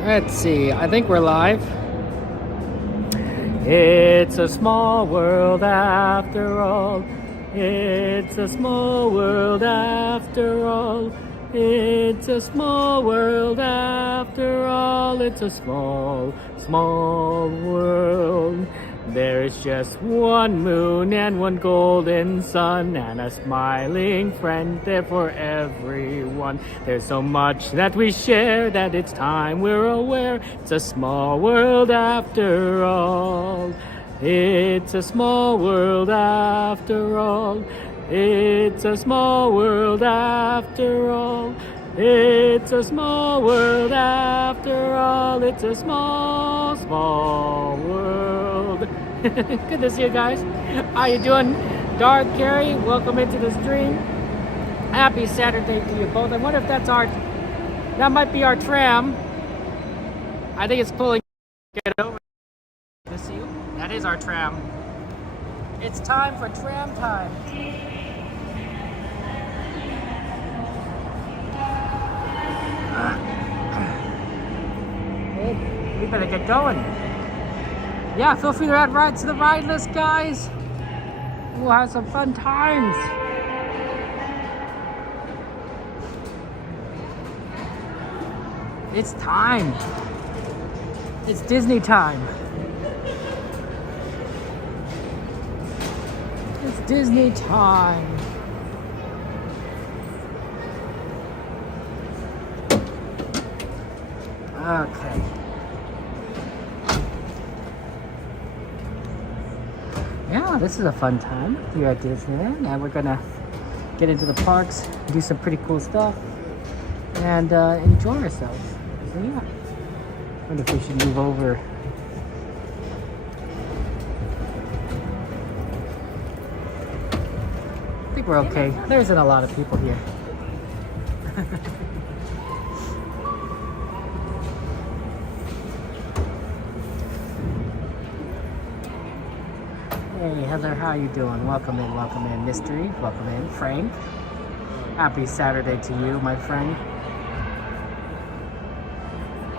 Let's see, I think we're live. It's a small world after all. It's a small world after all. It's a small world after all. It's a small, small world. There's just one moon and one golden sun and a smiling friend there for everyone. There's so much that we share that it's time we're aware. It's a small world after all. It's a small world after all. It's a small world after all. It's a small world after all. It's a small, small world. Good to see you guys. How you doing? Dark, Carrie, welcome into the stream. Happy Saturday to you both. I wonder if that might be our tram. I think it's pulling. Get over. Good to see you. That is our tram. It's time for tram time. We better get going. Yeah, feel free to add rides to the ride list, guys. We'll have some fun times. It's time. It's Disney time. It's Disney time. Okay. Yeah, this is a fun time here at Disneyland, and we're gonna get into the parks, do some pretty cool stuff, and enjoy ourselves. So yeah, I wonder if we should move over. I think we're okay. There isn't a lot of people here. Hey Heather, how you doing? Welcome in, Mystery. Welcome in, Frank. Happy Saturday to you, my friend.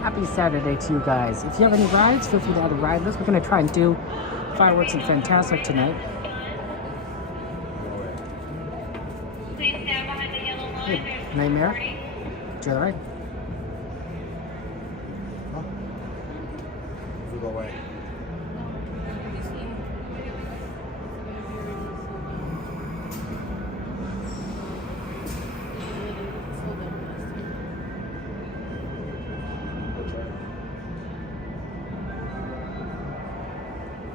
Happy Saturday to you guys. If you have any rides, feel free to add a ride list. We're gonna try and do fireworks and Fantasmic tonight. Please stand behind the yellow line. Hey, Nightmare. Did you have a ride? Huh? You go away.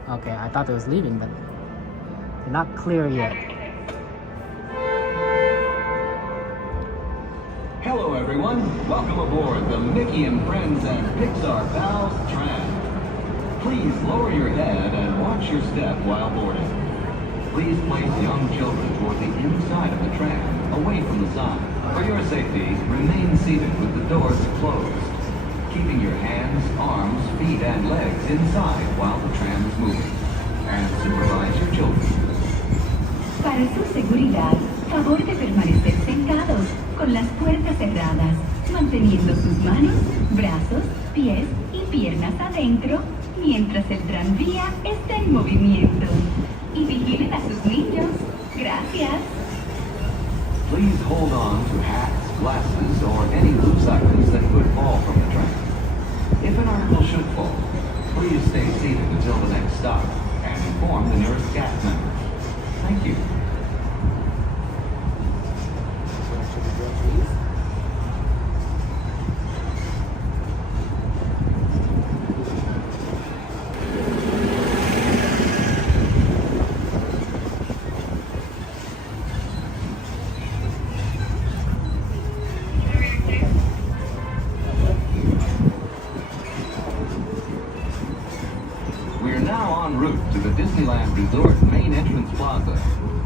Okay, I thought it was leaving, but they're not clear yet. Hello everyone, welcome aboard the Mickey and Friends and Pixar Pals Tram. Please lower your head and watch your step while boarding. Please place young children toward the inside of the tram, away from the side. For your safety, remain seated with the doors closed, keeping your hands, arms, feet, and legs inside while the tram is moving. And supervise your children. Para su seguridad, favor de permanecer sentados con las puertas cerradas, manteniendo sus manos, brazos, pies y piernas adentro mientras el tranvía está en movimiento. Y vigilen a sus niños. Gracias. Please hold on to hats, glasses, or any loose items that could fall from the tram. If an article should fall, please stay seated until the next stop and inform the nearest cast member. Thank you. En route to the Disneyland Resort main entrance plaza,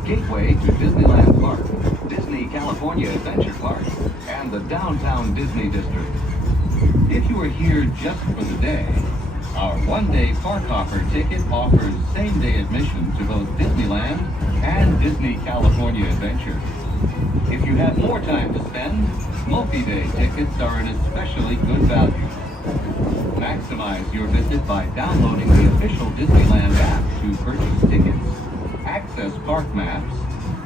gateway to Disneyland Park, Disney California Adventure Park, and the downtown Disney District. If you are here just for the day, our one-day park hopper ticket offers same-day admission to both Disneyland and Disney California Adventure. If you have more time to spend, multi-day tickets are an especially good value. customize your visit by downloading the official Disneyland app to purchase tickets, access park maps,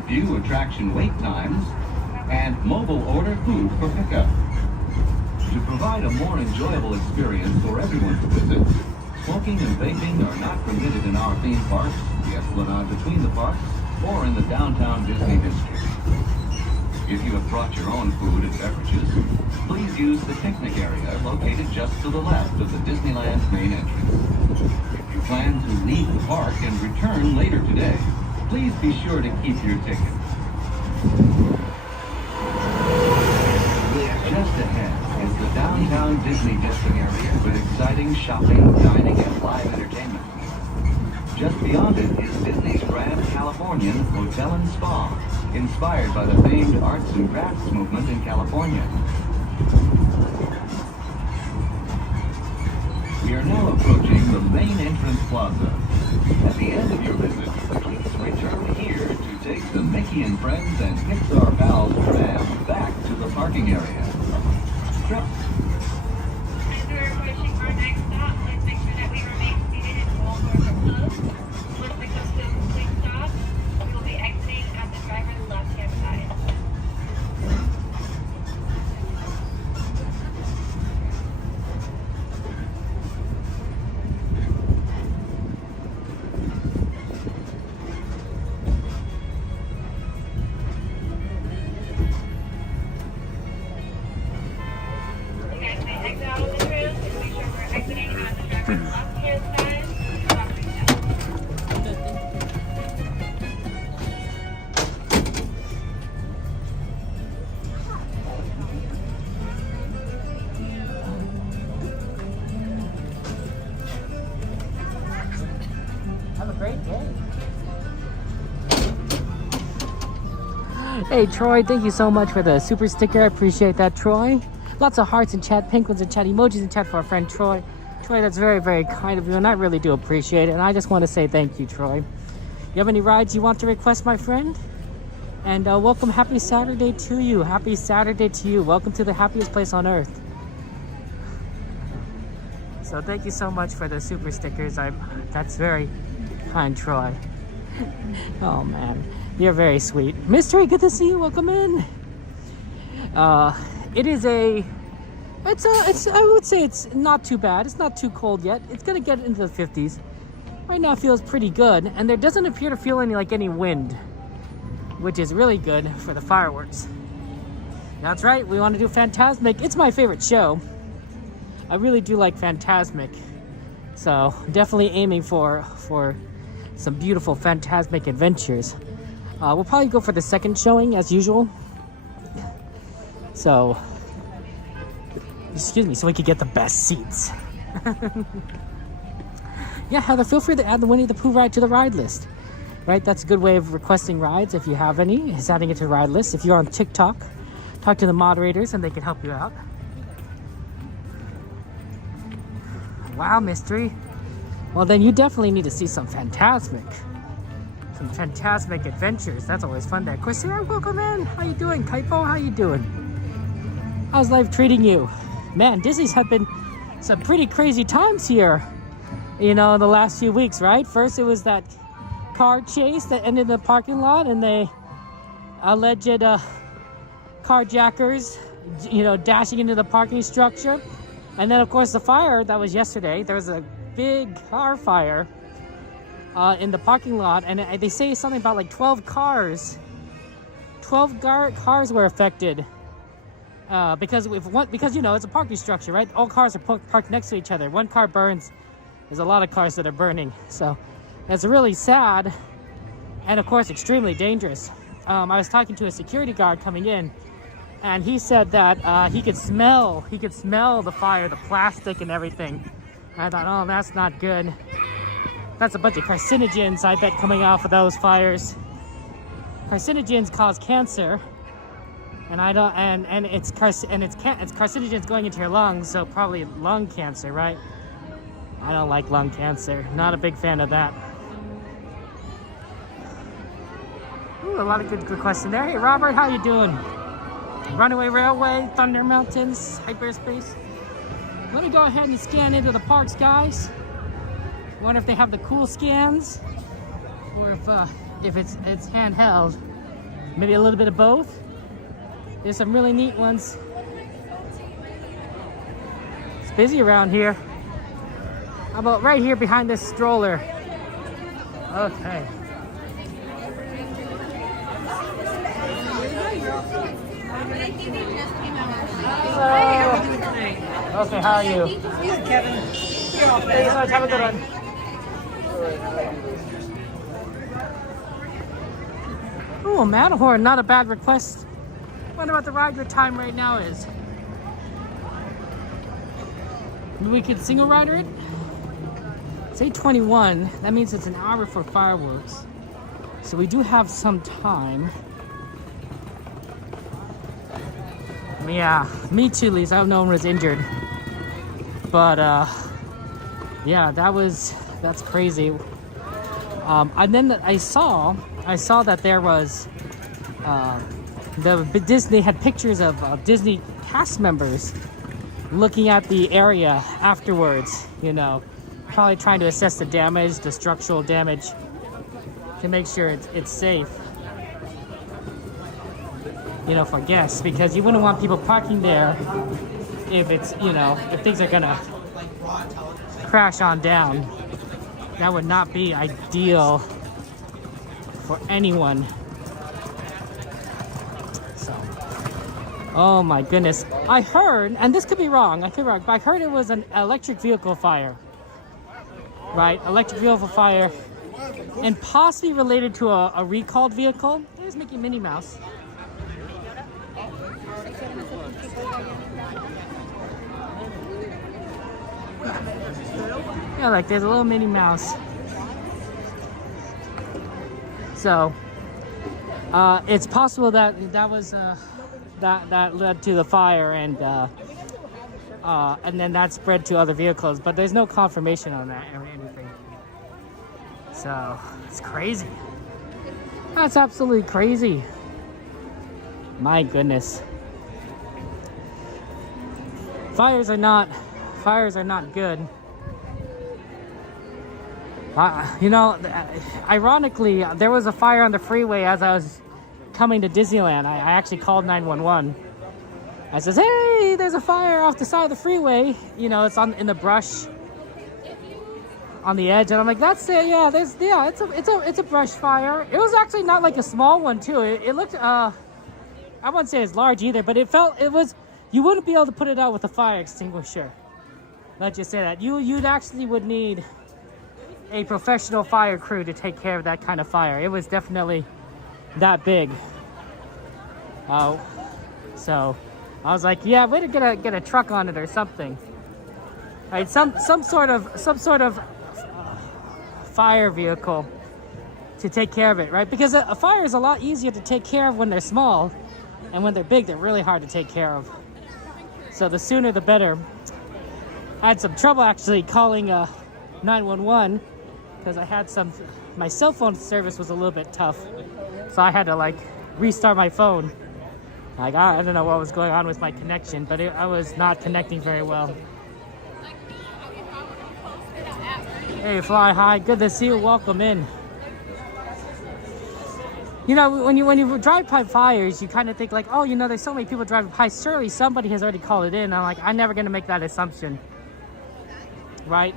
view attraction wait times, and mobile order food for pickup. To provide a more enjoyable experience for everyone to visit, smoking and vaping are not permitted in our theme parks, the Esplanade between the parks, or in the downtown Disney district. If you have brought your own food and beverages, please use the picnic area located just to the left of the Disneyland's main entrance. If you plan to leave the park and return later today, please be sure to keep your ticket. Just ahead is the downtown Disney district area with exciting shopping, dining, and live entertainment. Just beyond it is Disney's Grand Californian Hotel and Spa, inspired by the famed arts and crafts movement in California. We are now approaching the main entrance plaza. At the end of your visit, please return here to take the Mickey and Friends and Pixar Pals Tram back to the parking area. As we're approaching our next stop, please make sure that we remain seated and all doors are closed. Once we come to a complete stop, we will be exiting at the driver's left-hand side. Hey Troy, thank you so much for the super sticker. I appreciate that, Troy. Lots of hearts in chat, pink ones in chat, emojis in chat for our friend Troy. Troy, that's very, very kind of you, and I really do appreciate it. And I just want to say thank you, Troy. You have any rides you want to request, my friend? And welcome, happy Saturday to you. Happy Saturday to you. Welcome to the happiest place on earth. So thank you so much for the super stickers. That's very kind, Troy. Oh man, you're very sweet. Mystery, good to see you. Welcome in. I would say it's not too bad. It's not too cold yet. It's gonna get into the 50s. Right now it feels pretty good, and there doesn't appear to feel any wind, which is really good for the fireworks. That's right, we want to do Fantasmic. It's my favorite show. I really do like Fantasmic. So definitely aiming for some beautiful Fantasmic adventures. We'll probably go for the second showing as usual. So, excuse me, so we could get the best seats. Yeah, Heather, feel free to add the Winnie the Pooh ride to the ride list. Right, that's a good way of requesting rides if you have any, is adding it to the ride list. If you're on TikTok, talk to the moderators and they can help you out. Wow, Mystery. Well, then you definitely need to see some Fantasmic. Some Fantasmic adventures. That's always fun there. Corsair, welcome in. How you doing? Kaipo, how you doing? How's life treating you? Man, Disney's had been some pretty crazy times here, you know, in the last few weeks, right? First, it was that car chase that ended in the parking lot, and they alleged carjackers, you know, dashing into the parking structure. And then, of course, the fire that was yesterday. There was a big car fire in the parking lot, and they say something about like 12 cars. 12 cars were affected because you know, it's a parking structure, right? All cars are parked next to each other. One car burns, there's a lot of cars that are burning. So that's really sad, and of course extremely dangerous. I was talking to a security guard coming in, and he said that he could smell the fire, the plastic and everything. And I thought, oh, that's not good. That's a bunch of carcinogens, I bet, coming off of those fires. Carcinogens cause cancer, and it's carcinogens going into your lungs, so probably lung cancer, right? I don't like lung cancer. Not a big fan of that. Ooh, a lot of good requests in there. Hey, Robert, how you doing? Runaway Railway, Thunder Mountains, Hyperspace. let me go ahead and scan into the parks, guys. Wonder if they have the cool scans, or if it's handheld. Maybe a little bit of both. There's some really neat ones. It's busy around here. How about right here behind this stroller? Okay. Hello. Okay, how are you? Kevin. Thanks so much. Have a good one. Oh, Matterhorn, not a bad request. Wonder what the ride your time right now is. Maybe we could single rider it? Say 21. That means it's an hour for fireworks. So we do have some time. Yeah, me too, Lisa. I hope no one was injured. But yeah, that's crazy. And then I saw that there was Disney had pictures of Disney cast members looking at the area afterwards, you know, probably trying to assess the damage, the structural damage, to make sure it's safe, you know, for guests, because you wouldn't want people parking there if it's, you know, if things are gonna crash on down. That would not be ideal for anyone. So, oh my goodness. I heard, and this could be wrong, but I heard it was an electric vehicle fire. Right? Electric vehicle fire. And possibly related to a recalled vehicle. There's Mickey Minnie Mouse. Yeah, like there's a little Minnie Mouse. So, it's possible that that was that led to the fire, and then that spread to other vehicles. But there's no confirmation on that or anything. So it's crazy. That's absolutely crazy. My goodness. Fires are not good. You know, ironically, there was a fire on the freeway as I was coming to Disneyland. I actually called 911. I says, "Hey, there's a fire off the side of the freeway." You know, it's in the brush on the edge, and I'm like, "That's it. Yeah, it's a brush fire." It was actually not like a small one too. It looked I wouldn't say it's large either, but it was. You wouldn't be able to put it out with a fire extinguisher. Let's just say that you'd actually would need a professional fire crew to take care of that kind of fire. It was definitely that big. Oh, so I was like, yeah, way to get a truck on it or something. Right, some sort of fire vehicle to take care of it, right? Because a fire is a lot easier to take care of when they're small, and when they're big, they're really hard to take care of. So the sooner the better. I had some trouble actually calling 911 because I had my cell phone service was a little bit tough, so I had to like restart my phone. Like I don't know what was going on with my connection, but I was not connecting very well. Hey, Fly High, good to see you. Welcome in. You know, when you drive by fires, you kind of think like, oh, you know, there's so many people driving by. Surely somebody has already called it in. I'm like, I'm never gonna make that assumption, right?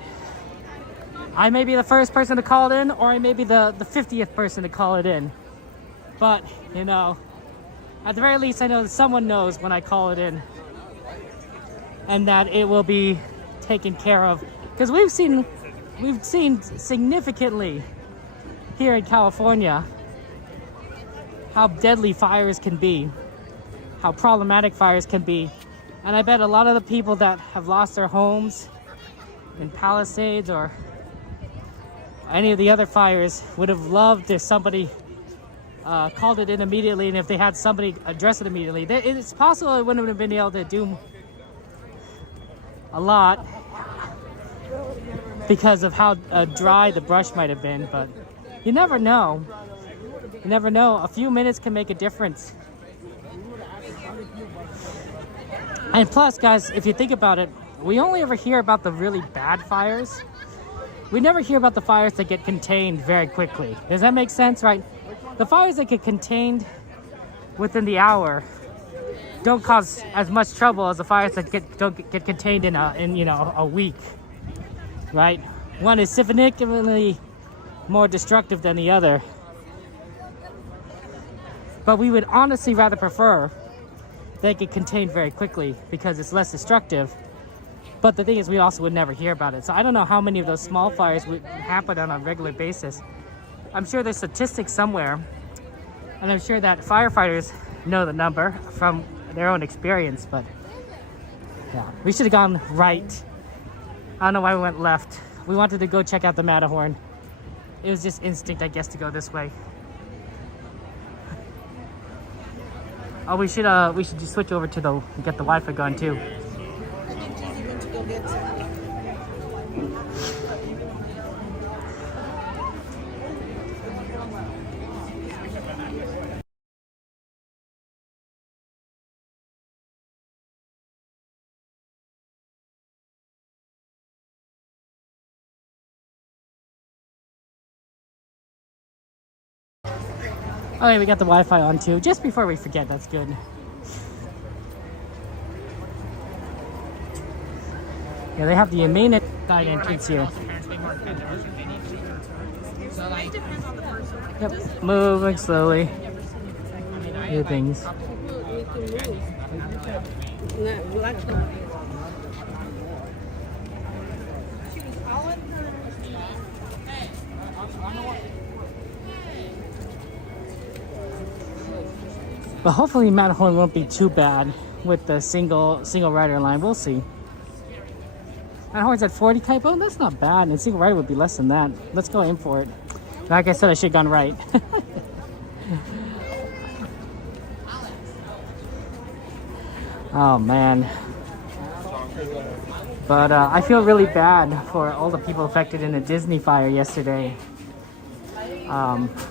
I may be the first person to call it in, or I may be the 50th person to call it in. But, you know, at the very least, I know that someone knows when I call it in, and that it will be taken care of. Because we've seen significantly here in California how deadly fires can be, how problematic fires can be. And I bet a lot of the people that have lost their homes in Palisades or any of the other fires would have loved if somebody called it in immediately, and if they had somebody address it immediately. It's possible it wouldn't have been able to do a lot because of how dry the brush might have been, but you never know. You never know. A few minutes can make a difference. And plus, guys, if you think about it, we only ever hear about the really bad fires. We never hear about the fires that get contained very quickly. Does that make sense, right? The fires that get contained within the hour don't cause as much trouble as the fires that don't get contained in a week, right? One is significantly more destructive than the other. But we would honestly rather prefer they get contained very quickly because it's less destructive. But the thing is, we also would never hear about it. So I don't know how many of those small fires would happen on a regular basis. I'm sure there's statistics somewhere, and I'm sure that firefighters know the number from their own experience, but yeah, we should have gone right. I don't know why we went left. We wanted to go check out the Matterhorn. It was just instinct, I guess, to go this way. Oh, we should just switch over to get the Wi-Fi going too. Okay, we got the Wi-Fi on too. Just before we forget, that's good. Yeah, they have the main side entrance here. Yep, moving slowly. New things. But hopefully Matterhorn won't be too bad with the single rider line. We'll see. Matterhorn's at 40 kaipo. That's not bad. And single rider would be less than that. Let's go in for it. Like I said, I should have gone right. Oh man. But I feel really bad for all the people affected in the Disney fire yesterday.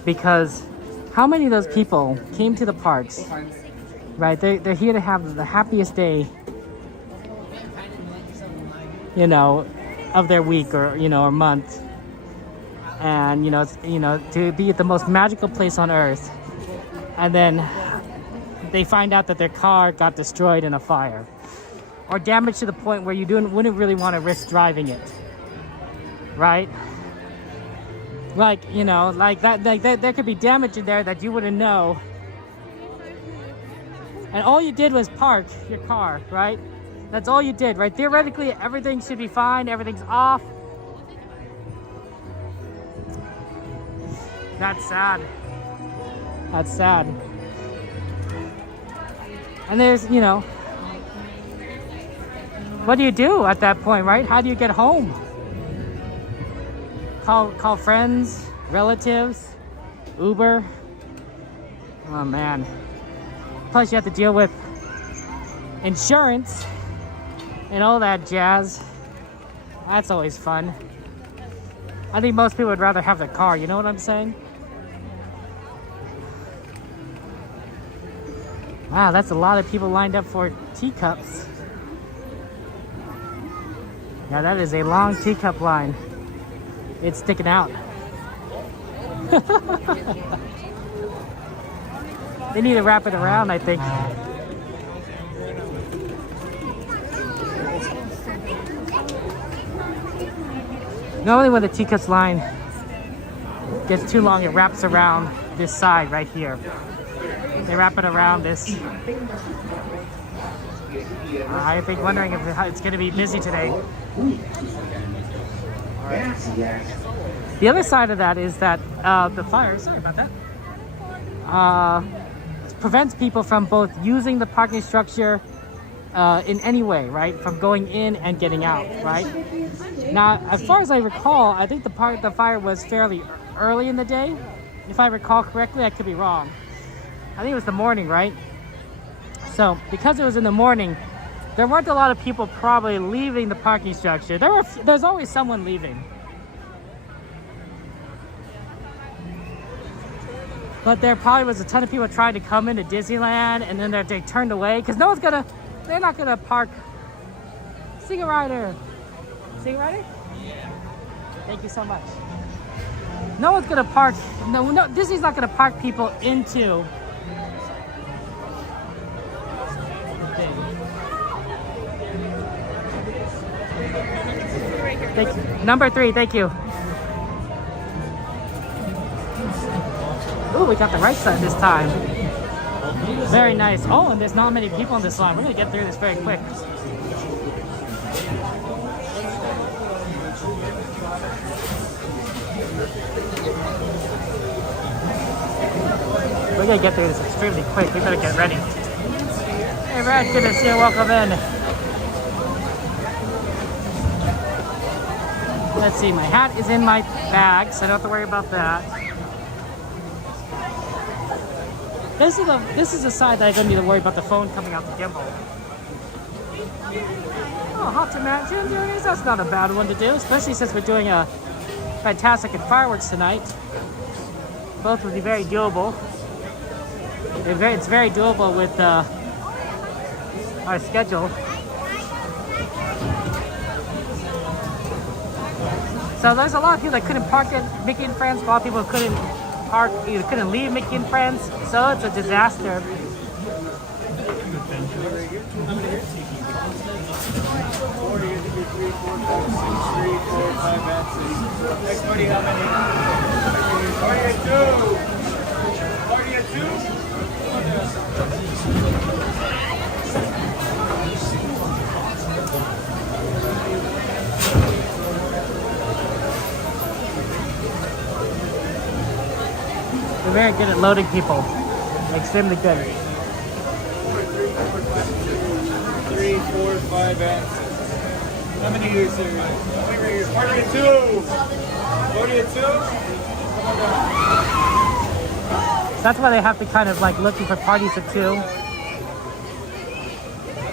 Because how many of those people came to the parks, right? They're here to have the happiest day, you know, of their week or, you know, or month. And, to be at the most magical place on earth. And then they find out that their car got destroyed in a fire. Or damaged to the point where you wouldn't really want to risk driving it. Right? Like, like that, there could be damage in there that you wouldn't know. And all you did was park your car, right? That's all you did, right? Theoretically, everything should be fine. Everything's off. That's sad. That's sad. And there's, what do you do at that point, right? How do you get home? Call friends, relatives, Uber. Oh man. Plus you have to deal with insurance and all that jazz. That's always fun. I think most people would rather have the car, you know what I'm saying? Wow, that's a lot of people lined up for teacups. Yeah, that is a long teacup line. It's sticking out. They need to wrap it around, I think. Normally when the teacups line gets too long, it wraps around this side right here. They wrap it around this. I think wondering if it's going to be busy today. The other side of that is that the fire, sorry about that, prevents people from both using the parking structure in any way, right? From going in and getting out, right? Now, as far as I recall, I think the fire was fairly early in the day. If I recall correctly, I could be wrong. I think it was the morning, right? So, because it was in the morning, there weren't a lot of people probably leaving the parking structure. There's always someone leaving. But there probably was a ton of people trying to come into Disneyland, and then they turned away because they're not gonna park Single rider. Single rider? Yeah. Thank you so much. No one's gonna park. No, Disney's not gonna park people into the thing. Thank you. Number 3, thank you. Ooh, we got the right side this time. Very nice. Oh, and there's not many people on this line. We're gonna get through this very quick. We're gonna get through this extremely quick. We better get ready. Hey, Red, good to see you. Welcome in. Let's see. My hat is in my bag, so I don't have to worry about that. This is the side that I don't need to worry about the phone coming out the gimbal. Oh, Haunted Mansion, that's not a bad one to do, especially since we're doing a Fantasmic and fireworks tonight. Both would be very doable. It's very doable with our schedule. So there's a lot of people that couldn't park at Mickey and Friends. A lot of people couldn't park, either couldn't leave Mickey and Friends. So it's a disaster. Next buddy, how many? Party at 2. Party at 2. They're very good at loading people. Extremely good. 3, 4, 5, and 6. How many years, sir? Party at 2. Party at 2. That's why they have to kind of like looking for parties of 2.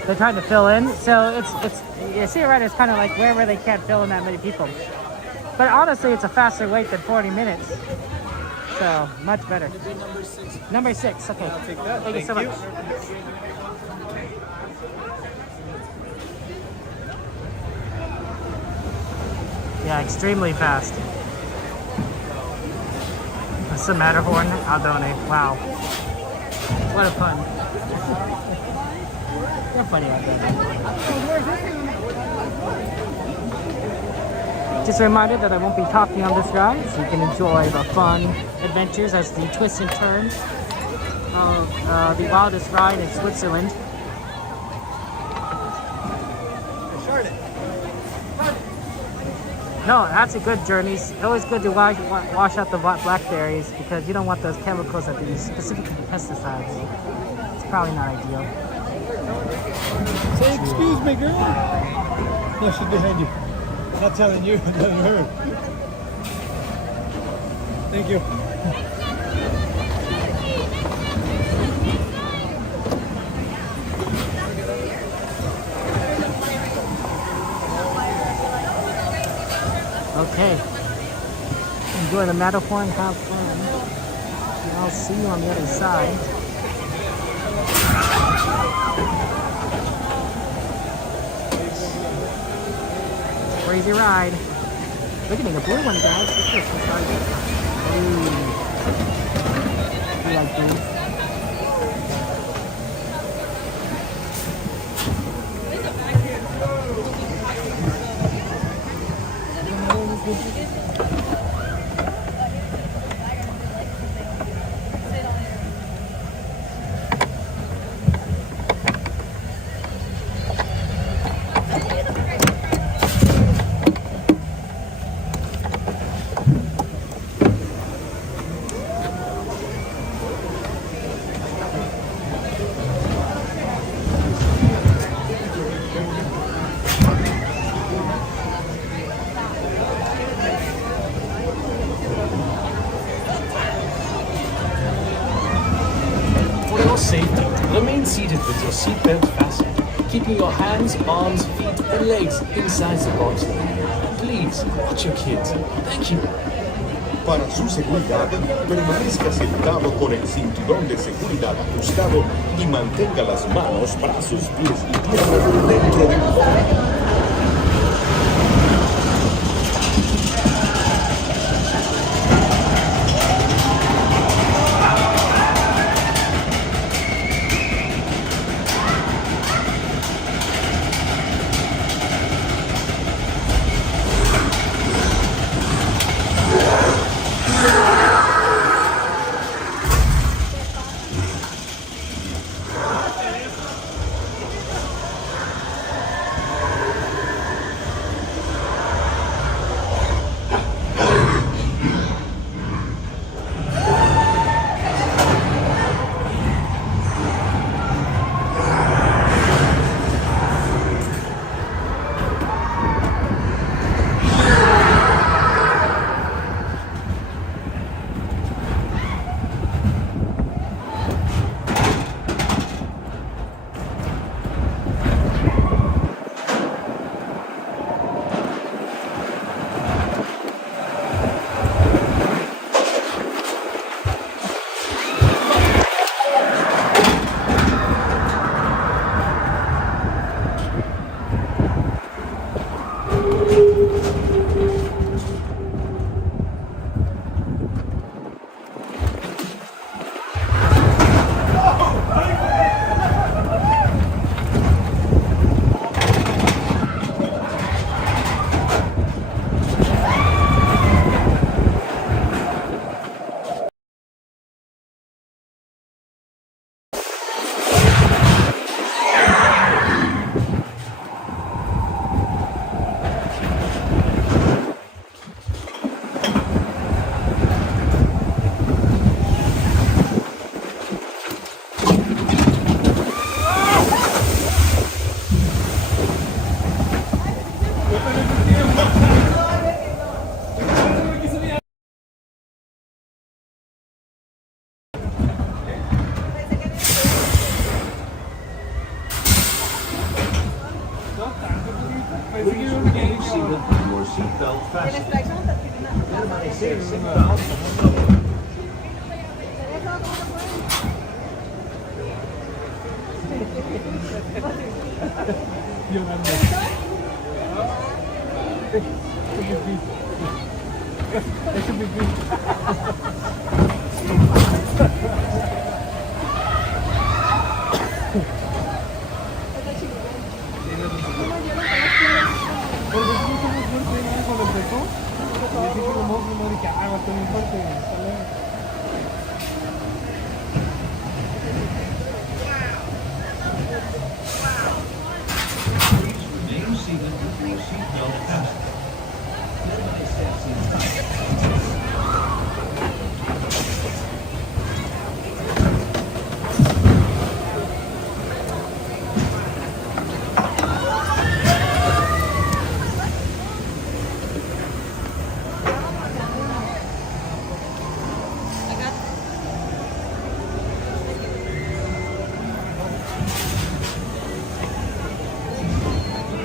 They're trying to fill in. So you see it right, it's kind of like wherever they can't fill in that many people. But honestly, it's a faster wait than 40 minutes. So much better. Number 6, okay. I'll take that. Thank you so much. Yeah, extremely fast. That's the Matterhorn Aldone. Wow. What a fun. They're funny like that. Just a reminder that I won't be talking on this ride, so you can enjoy the fun adventures as the twists and turns of the wildest ride in Switzerland. No, that's a good journey. It's always good to wash out the blackberries because you don't want those chemicals that they specifically pesticides. It's probably not ideal. Say, excuse me, girl. No, she's behind you. I'm not telling you, I'm telling her. Thank you. Okay. Enjoy the Matterhorn, have fun. And I'll see you on the other side. Crazy ride. We're getting a blue one, guys. Look at this. Ooh. You like these? Safety, remain seated with your seatbelt fastened, keeping your hands, arms, feet, and legs inside the box. Please, watch your kids. Thank you. Para su seguridad, permanezca sentado con el cinturón de seguridad ajustado y mantenga las manos, brazos, pies y piernas dentro del coche. Remain seated and your seatbelt fastened. Permanecer sentados. Remain seated with your seatbelt fastened.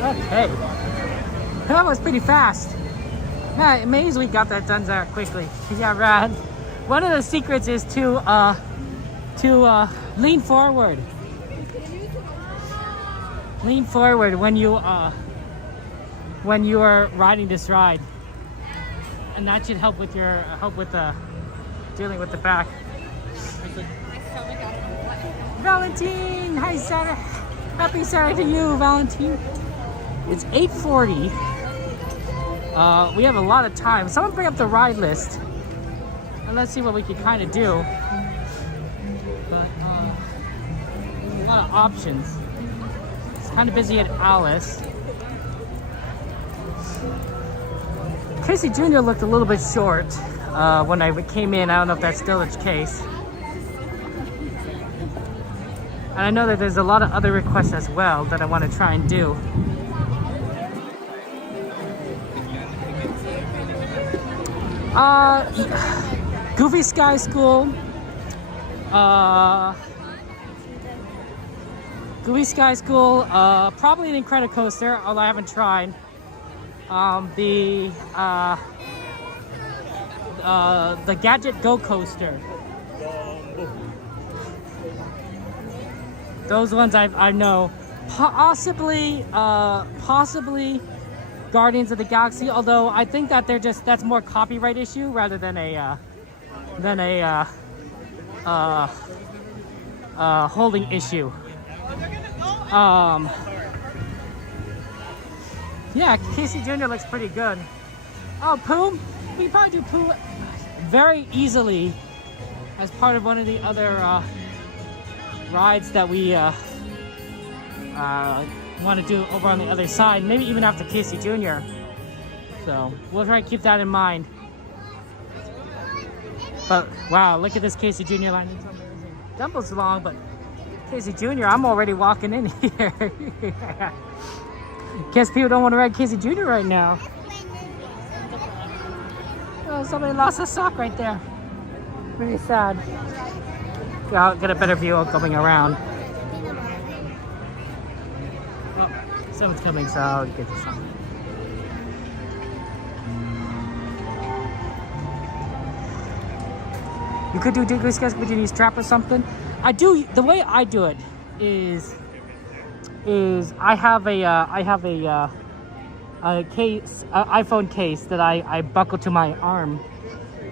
Okay. That was pretty fast. Yeah, amazing we got that done that quickly. Yeah, right. One of the secrets is to lean forward. Lean forward when you are riding this ride, and that should help with your dealing with the back. Valentine, hi Saturday. Happy Saturday to you, Valentine. It's 8:40. We have a lot of time. Someone bring up the ride list, and let's see what we can kind of do. But a lot of options. It's kind of busy at Alice. Casey Jr. looked a little bit short when I came in. I don't know if that's still the case. And I know that there's a lot of other requests as well that I want to try and do. Goofy Sky School. Goofy Sky School. Probably an Incredicoaster, although I haven't tried. The Gadget Go Coaster. Those ones I know. Possibly Guardians of the Galaxy, although I think that that's more copyright issue rather than a holding issue. Yeah, Casey Jr. looks pretty good. Oh, Pooh, we probably do Pooh very easily as part of one of the other rides that we want to do over on the other side, maybe even after Casey Jr. So we'll try to keep that in mind. But wow, look at this Casey Jr. line. It's amazing. Dumbo's long, but Casey Jr., I'm already walking in here. Guess people don't want to ride Casey Jr. right now. Oh, somebody lost a sock right there. Really sad. I'll get a better view of going around. Oh, someone's coming, so I'll get this on. You could do Dinkley sketch, but you need strap or something. I do. The way I do it is I have a case, iPhone case that I buckle to my arm,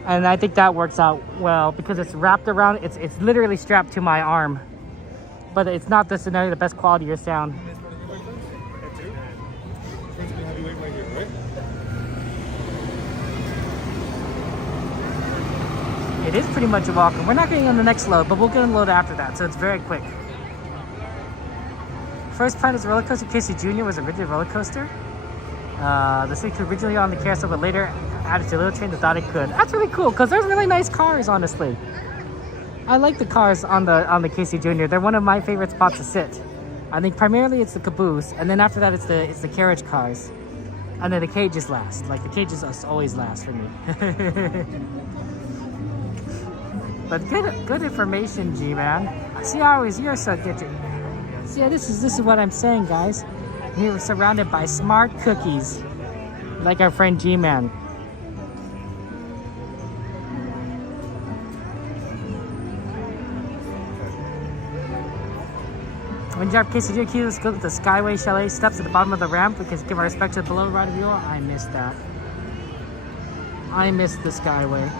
and I think that works out well because it's wrapped around. It's literally strapped to my arm, but it's not necessarily the best quality of sound. It is pretty much a walk. We're not getting on the next load, but we'll get on the load after that, so it's very quick. First Planet's roller coaster, Casey Jr. was originally a roller coaster. The city originally on the carousel, but later added to a little train that thought it could. That's really cool, because there's really nice cars, honestly. I like the cars on the Casey Jr. They're one of my favorite spots to sit. I think primarily it's the caboose, and then after that it's the carriage cars. And then the cages last. Like, the cages always last for me. But good information, G-Man. See, you're so good. See, this is what I'm saying, guys. We were surrounded by smart cookies, like our friend G-Man. When you have quesadilla queue, let's go to the Skyway Chalet steps at the bottom of the ramp. We can give our respect to the below rider viewer. I missed that. I missed the Skyway.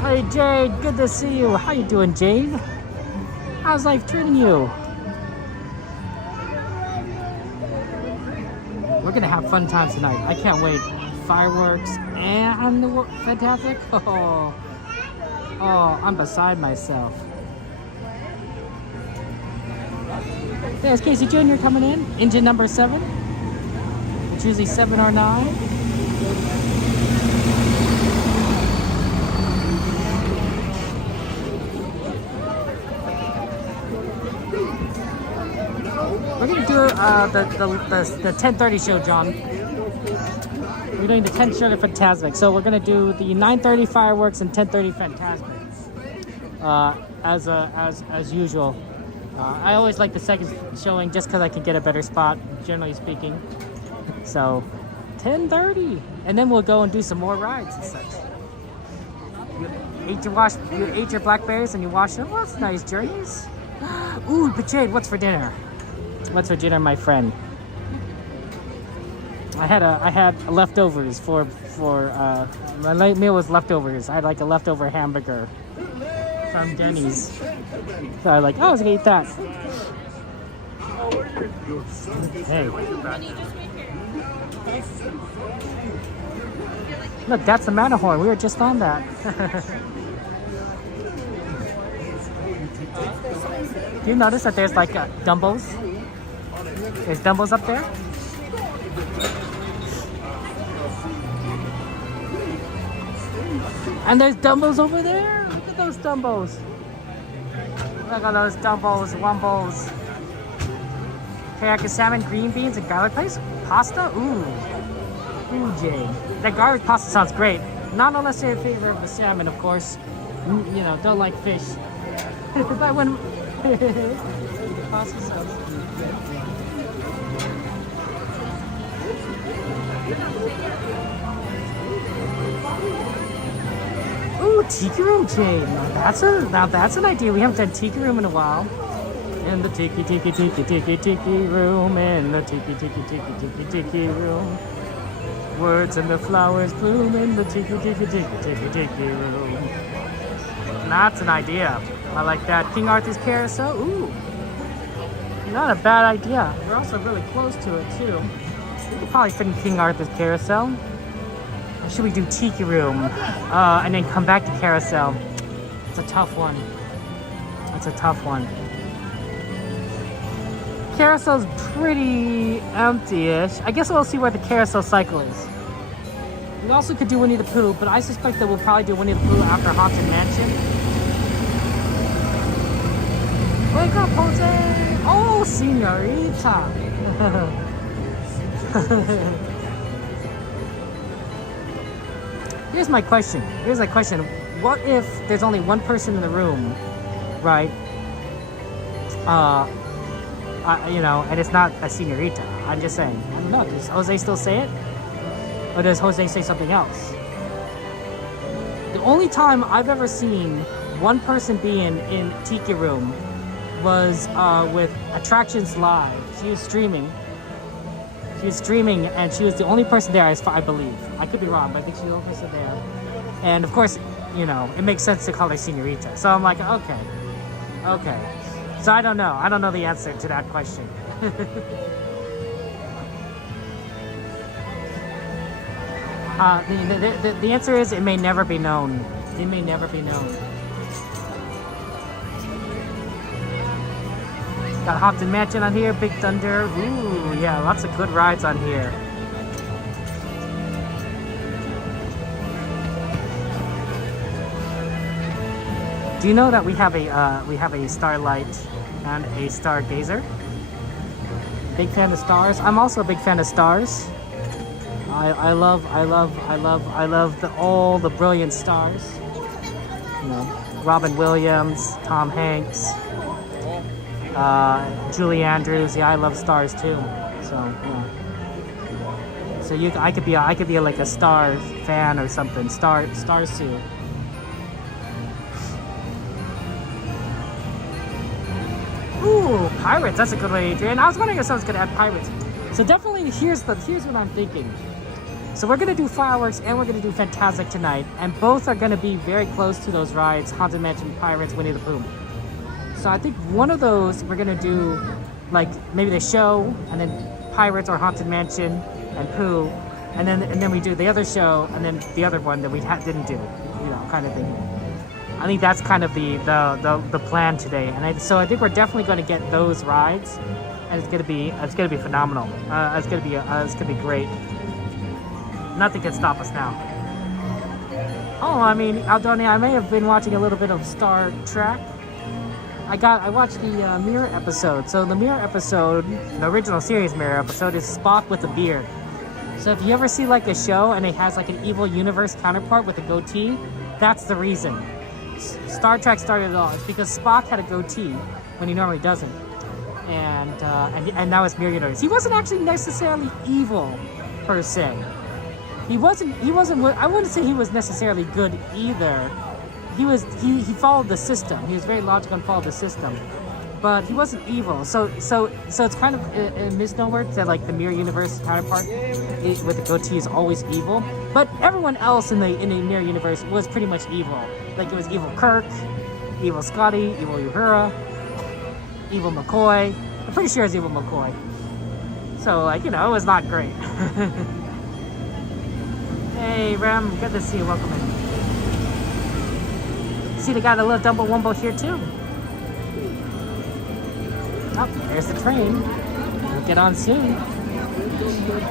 Hey Jade, good to see you. How you doing, Jade? How's life treating you? We're gonna have fun times tonight. I can't wait. Fireworks and the Fantasmic. Oh, I'm beside myself. There's Casey Jr. coming in. Engine number 7. It's usually 7 or 9. We're gonna do the 10:30 show, John. We're doing the 10:30 Fantasmic, so we're gonna do the 9:30 fireworks and 10:30 Fantasmic. As usual. I always like the second showing just because I can get a better spot, generally speaking. So 10:30, and then we'll go and do some more rides and such. You ate your blackberries and you washed them. Well, that's nice, journeys. Ooh, but Jade, what's for dinner? What's for dinner, my friend? I had leftovers for my late meal was leftovers. I had like a leftover hamburger from Denny's. So I was like, oh, I was gonna eat that. Hey. Look, that's the Matterhorn. We were just on that. Do you notice that there's like Dumbbos? There's Dumbbos up there? And there's Dumbbos over there. Look at those Dumbbos. Look at those Dumbbos, Wumbos. Teriyaki salmon, green beans, and garlic paste? Pasta? Ooh. Ooh, Jade. That garlic pasta sounds great. Not unless you're in favor of the salmon, of course. You know, don't like fish. But when... pasta sauce. Ooh, Tiki Room, Jade. Now that's an idea. We haven't done Tiki Room in a while. In the Tiki Room, in the Tiki Room. Words and the flowers bloom in the Tiki Room. That's an idea. I like that. King Arthur's Carousel. Ooh. Not a bad idea. We're also really close to it, too. We could probably fit in King Arthur's Carousel. Or should we do Tiki Room? And then come back to Carousel? It's a tough one. It's a tough one. Carousel's pretty empty-ish. I guess we'll see where the Carousel cycle is. We also could do Winnie the Pooh, but I suspect that we'll probably do Winnie the Pooh after Haunted Mansion. Wake up, Jose! Oh, señorita! Here's my question. What if there's only one person in the room, right? You know, and it's not a señorita. I'm just saying. I don't know. Does Jose still say it? Or does Jose say something else? The only time I've ever seen one person be in Tiki Room was with Attractions Live. She was streaming. And she was the only person there, I believe. I could be wrong, but I think she was the only person there. And of course, you know, it makes sense to call her señorita. So I'm like, okay. So I don't know. I don't know the answer to that question. The answer is it may never be known. It may never be known. Got Haunted Mansion on here, Big Thunder. Ooh, yeah, lots of good rides on here. Do you know that we have a Starlight and a Stargazer? Big fan of stars. I'm also a big fan of stars. I love all the brilliant stars. You know, Robin Williams, Tom Hanks, Julie Andrews. Yeah, I love stars too. So yeah. So I could be like a star fan or something. Star suit. Ooh, pirates. That's a good one, Adrian. I was wondering if someone's gonna add pirates. So definitely, here's what I'm thinking. So we're gonna do fireworks and we're gonna do Fantasmic tonight, and both are gonna be very close to those rides: Haunted Mansion, Pirates, Winnie the Pooh. So I think one of those we're gonna do, like maybe the show, and then Pirates or Haunted Mansion and Pooh, and then we do the other show, and then the other one that we didn't do, you know, kind of thing. I think that's kind of the plan today, and so I think we're definitely going to get those rides, and it's gonna be phenomenal. It's gonna be great. Nothing can stop us now. Oh, I mean, Aldoni, I may have been watching a little bit of Star Trek. I watched the Mirror episode. So the Mirror episode, the original series Mirror episode, is Spock with a beard. So if you ever see like a show and it has like an evil universe counterpart with a goatee, that's the reason. Star Trek started it all. It's because Spock had a goatee when he normally doesn't, and that was Mirror Universe. He wasn't actually necessarily evil per se. He wasn't. I wouldn't say he was necessarily good either. He followed the system. He was very logical and followed the system, but he wasn't evil. So it's kind of a misnomer that like the Mirror Universe counterpart with the goatee is always evil. But everyone else in the Mirror Universe was pretty much evil. Like it was evil Kirk, evil Scotty, evil Uhura, evil McCoy. I'm pretty sure it's evil McCoy. So like, you know, it was not great. Hey Rem, good to see you. Welcome in. See the guy that loved Dumbo Wumbo here too. Oh, there's the train. We'll get on soon.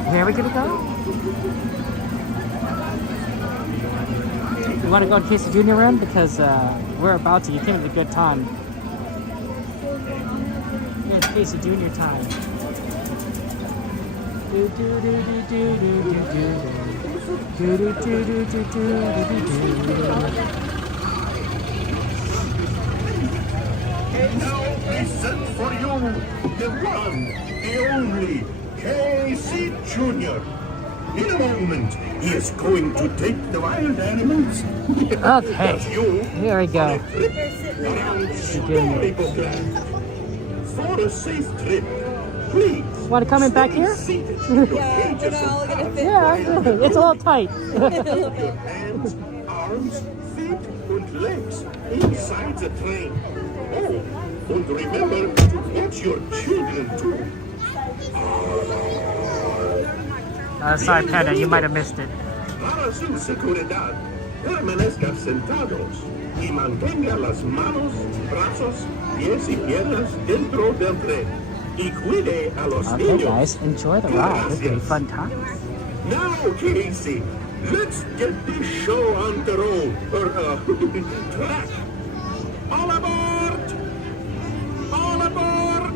Where are we gonna go? You want to go in Casey Jr. room? Because we're about to. You came at a good time. It's Casey Jr. time. Do do do do do do do do do do do do do do. And now present for you the one, the only Casey Jr. In a moment, he is going to take the wild animals. Okay, here we go. For a safe trip, please. Want to come in back here? Yeah, it's a little tight. Your hands, arms, feet, and legs inside the train. Oh, and remember to watch your children too. Sorry, Panda, you might have missed it. Para su seguridad, permanezcan sentados y mantenga las manos, brazos, pies y piernas dentro del tren. Y cuide a los Okay, niños. guys, enjoy the ride. It's gonna be fun times. Now, Casey, let's get this show on the road, or track. All aboard! All aboard!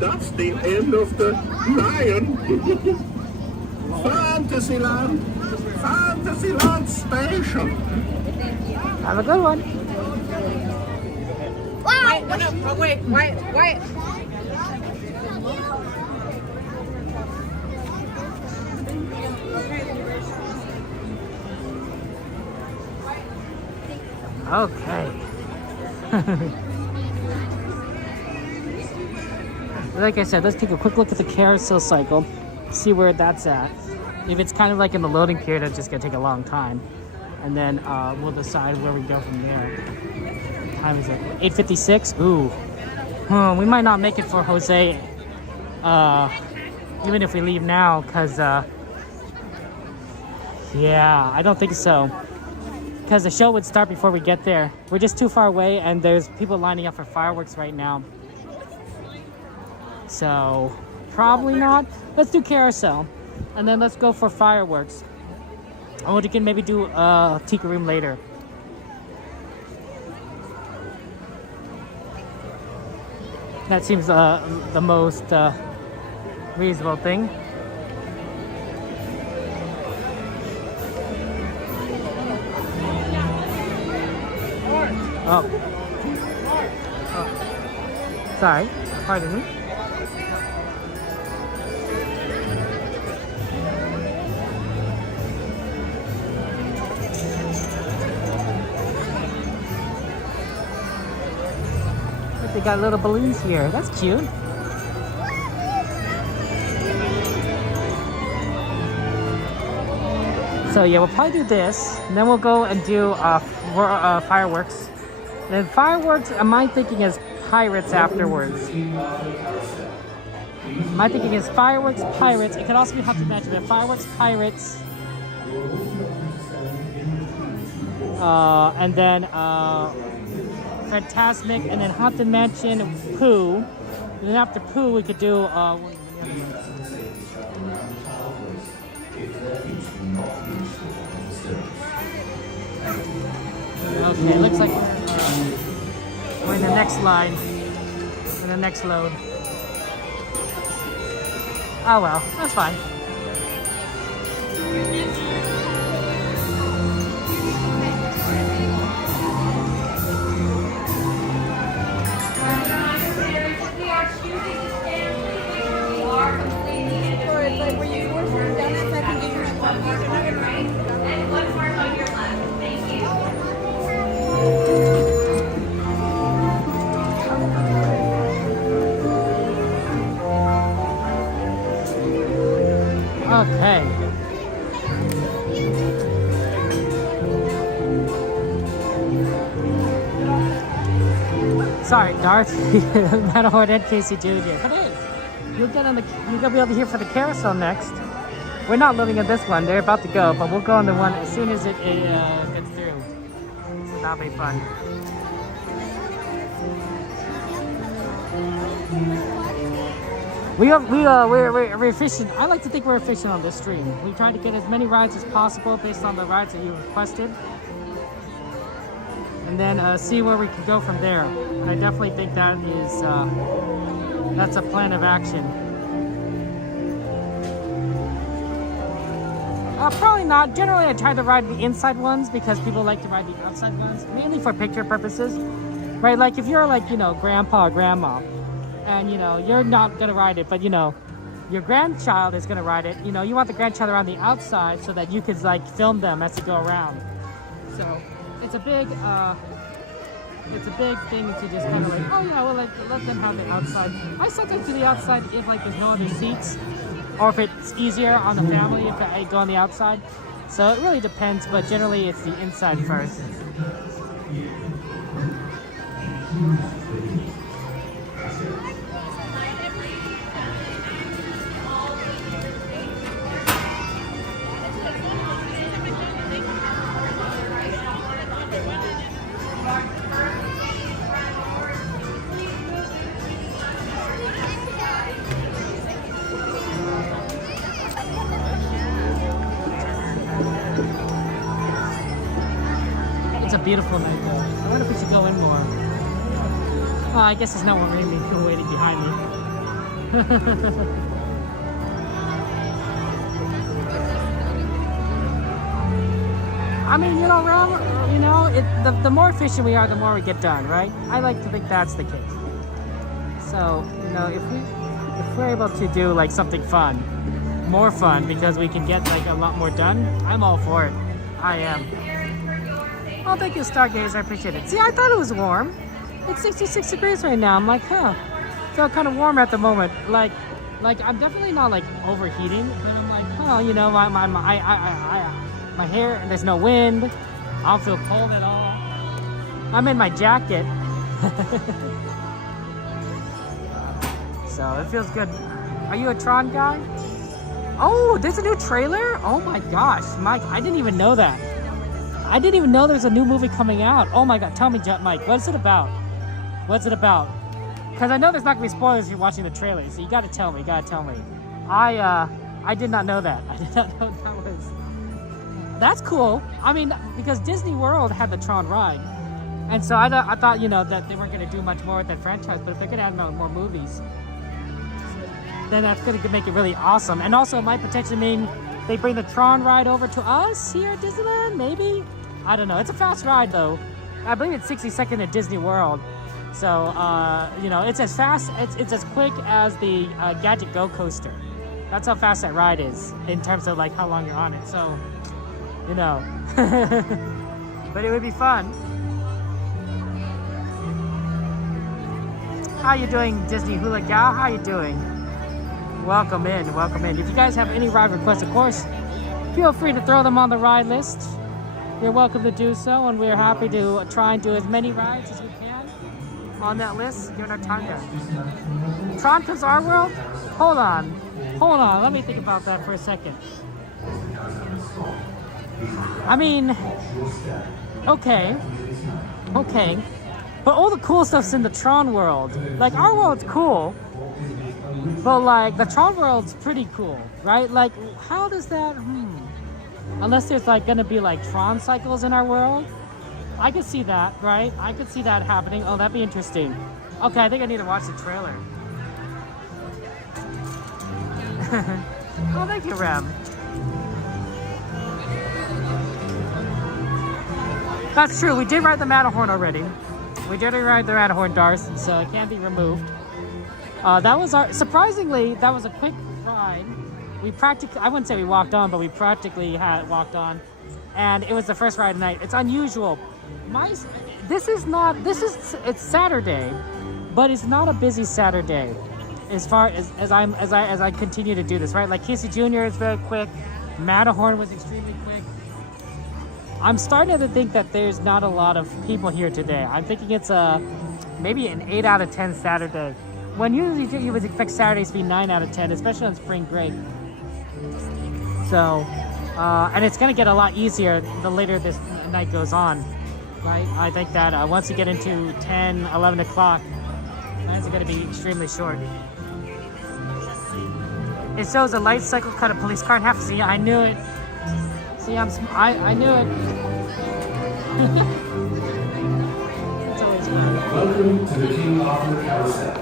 that's the end of the lion. Fantasyland Station. Have a good one. Wait, no, wait. Okay. Like I said, let's take a quick look at the carousel cycle, see where that's at. If it's kind of like in the loading period, it's just gonna take a long time. And then we'll decide where we go from there. What time is it? 8:56? Ooh. We might not make it for Jose, even if we leave now, because, yeah, I don't think so. Because the show would start before we get there. We're just too far away, and there's people lining up for fireworks right now. So, probably not. Let's do Carousel, and then let's go for fireworks. Or we can maybe do Tiki Room later. That seems the most reasonable thing. Oh. Sorry, pardon me. Look, they got little balloons here. That's cute. So yeah, we'll probably do this, and then we'll go and do fireworks. And then fireworks, my thinking is pirates afterwards. My thinking is fireworks, pirates. It could also be Haunted Mansion, but fireworks, pirates. And then Fantasmic, and then Haunted Mansion, Pooh. And then after Pooh, we could do okay, looks like we're in the next line, in the next load. Oh well, that's fine. And one mark on your left. Thank you. Okay. Sorry, Darth. Matterhorn and Casey Jr. But hey, you'll be able to hear for the carousel next. We're not living in this one. They're about to go, but we'll go on the one as soon as it gets through. So that'll be fun. We're efficient. I like to think we're efficient on this stream. We try to get as many rides as possible based on the rides that you requested, and then see where we can go from there. And I definitely think that is that's a plan of action. Probably not. Generally, I try to ride the inside ones because people like to ride the outside ones, mainly for picture purposes, right? Like if you're like, grandpa or grandma, and you're not gonna ride it, but your grandchild is gonna ride it. You want the grandchild around the outside so that you could like film them as they go around. So it's a big thing to just kind of like, oh yeah, well, like let them have the outside. I sometimes do the outside if like there's no other seats, or if it's easier on the family if I go on the outside. So it really depends, but generally it's the inside first. It's a beautiful night though. I wonder if we should go in more. Oh, I guess there's no one waiting behind me. I mean, the more efficient we are, the more we get done, right? I like to think that's the case. So, if we're able to do like something fun, more fun, because we can get like a lot more done, I'm all for it. I am. Oh, thank you, Stargazer. I appreciate it. See, I thought it was warm. It's 66 degrees right now. I'm like, huh. Feel kind of warm at the moment. Like I'm definitely not like overheating. And I'm like, my hair, and there's no wind. I don't feel cold at all. I'm in my jacket. So it feels good. Are you a Tron guy? Oh, there's a new trailer? Oh my gosh, Mike, I didn't even know that. I didn't even know there's a new movie coming out. Oh my god, tell me, Mike, what's it about? What's it about? Because I know there's not going to be spoilers if you're watching the trailer, so you got to tell me, I did not know that. I did not know that was... That's cool. I mean, because Disney World had the Tron ride. And so I thought, that they weren't going to do much more with that franchise, but if they're going to add more movies, then that's going to make it really awesome. And also it might potentially mean they bring the Tron ride over to us here at Disneyland, maybe? I don't know. It's a fast ride, though. I believe it's 62nd at Disney World. So, it's as fast, it's as quick as the Gadget Go coaster. That's how fast that ride is in terms of like how long you're on it. So, but it would be fun. How you doing, Disney Hula Gal? How you doing? Welcome in, welcome in. If you guys have any ride requests, of course, feel free to throw them on the ride list. You're welcome to do so, and we're happy to try and do as many rides as we can on that list during our time there. Tron comes to our world? Hold on, let me think about that for a second. I mean, okay, but all the cool stuff's in the Tron world. Like, our world's cool, but like, the Tron world's pretty cool, right? Like, how does that, unless there's like gonna be like Tron cycles in our world, I could see that, right? I could see that happening. Oh, that'd be interesting. Okay, I think I need to watch the trailer. Oh, thank you, Rem. That's true, we did ride the Matterhorn already. We did ride the Matterhorn, Darth, so it can't be removed. That was surprisingly, that was a quick ride. We practically, I wouldn't say we walked on, but we practically had walked on. And it was the first ride of the night. It's unusual. It's Saturday, but it's not a busy Saturday as far as I continue to do this, right? Like Casey Jr. is very quick. Matterhorn was extremely quick. I'm starting to think that there's not a lot of people here today. I'm thinking it's maybe an 8 out of 10 Saturday. When usually you would expect Saturdays to be 9 out of 10, especially on spring break. So, and it's gonna get a lot easier the later this night goes on, right? I think that once you get into 10, 11 o'clock, lines are gonna be extremely short. It shows a life cycle cut a police car in half. See, I knew it. See, I knew it. It's always fun. Welcome to the King Arthur Carrousel.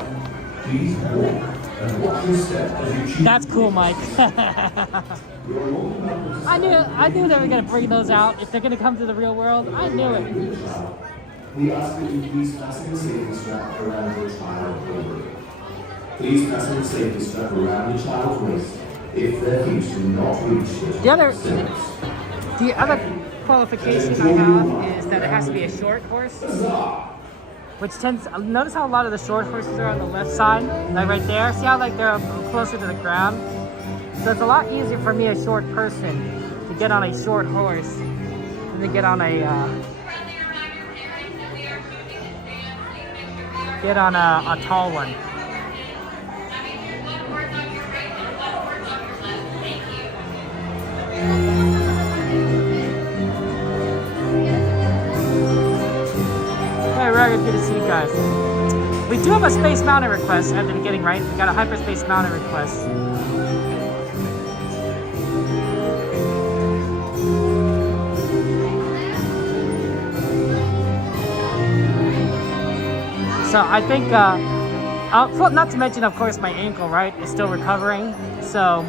Please walk and watch your step as you choose. That's cool, Mike. I knew they were gonna bring those out if they're gonna come to the real world. I knew it. We ask that you please fasten the safety strap around your child's waist. Please fasten the safety strap around your child's waist if their feet do not reach the other qualification I have is that it has to be a short horse, which tends. Notice how a lot of the short horses are on the left side, like right there. See how like they're closer to the ground. So it's a lot easier for me, a short person, to get on a short horse than to get on a tall one. Very good to see you guys. We do have a Space Mountain request at the beginning, right? We got a Hyperspace Mountain request. So I think Well, not to mention, of course, my ankle, right, is still recovering. So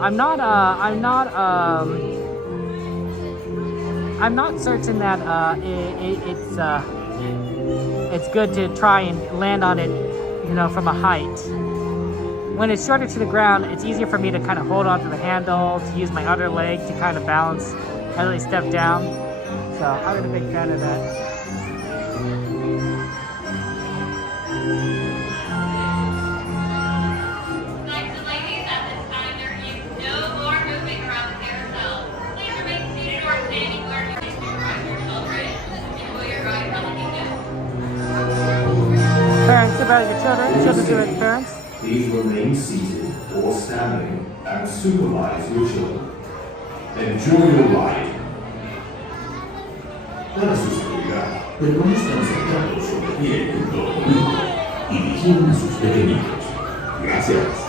I'm not certain that it's good to try and land on it, you know, from a height. When it's shorter to the ground, it's easier for me to kind of hold on to the handle, to use my other leg to kind of balance as I step down. So I'm a big fan of that. Knights and ladies, at this time there is no more moving around the carousel. Please remain seated or standing where you can ride your children. Enjoy your ride around the kingdom. Parents about your children, children do it, parents. Please remain seated or standing and supervise your children. Enjoy your ride. Para su seguridad, permanezcan sentados sobre pie en todo momento y vigilen a sus pequeñitos. Gracias.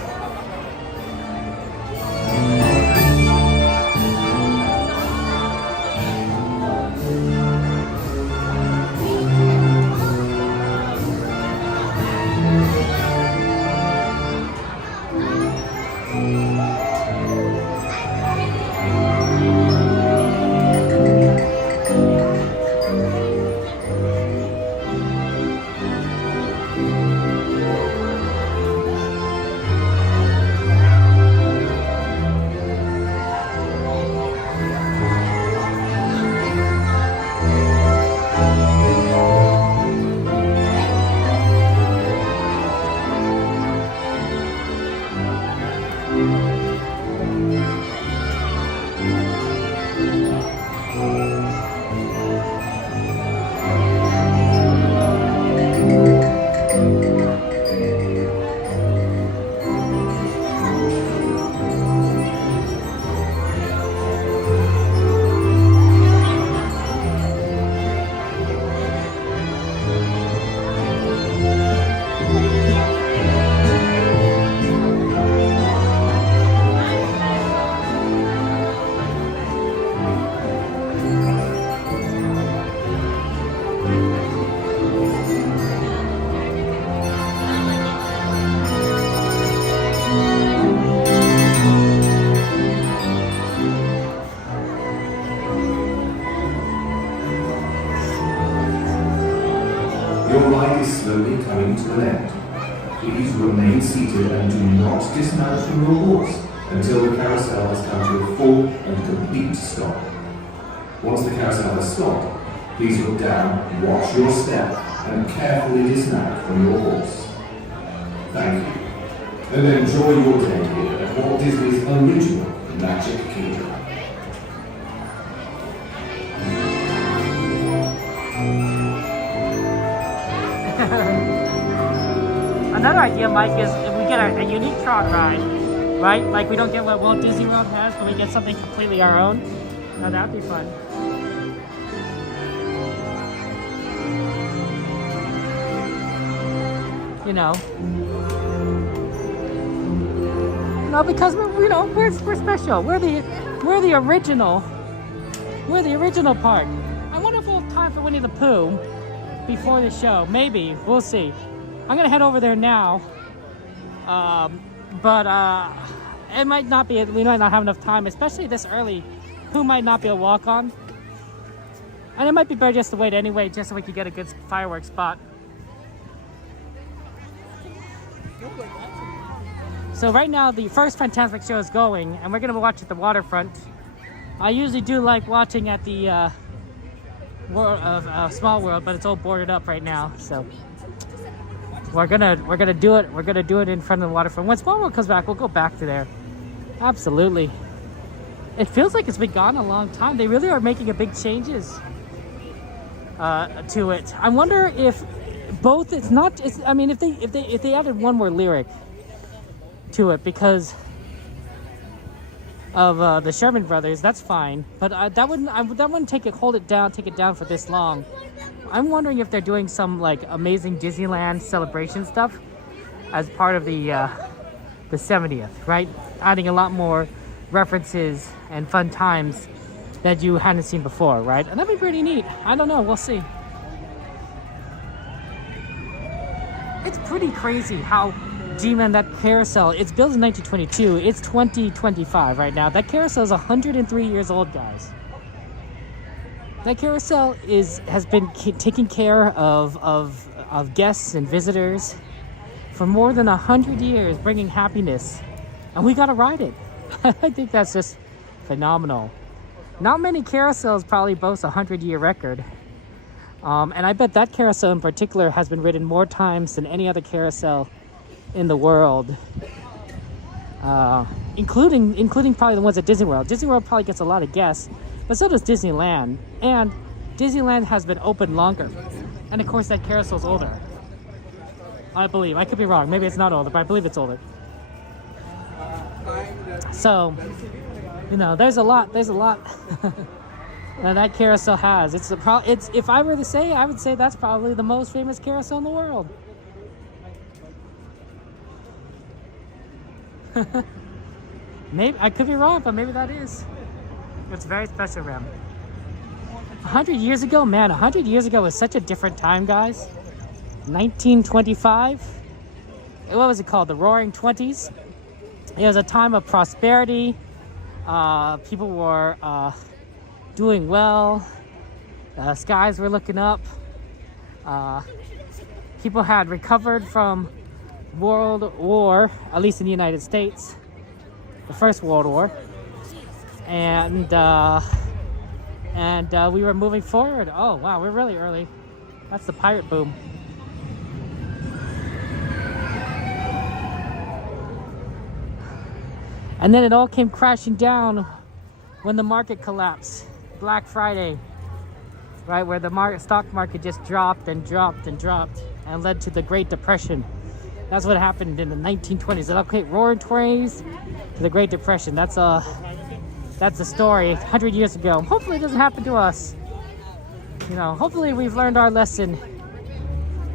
Your ride is slowly coming to an end. Please remain seated and do not dismount from your horse until the carousel has come to a full and complete stop. Once the carousel has stopped, please look down, watch your step, and carefully dismount from your horse. Thank you. And enjoy your day here at Walt Disney's original Magic Kingdom. Another idea, Mike, is if we get a unique Tron ride, right? Like we don't get what Walt Disney World has, but we get something completely our own. Now that'd be fun. You know. No, because we're special. We're the original. We're the original park. I wonder if we'll have time for Winnie the Pooh before the show. Maybe. We'll see. I'm gonna head over there now. But it might not be. We might not have enough time, especially this early. Pooh might not be a walk on, and it might be better just to wait anyway, just so we can get a good fireworks spot. So right now the first Fantasmic show is going, and we're gonna watch at the waterfront. I usually do like watching at the Small World, but it's all boarded up right now. So we're gonna do it. We're gonna do it in front of the waterfront. When Small World comes back, we'll go back to there. Absolutely. It feels like it's been gone a long time. They really are making a big changes to it. I wonder if both. It's not. I mean, if they added one more lyric to it because of the Sherman Brothers, that's fine. But that wouldn't take it down for this long. I'm wondering if they're doing some like amazing Disneyland celebration stuff as part of the 70th, right? Adding a lot more references and fun times that you hadn't seen before, right? And that'd be pretty neat. I don't know. We'll see. It's pretty crazy how G-Man, that carousel, it's built in 1922. It's 2025 right now. That carousel is 103 years old, guys. That carousel has been taking care of guests and visitors for more than 100 years, bringing happiness. And we got to ride it. I think that's just phenomenal. Not many carousels probably boast a 100-year record. And I bet that carousel in particular has been ridden more times than any other carousel in the world. Including probably the ones at Disney World. Disney World probably gets a lot of guests, but so does Disneyland. And Disneyland has been open longer. And of course that carousel's older. I believe. I could be wrong. Maybe it's not older, but I believe it's older. So, you know, there's a lot that carousel has. It's if I were to say, I would say that's probably the most famous carousel in the world. Maybe I could be wrong, but maybe that is. It's very special, man. 100 years ago, man, 100 years ago was such a different time, guys. 1925. What was it called? The Roaring Twenties. It was a time of prosperity. People were doing well. Skies were looking up. People had recovered from World War, at least in the United States, the First World War, and we were moving forward. Oh wow, we're really early. That's the pirate boom. And then it all came crashing down when the market collapsed. Black Friday, right, where the stock market just dropped and dropped and dropped and led to the Great Depression. That's what happened in the 1920s. Okay, Roaring 20s to the Great Depression. That's the story 100 years ago. Hopefully it doesn't happen to us. You know, hopefully we've learned our lesson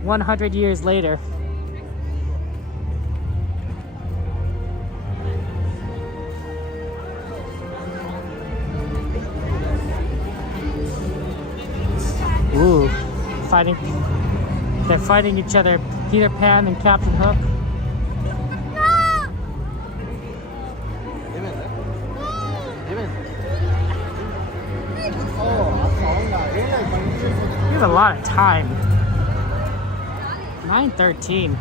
100 years later. Ooh, they're fighting each other. Peter Pan and Captain Hook. We have a lot of time. 9:13.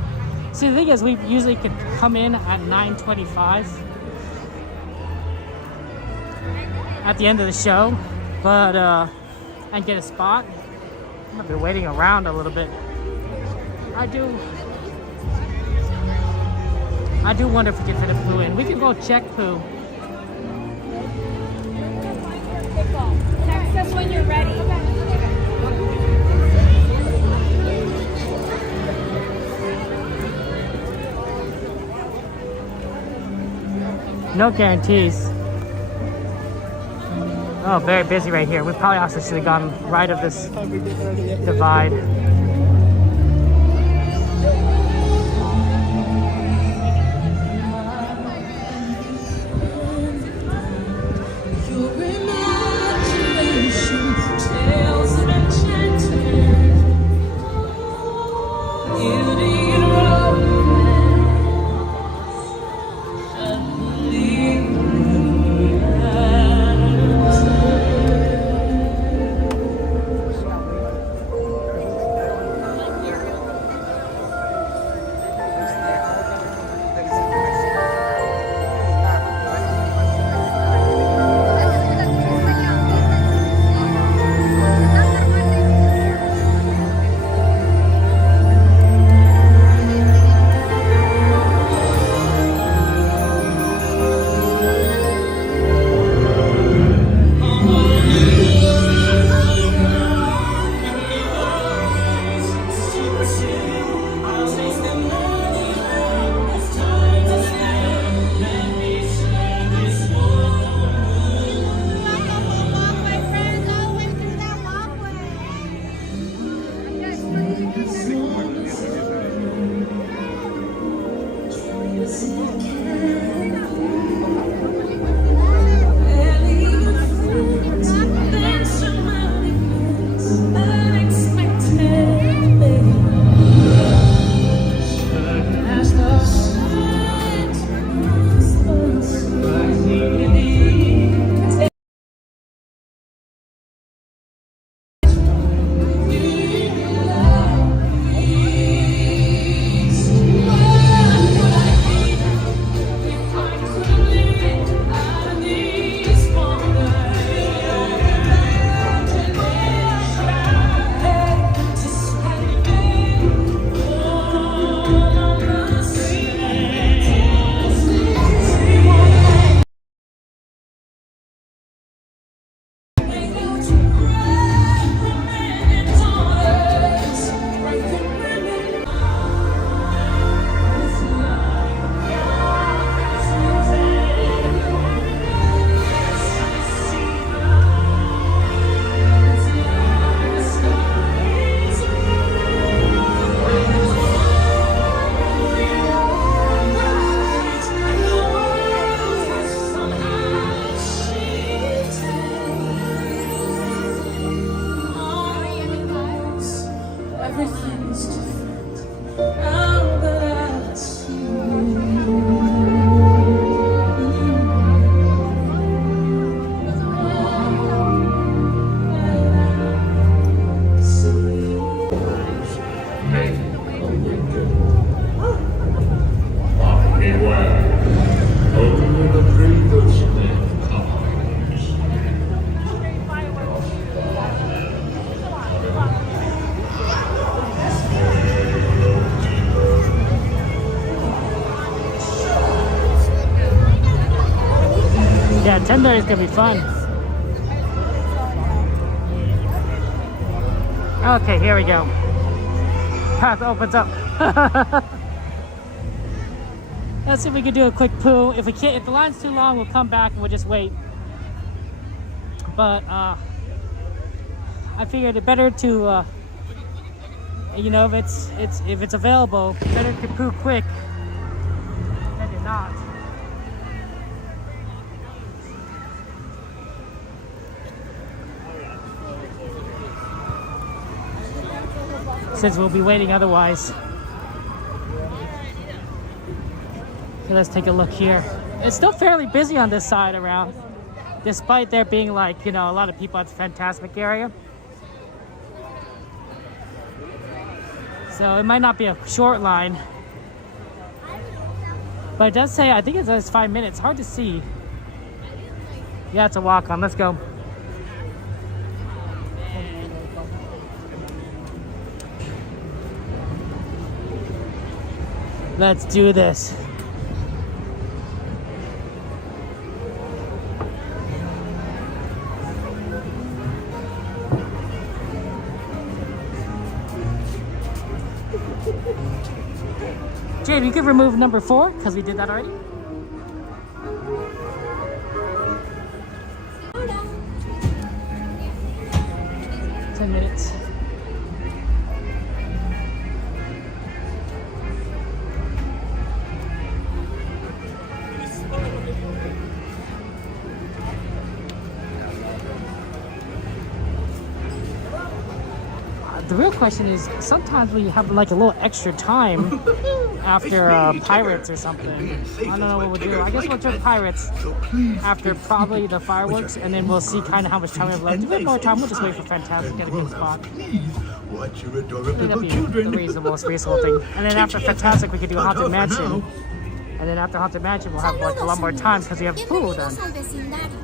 See, the thing is, we usually could come in at 9:25 at the end of the show, but and get a spot. I've been waiting around a little bit. I do wonder if we can fit a Pooh in. We can go check Pooh. Text us when you're ready. No guarantees. Oh, very busy right here. We probably also should have gone right of this divide. Yeah, 10:30 is gonna be fun. Okay, here we go. Path opens up. Let's see if we can do a quick poo. If we can't, if the line's too long, we'll come back and we'll just wait. But I figured it better to, you know, if it's available, better to poo quick than to not. Since we'll be waiting otherwise. So let's take a look here. It's still fairly busy on this side around, despite there being like, you know, a lot of people at the Fantasmic area. So it might not be a short line, but it does say, I think it says 5 minutes. Hard to see. Yeah, it's a walk on. Let's go. Let's do this. Jade, you could remove number 4 because we did that already. Hola. 10 minutes. The real question is, sometimes we have like a little extra time after Pirates or something. I don't know what we'll do. I guess we'll do Pirates after probably the fireworks, and then we'll see kind of how much time we have left. If we have more time, we'll just wait for Fantastic, get a good spot. Watch your adorable That'd be the children. most reasonable thing. And then after Fantastic, we could do Haunted Mansion. And then after Haunted Mansion, we'll have like a lot more time because we have Pooh done. Bienvenidos al vecindario.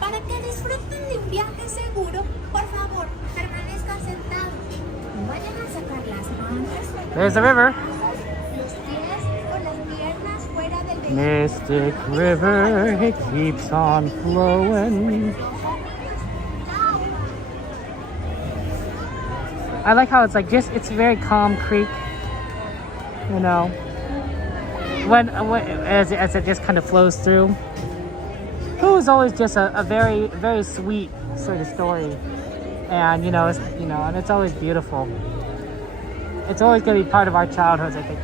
Para que disfruten de un viaje seguro, por favor, permanezcan sentados. No vayan a sacar las manos. There's the river. Los pies o las piernas fuera del vehículo. Mystic river, it keeps on flowing. I like how it's like just, it's a very calm creek, you know, when as it just kind of flows through. Pooh is always just a very, very sweet sort of story, and and it's always beautiful. It's always going to be part of our childhoods, I think.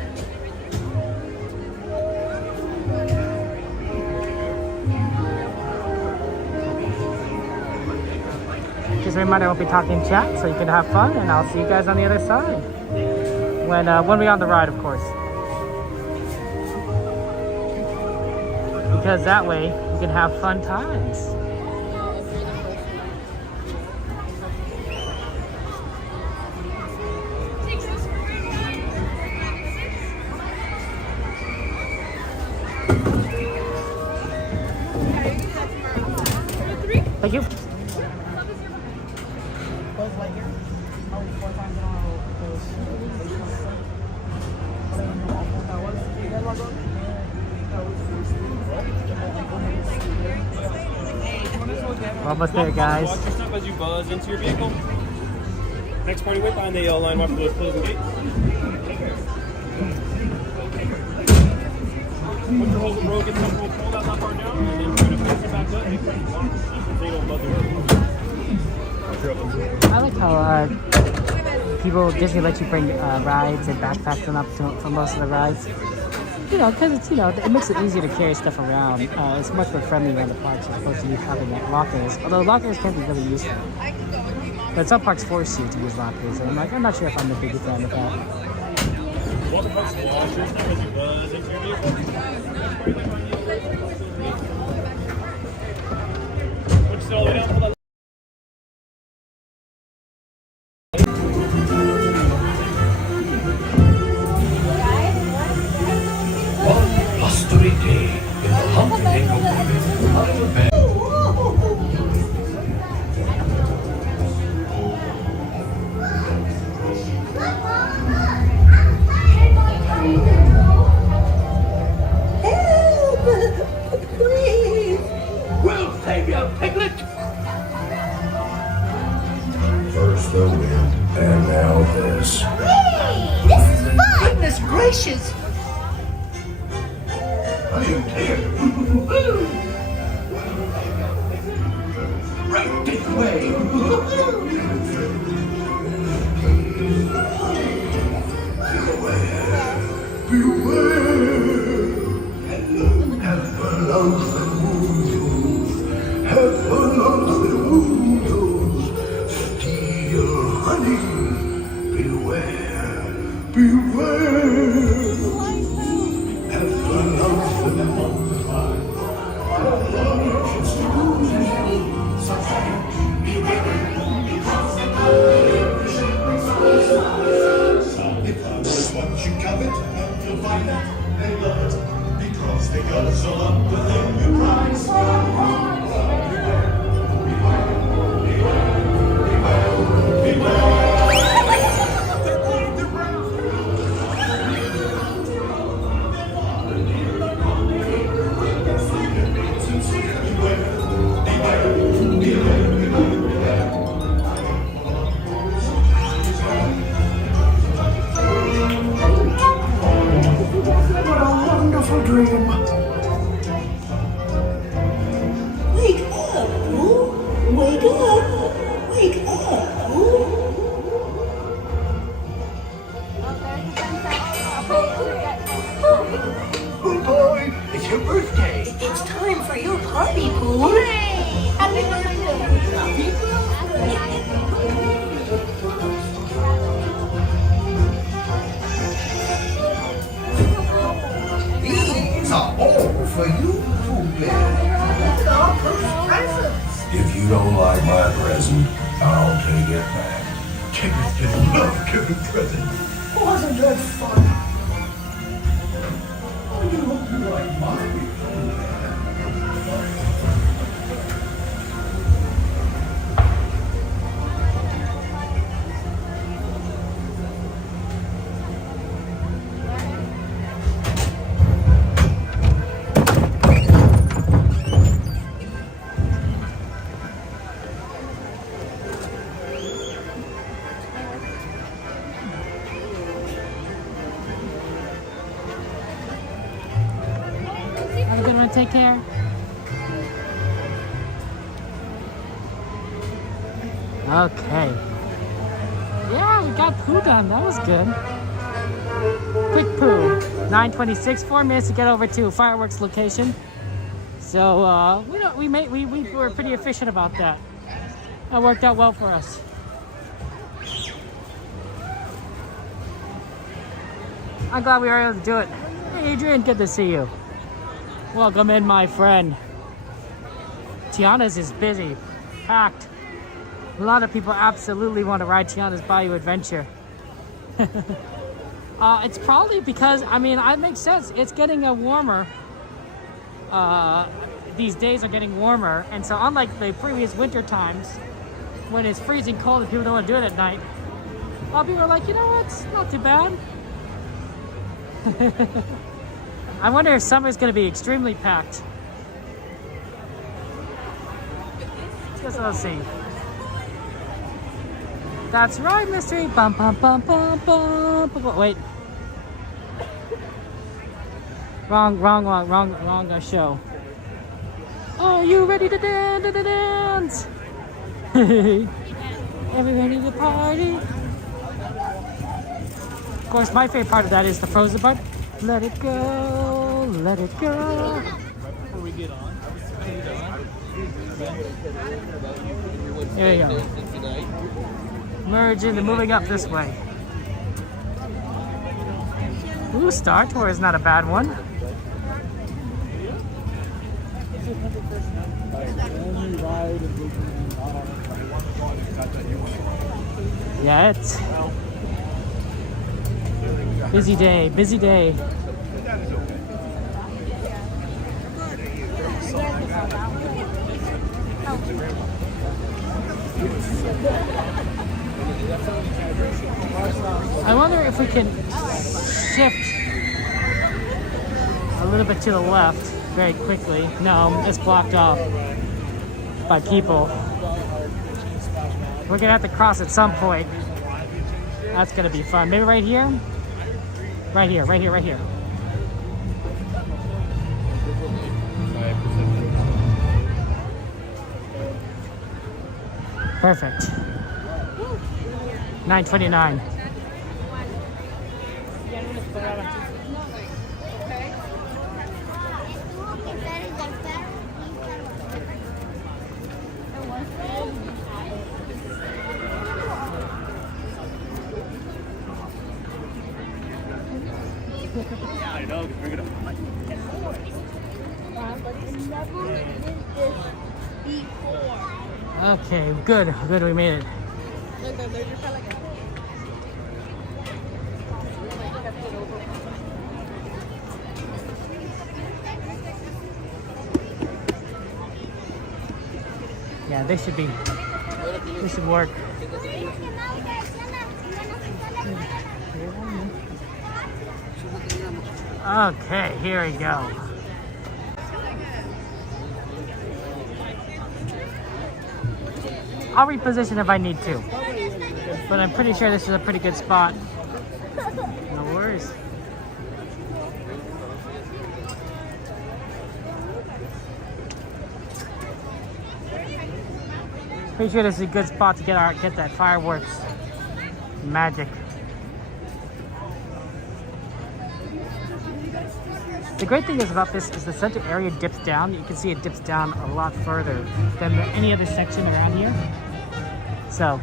Just a reminder, I won't be talking in chat, so you can have fun, and I'll see you guys on the other side. When we're on the ride, of course. Because that way, you can have fun times. Thank you. Almost there, guys. Watch your step as you buzz into your vehicle. Next party way behind the yellow line, watch for those closing gates. Put your hold the road, get some pull that far down, and then try to push it back up. Make sure you walk, so you don't buzz it. I like how people, Disney lets you bring rides and backpacks and up for most of the rides. You know, because it's, it makes it easier to carry stuff around. It's much more friendly around the parks as opposed to you having lockers. Although lockers can be really useful. But some parks force you to use lockers, and I'm not sure if I'm a big fan of that. Water parks, watch your step as you buzz into your vehicle. Put yourself all the way down for that. Blustery day in the haunted neighborhood. Help! Please! Well, honey, take it. Right, take it away. If you don't like my present, I'll take it back. Kids just love giving presents. Wasn't that fun? Oh, you hope you like mine. Take care. Okay. Yeah, we got Pooh done. That was good. Quick Pooh. 9:26. 4 minutes to get over to fireworks location. So we were pretty efficient about that. That worked out well for us. I'm glad we were able to do it. Hey, Adrian, good to see you. Welcome in, my friend. Tiana's is busy, packed. A lot of people absolutely want to ride Tiana's Bayou Adventure. It's probably because, I mean, it makes sense. It's getting warmer. These days are getting warmer. And so unlike the previous winter times, when it's freezing cold and people don't want to do it at night, a lot of people are like, you know what, it's not too bad. I wonder if summer's going to be extremely packed. Guess we'll see. That's right, mystery. Bum bum bum bum bum. Bum. Wait. Wrong show. Are you ready to dance? Everybody to party. Of course, my favorite part of that is the Frozen part. Let it go, let it go. Before we get on, There you go. Merge into moving up this way. Ooh, Star Tour is not a bad one. Yeah, it's busy day, busy day. I wonder if we can shift a little bit to the left very quickly. No, it's blocked off by people. We're gonna have to cross at some point. That's gonna be fun. Maybe right here? Right here. Perfect. $9.29. I know, bring it up. Okay, good. Good, we made it. Yeah, they should work. Okay, here we go. I'll reposition if I need to, but I'm pretty sure this is a pretty good spot. No worries. Pretty sure this is a good spot to get that fireworks magic. The great thing is about this is the center area dips down. You can see it dips down a lot further than any other section around here. So.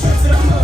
Trust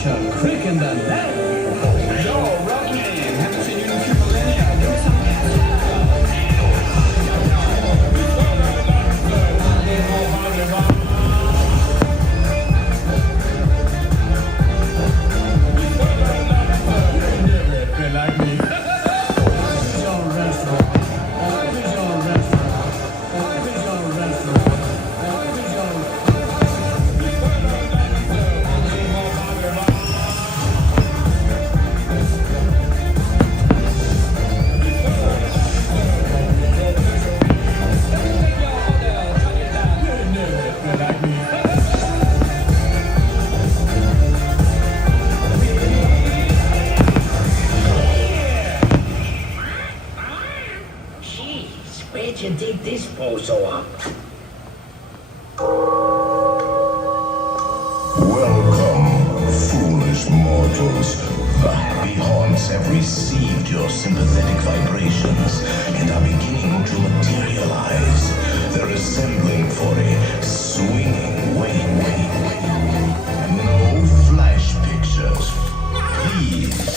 such a crick in the neck. Yo, Rockman, haven't seen you in a few millennia. Give me some like me. Life is your restaurant. Life is your restaurant. Life is your restaurant. Life is your like me. Jeez, where'd you dig this bozo up? Welcome, foolish mortals. The happy haunts have received your sympathetic vibrations and are beginning to materialize. They're assembling for a swinging wake. No flash pictures. Please.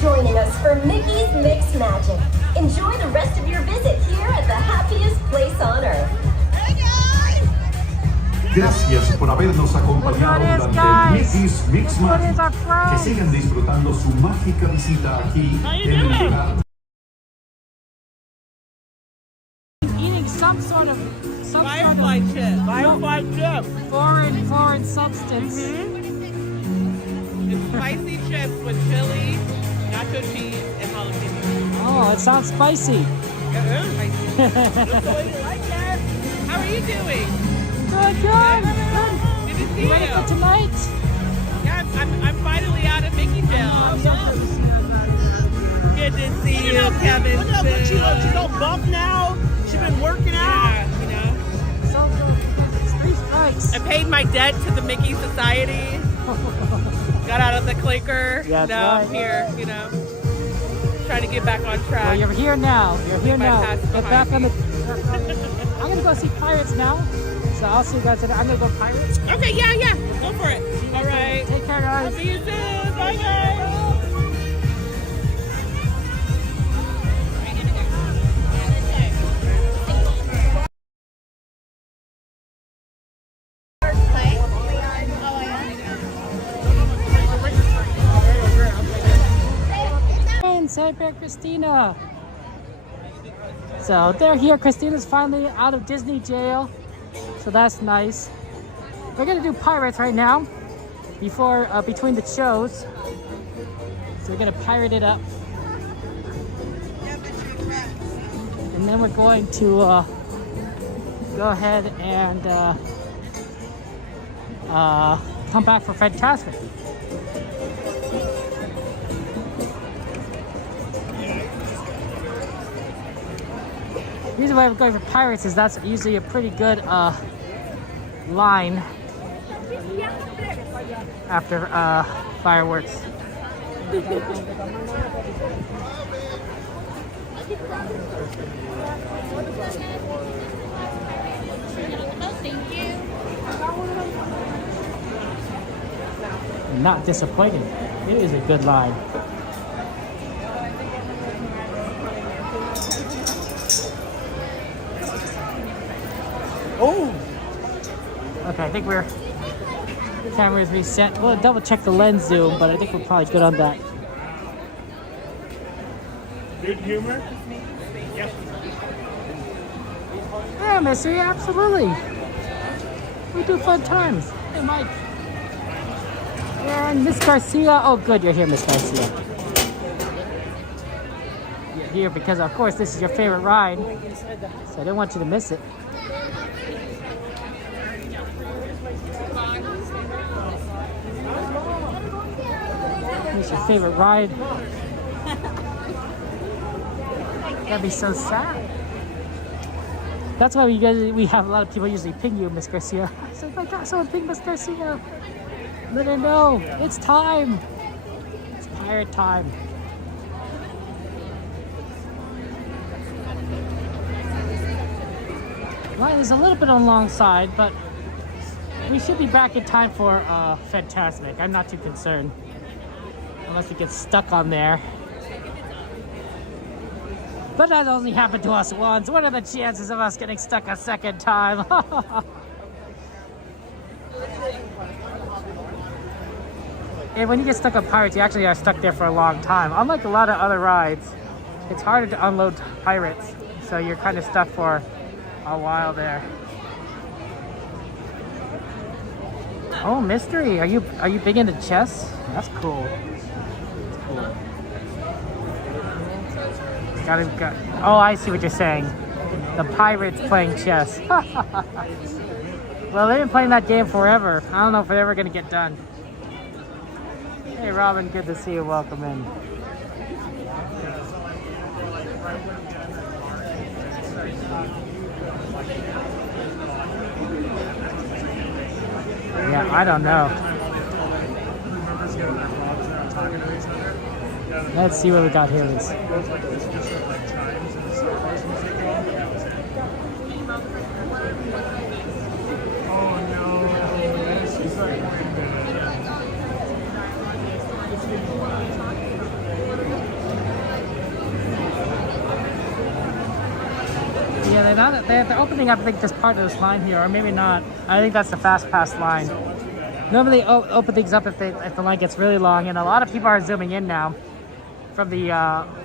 joining us for Mickey's Mix Magic. Enjoy the rest of your visit here at the happiest place on earth. Gracias por habernos acompañado durante Mickey's Mix Magic. Que sigan disfrutando su mágica visita aquí en el lugar. Eating some sort of Firefly chip. Firefly chip. Foreign substance. It's spicy chips with chili, nacho cheese, and jalapeno. Oh, it sounds spicy. It is spicy. How are you doing? Good. Good to see you. Ready for tonight? Yeah, I'm finally out of Mickey jail. Good to see you, Kevin. Look how good she looks. She's all buff now. She's been working out. Yeah, you know. So it's 3 strikes. I paid my debt to the Mickey Society. Got out of the clinker. Yeah, now right. I'm here, you know. Trying to get back on track. Well, you're here now. You're here My now. past Get back on behind the. I'm gonna go see Pirates now. So I'll see you guys later. I'm gonna go Pirates. Okay, yeah. Go for it. All right. Take care, guys. I'll see you soon. Bye, guys. Celebrate Christina. So they're here. Christina's finally out of Disney jail. So that's nice. We're gonna do Pirates right now before between the shows. So we're gonna pirate it up. And then we're going to go ahead and come back for Fantasmic. The reason why I'm going for Pirates is that's usually a pretty good line after fireworks. Not disappointing. It is a good line. Oh! Okay, I think we're camera's reset. We'll double check the lens zoom, but I think we're probably good on that. Good humor? Yes. Yeah, Missy, absolutely. We do fun times. Hey, Mike. And Miss Garcia. Oh, good, you're here, Miss Garcia. You're here because, of course, this is your favorite ride, so I didn't want you to miss it. It's your favorite ride. That'd be so sad. That's why we have a lot of people usually ping you, Miss Garcia. I said, my God, someone ping Miss Garcia. Let her know. It's time. It's pirate time. Line is a little bit on the long side, but we should be back in time for Fantasmic. I'm not too concerned. Unless it gets stuck on there. But that only happened to us once. What are the chances of us getting stuck a second time? And when you get stuck on Pirates, you actually are stuck there for a long time. Unlike a lot of other rides, it's harder to unload Pirates. So you're kind of stuck for a while there. Oh, mystery. Are you big into chess? That's cool. Oh, I see what you're saying. The Pirates playing chess. Well, they've been playing that game forever. I don't know if they're ever going to get done. Hey, Robin, good to see you. Welcome in. Yeah, I don't know. Let's see what we got here, Liz. they're opening up, I think, just part of this line here, or maybe not. I think that's the fast pass line. Normally open things up if the line gets really long, and a lot of people are zooming in now from the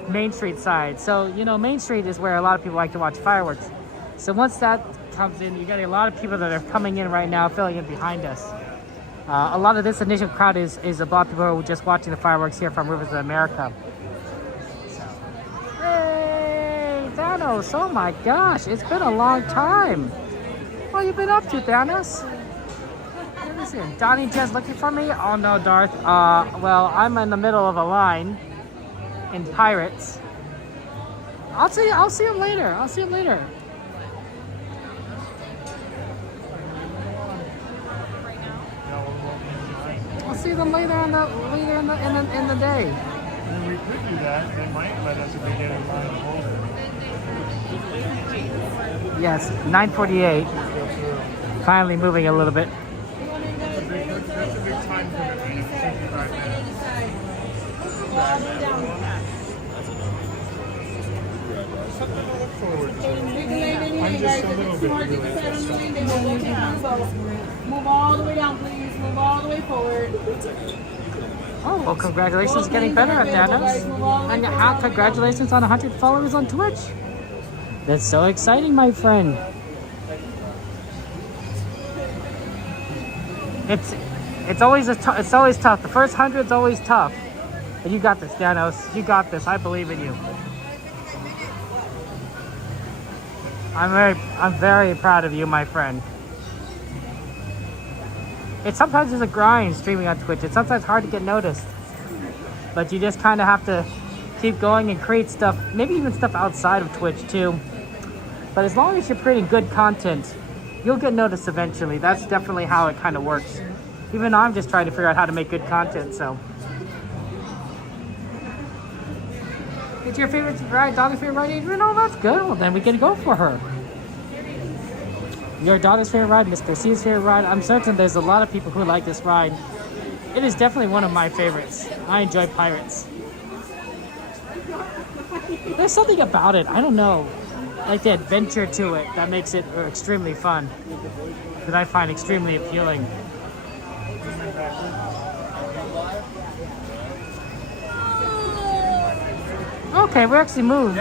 Main Street side. So, you know, Main Street is where a lot of people like to watch fireworks. So once that comes in, you got a lot of people that are coming in right now, filling in behind us. A lot of this initial crowd is a lot of people who are just watching the fireworks here from Rivers of America. So, hey, Thanos, oh my gosh, it's been a long time. What have you been up to, Thanos? Let me see. Donnie just looking for me? Oh no, Darth. Well, I'm in the middle of a line in Pirates. I'll see him later. I'll see him later. I'll see them later in the day. And we could do that. They might let us if we get in line older. Yes, 9:48. Finally moving a little bit. That's a big time commitment. 55 minutes. Something to look forward to. I'm just a little bit Move all the way down, please. Move all the way forward. Oh, well, congratulations getting better at Thanos. And congratulations on 100 followers on Twitch. That's so exciting, my friend. It's always tough. The first 100's always tough. But you got this, Thanos. You got this. I believe in you. I'm very proud of you, my friend. It sometimes is a grind streaming on Twitch. It's sometimes hard to get noticed. But you just kind of have to keep going and create stuff, maybe even stuff outside of Twitch too. But as long as you're creating good content, you'll get noticed eventually. That's definitely how it kind of works. Even I'm just trying to figure out how to make good content, so. It's your favorite ride, daughter's favorite ride, Adrian? Oh, that's good. Well, then we can go for her. Your daughter's favorite ride, Miss Garcia's favorite ride. I'm certain there's a lot of people who like this ride. It is definitely one of my favorites. I enjoy Pirates. There's something about it, I don't know, like the adventure to it that makes it extremely fun, that I find extremely appealing. Okay, we actually moved.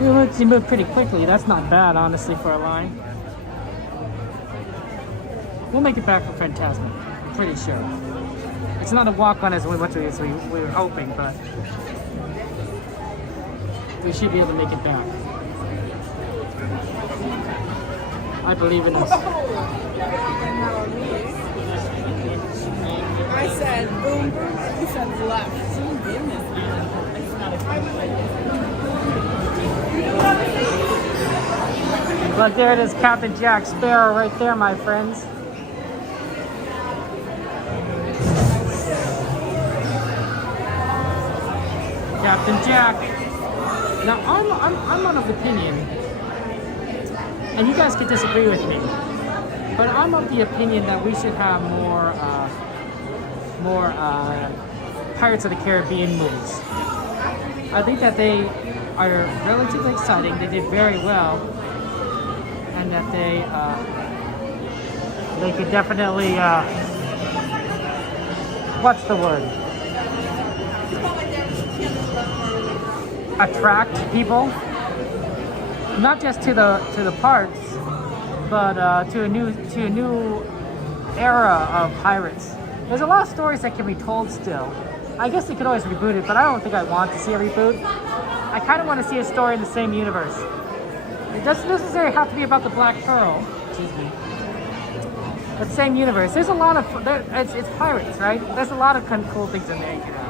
We actually moved pretty quickly. That's not bad, honestly, for a line. We'll make it back for Fantasmic, I'm pretty sure. It's not a walk-on as much as we were hoping, but we should be able to make it back. I believe in us. I said boom, boom, and you said left. Look, there it is, Captain Jack Sparrow right there, my friends. Captain Jack. Now, I'm of the opinion, and you guys could disagree with me, but I'm of the opinion that we should have more Pirates of the Caribbean movies. I think that they are relatively exciting. They did very well, and that they could definitely what's the word? Attract people, not just to the parks, but to a new era of pirates. There's a lot of stories that can be told still. I guess they could always reboot it, but I don't think I want to see a reboot. I kind of want to see a story in the same universe. It doesn't necessarily have to be about the Black Pearl. Excuse me. But same universe. There's a lot of it's pirates, right? There's a lot of kind of cool things in there you can have.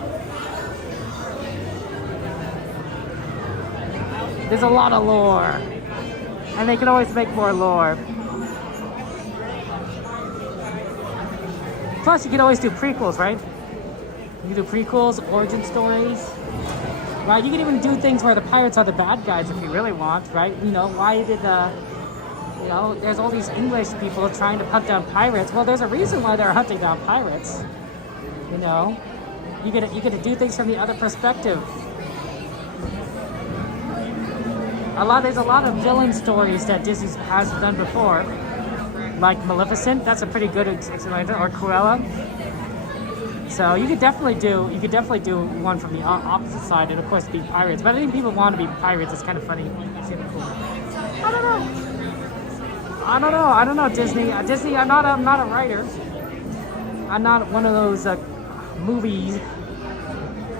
There's a lot of lore, and they can always make more lore. Plus, you can always do prequels, right? You can do prequels, origin stories, right? You can even do things where the pirates are the bad guys if you really want, right? You know, why did You know, there's all these English people trying to hunt down pirates. Well, there's a reason why they're hunting down pirates. You know, you get to do things from the other perspective. There's a lot of villain stories that Disney has done before, like Maleficent. That's a pretty good example, or Cruella. So you could definitely do one from the opposite side, and of course be pirates. But I think people want to be pirates. It's kind of funny. I don't know, Disney. Disney. I'm not a writer. I'm not one of those movie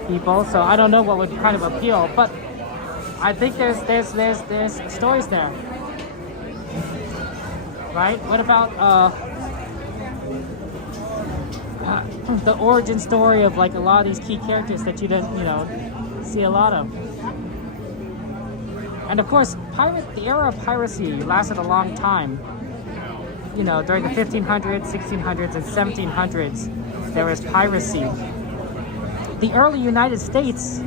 people, so I don't know what would kind of appeal. But I think there's stories there, right? What about the origin story of like a lot of these key characters that you don't, see a lot of? And of course, the era of piracy lasted a long time. You know, during the 1500s, 1600s, and 1700s, there was piracy. The early United States,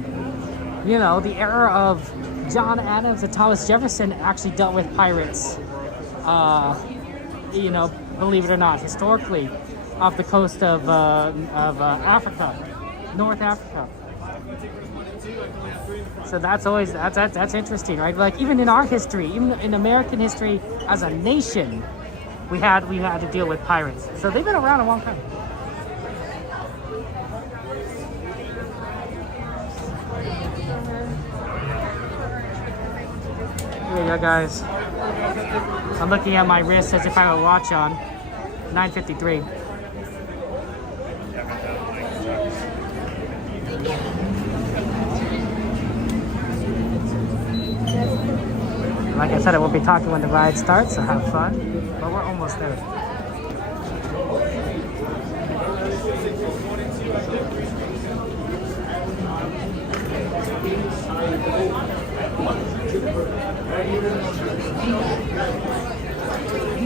the era of John Adams and Thomas Jefferson actually dealt with pirates. Believe it or not, historically, off the coast of Africa, North Africa. So that's interesting, right? Like even in our history, even in American history as a nation, we had to deal with pirates. So they've been around a long time. Here you go, guys. I'm looking at my wrist as if I have a watch on. 9:53. Like I said, I will be talking when the ride starts, so have fun. But we're almost there.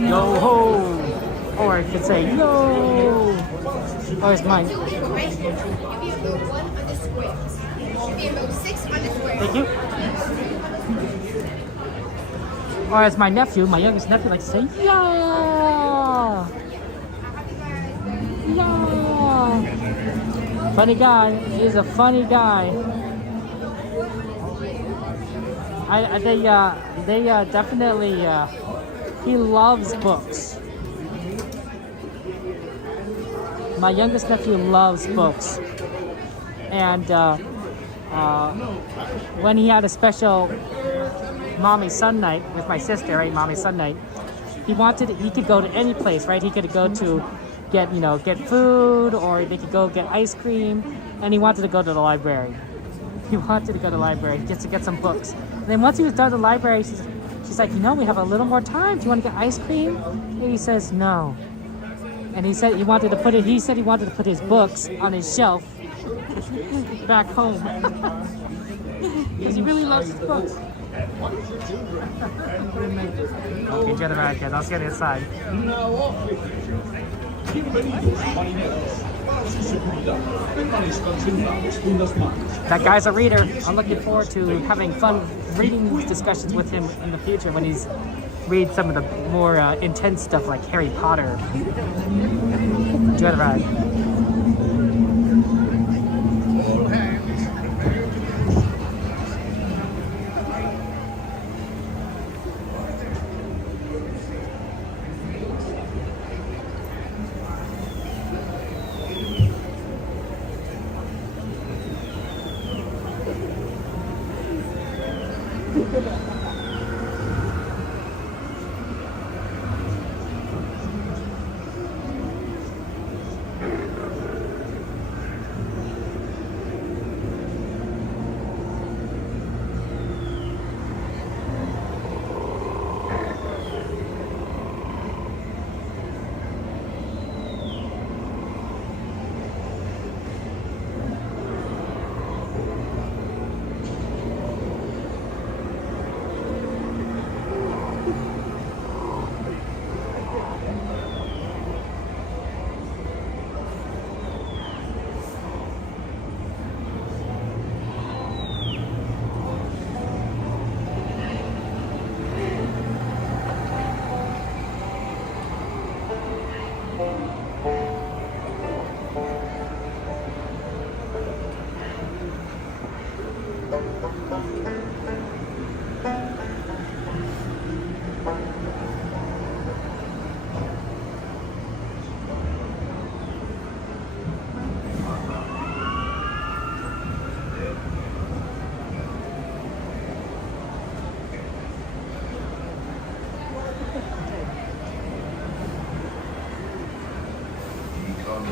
Yo ho! Or I could say yo! Oh, it's mine. Thank you. Or as my nephew, my youngest nephew, likes to say, yeah! Yeah! Funny guy. He's a funny guy. They definitely, he loves books. My youngest nephew loves books. And when he had a special mommy-son night with my sister, right? Mommy-son night. He could go to any place, right? He could go to get food, or they could go get ice cream, and he wanted to go to the library. He wanted to go to the library just to get some books. And then once he was done at the library, she's like, we have a little more time. Do you want to get ice cream? And he says, no. And he said he wanted to put his books on his shelf back home. Because he really loves his books. Okay, enjoy the ride, guys. I'll see you on the inside. That guy's a reader. I'm looking forward to having fun reading discussions with him in the future when he's read some of the more intense stuff like Harry Potter. Enjoy the ride. Come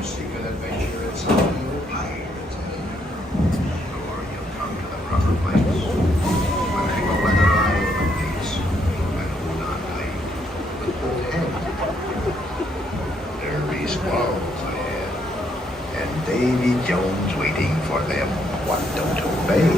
seek an adventure in some new pirates, or you'll come to the proper place. When I go whether I face, I do not hide, but pretend. There be squalls ahead, and Davy Jones waiting for them what don't obey.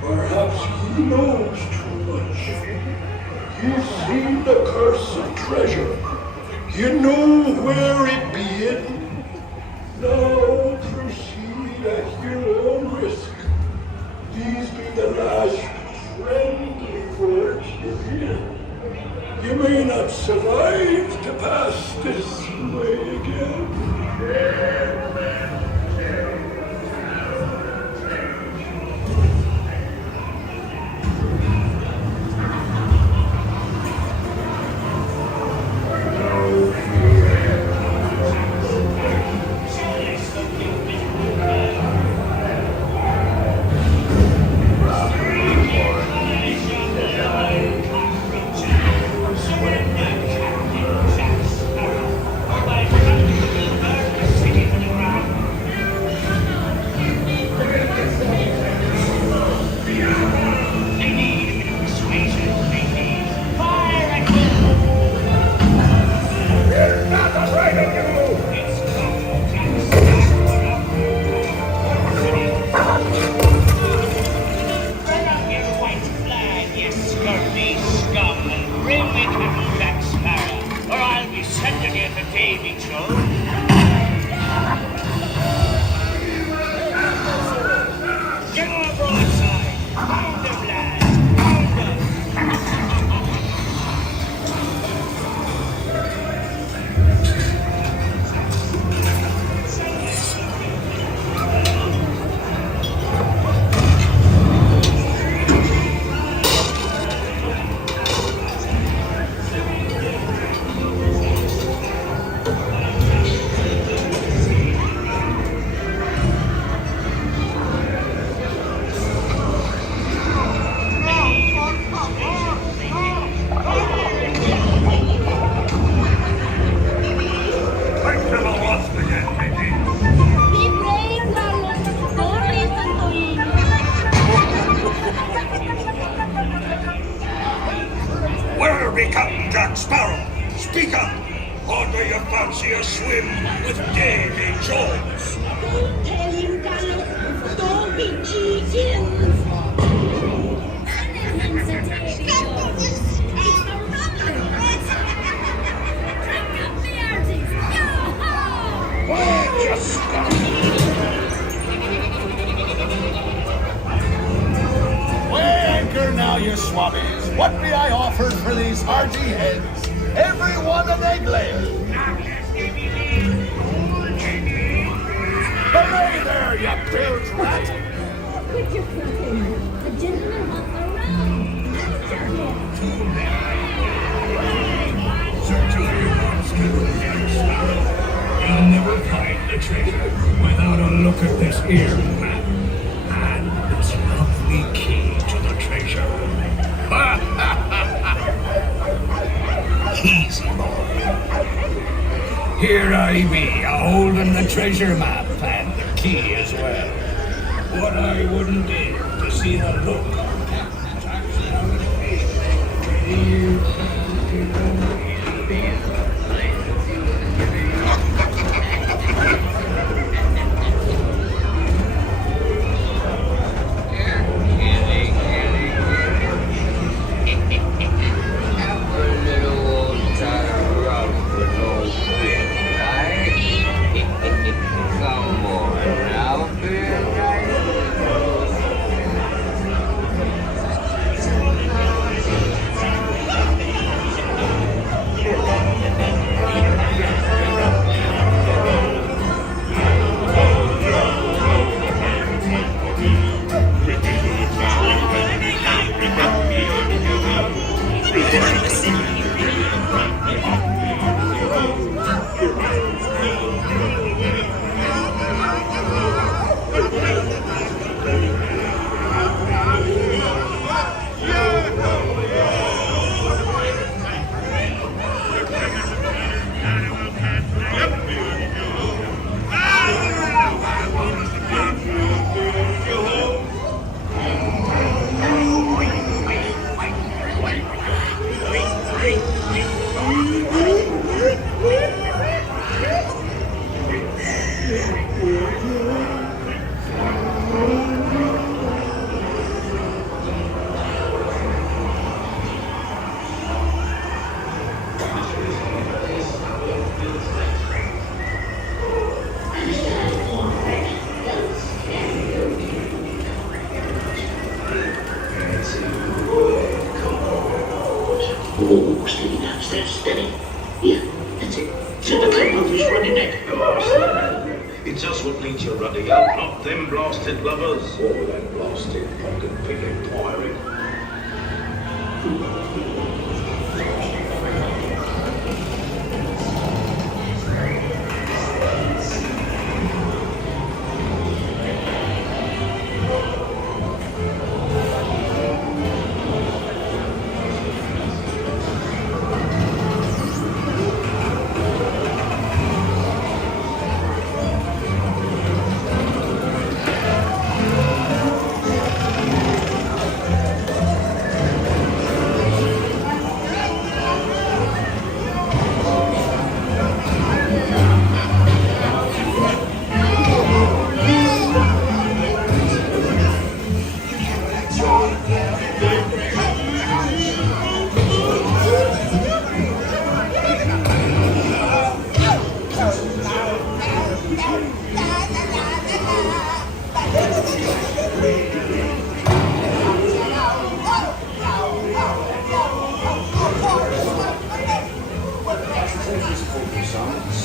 Perhaps he knows too much. He's seen the cursed treasure. You know where it be hidden. Now proceed at your own risk. These be the last friendly words you hear. You may not survive to pass this way again. Jack Sparrow, or I'll be sending you to Davy Joe. Get on broadside. Pound them, lads. Pound them. Where be Captain Jack Sparrow? Speak up! Or do you fancy a swim with Davy Jones? Don't tell him, Carlos. Don't be cheating. Him's a Davy Jones. It's the Rumbler. Crack up the artist. Yo-ho! Why, just stop! Weigh anchor now, you swabbies. What be I offered for these hearty heads? Every one an egg layer. Hooray there, you bilge rat! Quit your fluffing. The gentleman wants a round. Certainly you once killed Jack Sparrow. You'll never find the treasure without a look at this here map and this lovely key to the treasure room. Easy, boy. Here I be, a-holding the treasure map and the key as well. What I wouldn't give to see the look on Captain Jack Sparrow's Oh, steady now, steady. Yeah, that's it. So the club is running it. It's us what needs your ruddy up, not them blasted lovers. Or that blasted pocket-picking pirate.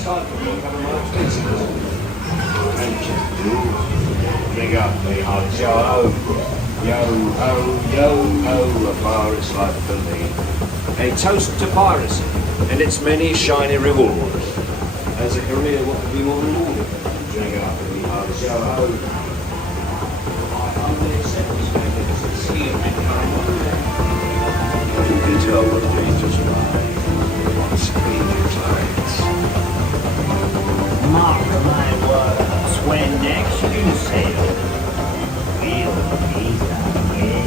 time for me to have a more expensive one. Ring up me hearts, yo ho, a pirate's life for me. A toast to piracy and its many shiny rewards. As a career, what could be more rewarding? Ring up me hearts, yo ho. You can tell what dangers lie on strange tides. Mark my words, when next you sail, we'll meet again.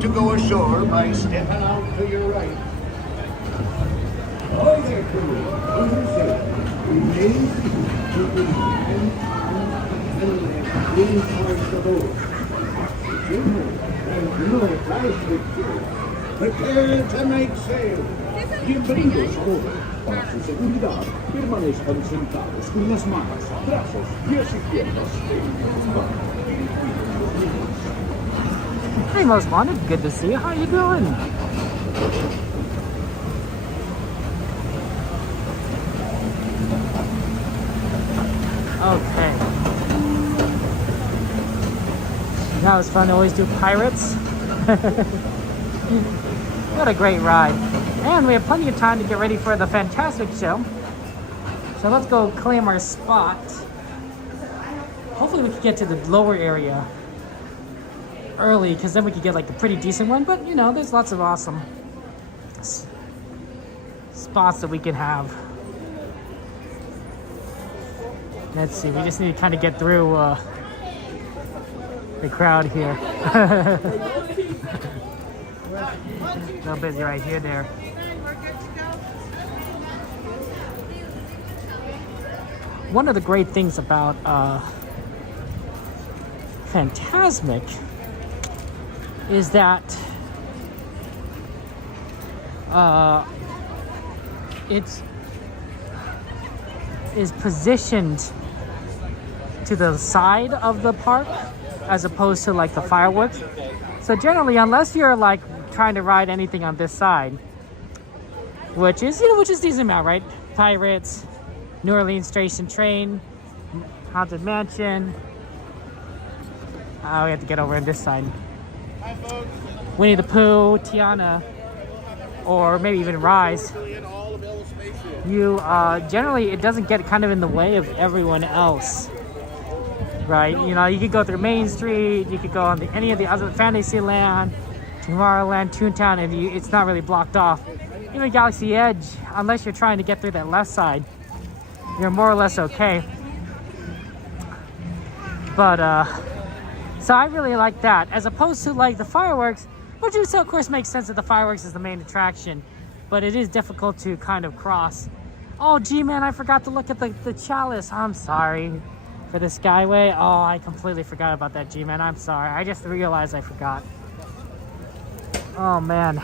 To go ashore by stepping out to your right. Ahoy there, crew. Remain keeping hand and lean towards the boat. And no price with you. Prepare to make sail. Bienvenidos a bordo. Para su seguridad, permanezcan sentados con las manos, brazos, pies y piernas. Hey, Most Wanted, good to see you. How you doing? Okay. That was fun to always do pirates. What a great ride. And we have plenty of time to get ready for the Fantasmic show. So let's go claim our spot. Hopefully we can get to the lower area early, because then we could get like a pretty decent one. But you know, there's lots of awesome spots that we can have. Let's see, we just need to kind of get through the crowd here. A little busy right here, there. One of the great things about Fantasmic is that it is positioned to the side of the park as opposed to like the fireworks. So generally, unless you're like trying to ride anything on this side, which is decent amount, right? Pirates, New Orleans Station Train, Haunted Mansion. We have to get over on this side. Winnie the Pooh, Tiana, or maybe even Rise. You generally, it doesn't get kind of in the way of everyone else, right? You know, you could go through Main Street, you could go on any of the other Fantasyland, Tomorrowland, Toontown, and it's not really blocked off. Even Galaxy Edge, unless you're trying to get through that left side, you're more or less okay. But so I really like that, as opposed to like the fireworks, which is, of course makes sense that the fireworks is the main attraction, but it is difficult to kind of cross. Oh gee man, I forgot to look at the chalice. I'm sorry for the Skyway. Oh, I completely forgot about that, G man. I'm sorry, I just realized I forgot. Oh man.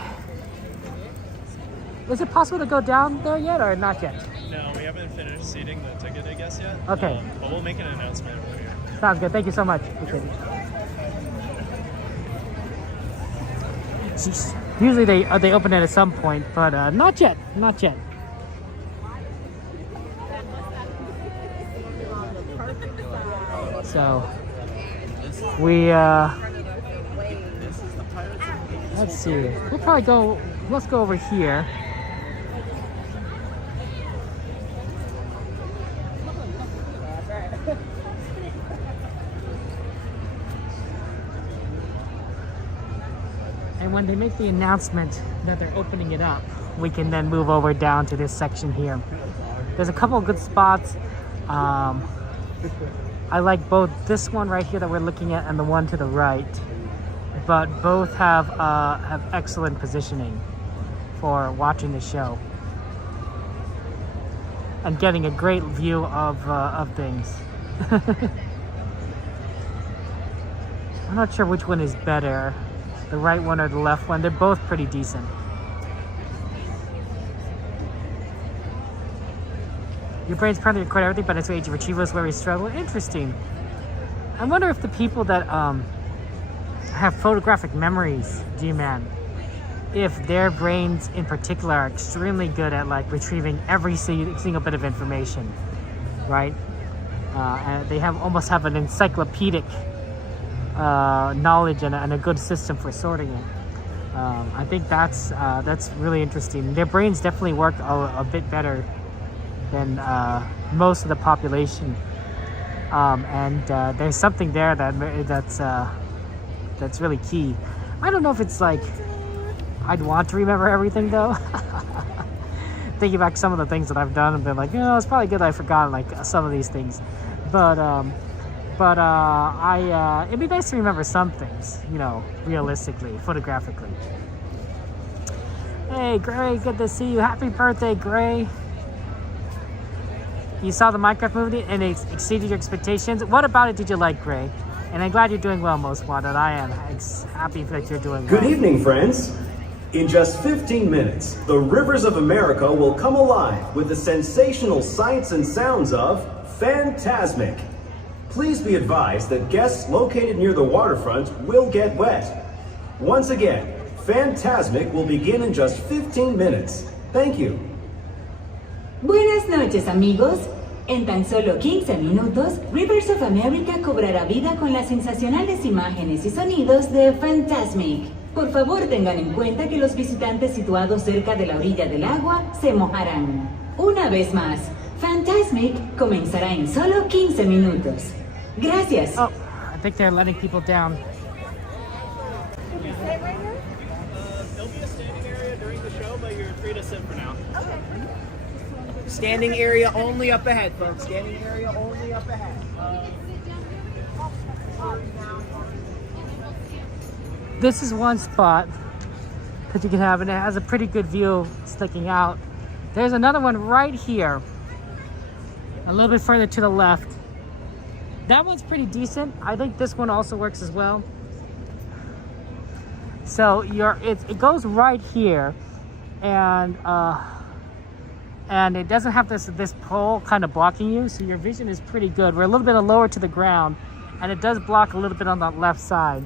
Is it possible to go down there yet or not yet? No, we haven't finished seating the ticket, I guess, yet. Okay. But we'll make an announcement later. Sounds good. Thank you so much. Appreciate it. Jeez. Usually they open it at some point, but not yet. Not yet. So we let's see. We'll probably go. Let's go over here. And when they make the announcement that they're opening it up, we can then move over down to this section here. There's a couple of good spots. I like both this one right here that we're looking at and the one to the right, but both have excellent positioning for watching the show and getting a great view of things. I'm not sure which one is better, the right one or the left one. They're both pretty decent. Your brain's currently record everything, but its age of retrieval is where we struggle. Interesting. I wonder if the people that have photographic memories, G-Man, if their brains in particular are extremely good at like retrieving every single bit of information, right? And they almost have an encyclopedic knowledge and a good system for sorting it. I think that's really interesting. Their brains definitely work a bit better than most of the population, and there's something there that's really key. I don't know if it's like I'd want to remember everything though. Thinking back some of the things that I've done and been like, it's probably good I forgot like some of these things, but it'd be nice to remember some things, realistically, photographically. Hey Gray, good to see you. Happy birthday, Gray. You saw the Minecraft movie and it exceeded your expectations. What about it did you like, Gray? And I'm glad you're doing well, most wanted. I am happy that you're doing well. Good evening, friends. In just 15 minutes, the rivers of America will come alive with the sensational sights and sounds of Fantasmic. Please be advised that guests located near the waterfront will get wet. Once again, Fantasmic will begin in just 15 minutes. Thank you. Buenas noches, amigos. En tan solo 15 minutos, Rivers of America cobrará vida con las sensacionales imágenes y sonidos de Fantasmic. Por favor, tengan en cuenta que los visitantes situados cerca de la orilla del agua se mojarán. Una vez más, Fantasmic comenzará en solo 15 minutos. Gracias. Oh, I think they're letting people down. There'll be a standing area during the show, but you're free to sit for now. Okay. Standing area only up ahead, folks. Standing area only up ahead. This is one spot that you can have, and it has a pretty good view sticking out. There's another one right here, a little bit further to the left. That one's pretty decent. I think this one also works as well. So it goes right here, and it doesn't have this pole kind of blocking you, so your vision is pretty good. We're a little bit lower to the ground, and it does block a little bit on that left side.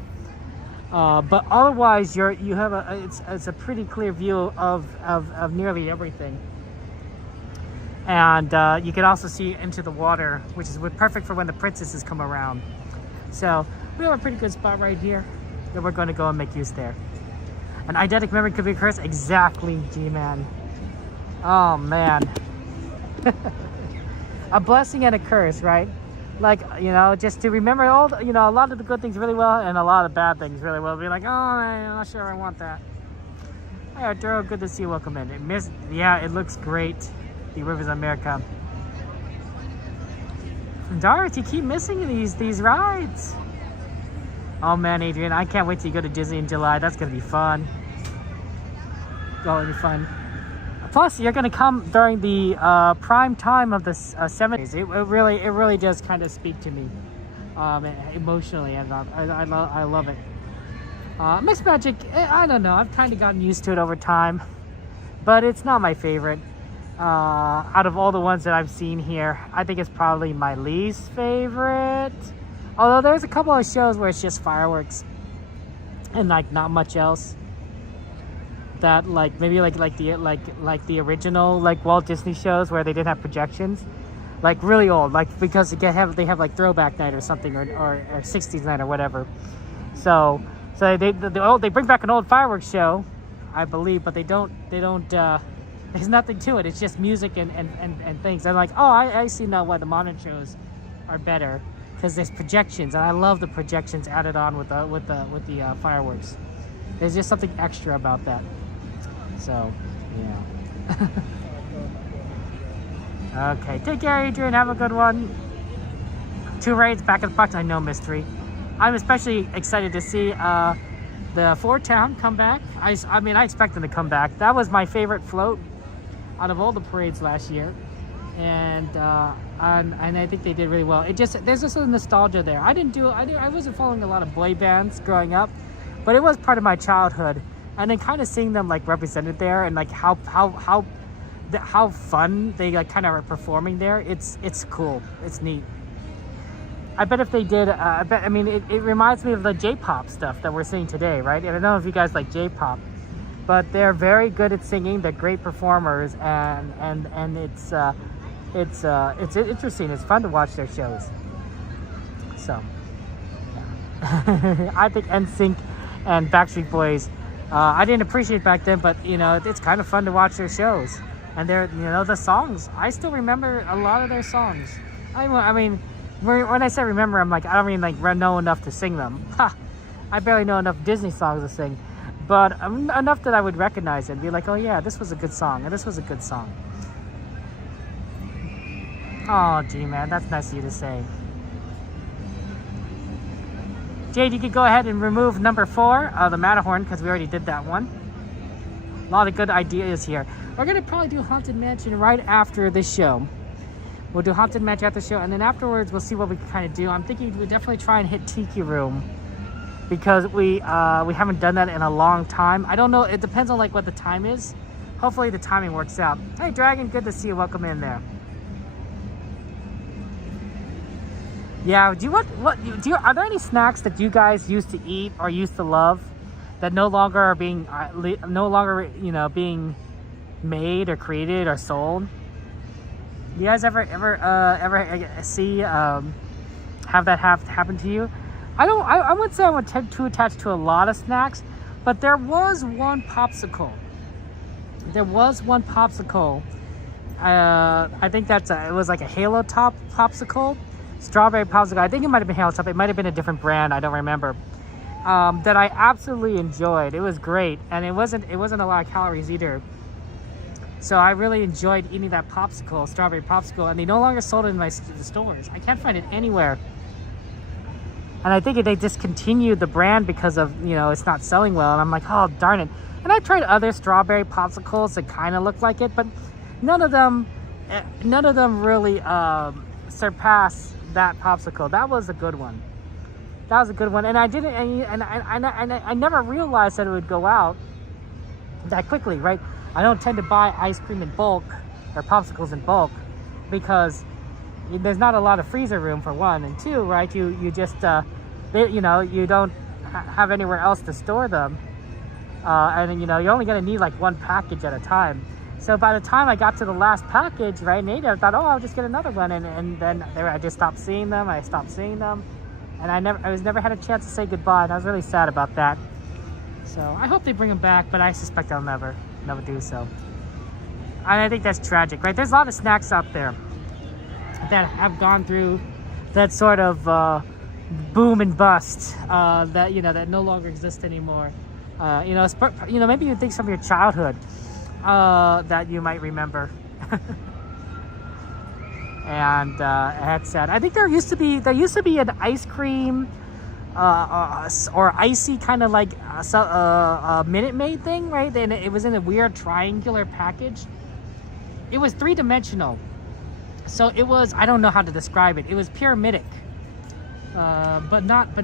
But otherwise, it's a pretty clear view of nearly everything. And you can also see into the water, which is perfect for when the princesses come around. So we have a pretty good spot right here that we're going to go and make use there. An eidetic memory could be a curse. Exactly, G-Man. Oh man. A blessing and a curse, right? Like, just to remember a lot of the good things really well and a lot of the bad things really well. Be like, I'm not sure I want that. Hey Arturo, good to see you. Welcome in. It looks great. The Rivers of America. Doris, you keep missing these rides. Oh man, Adrian, I can't wait till you go to Disney in July. That's gonna be fun. Oh, it'll be fun. Plus, you're gonna come during the prime time of the 70s. It really does kind of speak to me emotionally, and I love it. Mixed Magic, I don't know. I've kind of gotten used to it over time, but it's not my favorite. Out of all the ones that I've seen here, I think it's probably my least favorite. Although there's a couple of shows where it's just fireworks and like not much else. That like maybe like the original like Walt Disney shows where they didn't have projections, like really old, like because they have like throwback night or something or 60s night or whatever. So they bring back an old fireworks show, I believe, but they don't. There's nothing to it. It's just music and things. I'm like, oh, I see now why the modern shows are better, because there's projections, and I love the projections added on with the fireworks. There's just something extra about that. So, yeah. Okay, take care, Adrian. Have a good one. 2 raids back in the box. I know, mystery. I'm especially excited to see the Ford Town come back. I mean, I expect them to come back. That was my favorite float out of all the parades last year, and I think they did really well. There's just a nostalgia there. I wasn't following a lot of boy bands growing up, but it was part of my childhood, and then kind of seeing them like represented there and like how fun they like kind of are performing there. It's cool. It's neat. I bet if they did, I mean, it reminds me of the J-pop stuff that we're seeing today, right? And I don't know if you guys like J-pop, but they're very good at singing. They're great performers, and it's interesting. It's fun to watch their shows. So, yeah. I think NSYNC and Backstreet Boys, I didn't appreciate back then, but you know, it's kind of fun to watch their shows. And they're, you know, the songs. I still remember a lot of their songs. I mean, when I say remember, I'm like, I don't really like know enough to sing them. Ha! I barely know enough Disney songs to sing, but enough that I would recognize it and be like, oh yeah, this was a good song, and this was a good song. Oh, gee, man, that's nice of you to say. Jade, you could go ahead and remove number 4, the Matterhorn, because we already did that one. A lot of good ideas here. We're gonna probably do Haunted Mansion right after this show. We'll do Haunted Mansion after the show, and then afterwards we'll see what we can kind of do. I'm thinking we'll definitely try and hit Tiki Room, because we haven't done that in a long time. I don't know, it depends on like what the time is. Hopefully the timing works out. Hey Dragon, good to see you. Welcome in there. Yeah, are there any snacks that you guys used to eat or used to love that no longer are being being made or created or sold? Do you guys ever see have that happen to you? I wouldn't say I'm too attached to a lot of snacks, but there was one popsicle. I think it was like a Halo Top popsicle, strawberry popsicle. I think it might have been Halo Top. It might have been a different brand. I don't remember. That I absolutely enjoyed. It was great, and it wasn't a lot of calories either. So I really enjoyed eating that popsicle, strawberry popsicle, and they no longer sold it in the stores. I can't find it anywhere. And I think they discontinued the brand because of, you know, it's not selling well. And I'm like, oh, darn it. And I tried other strawberry popsicles that kind of look like it, but none of them really surpass that popsicle. That was a good one. And I never realized that it would go out that quickly, right? I don't tend to buy ice cream in bulk or popsicles in bulk because there's not a lot of freezer room, for one, and two, right? You just you don't have anywhere else to store them, and you know you're only gonna need like one package at a time. So by the time I got to the last package, right, Nate, I thought, oh, I'll just get another one, and then I just stopped seeing them. And I never had a chance to say goodbye, and I was really sad about that. So I hope they bring them back, but I suspect I'll never do so. And I think that's tragic, right? There's a lot of snacks out there that have gone through that sort of boom and bust that no longer exist anymore. Maybe you think from your childhood that you might remember. And that's sad. I think there used to be an ice cream or icy kind of like Minute Maid thing, right? And it was in a weird triangular package. It was 3-dimensional, so it was, I don't know how to describe it. It was pyramidic, but not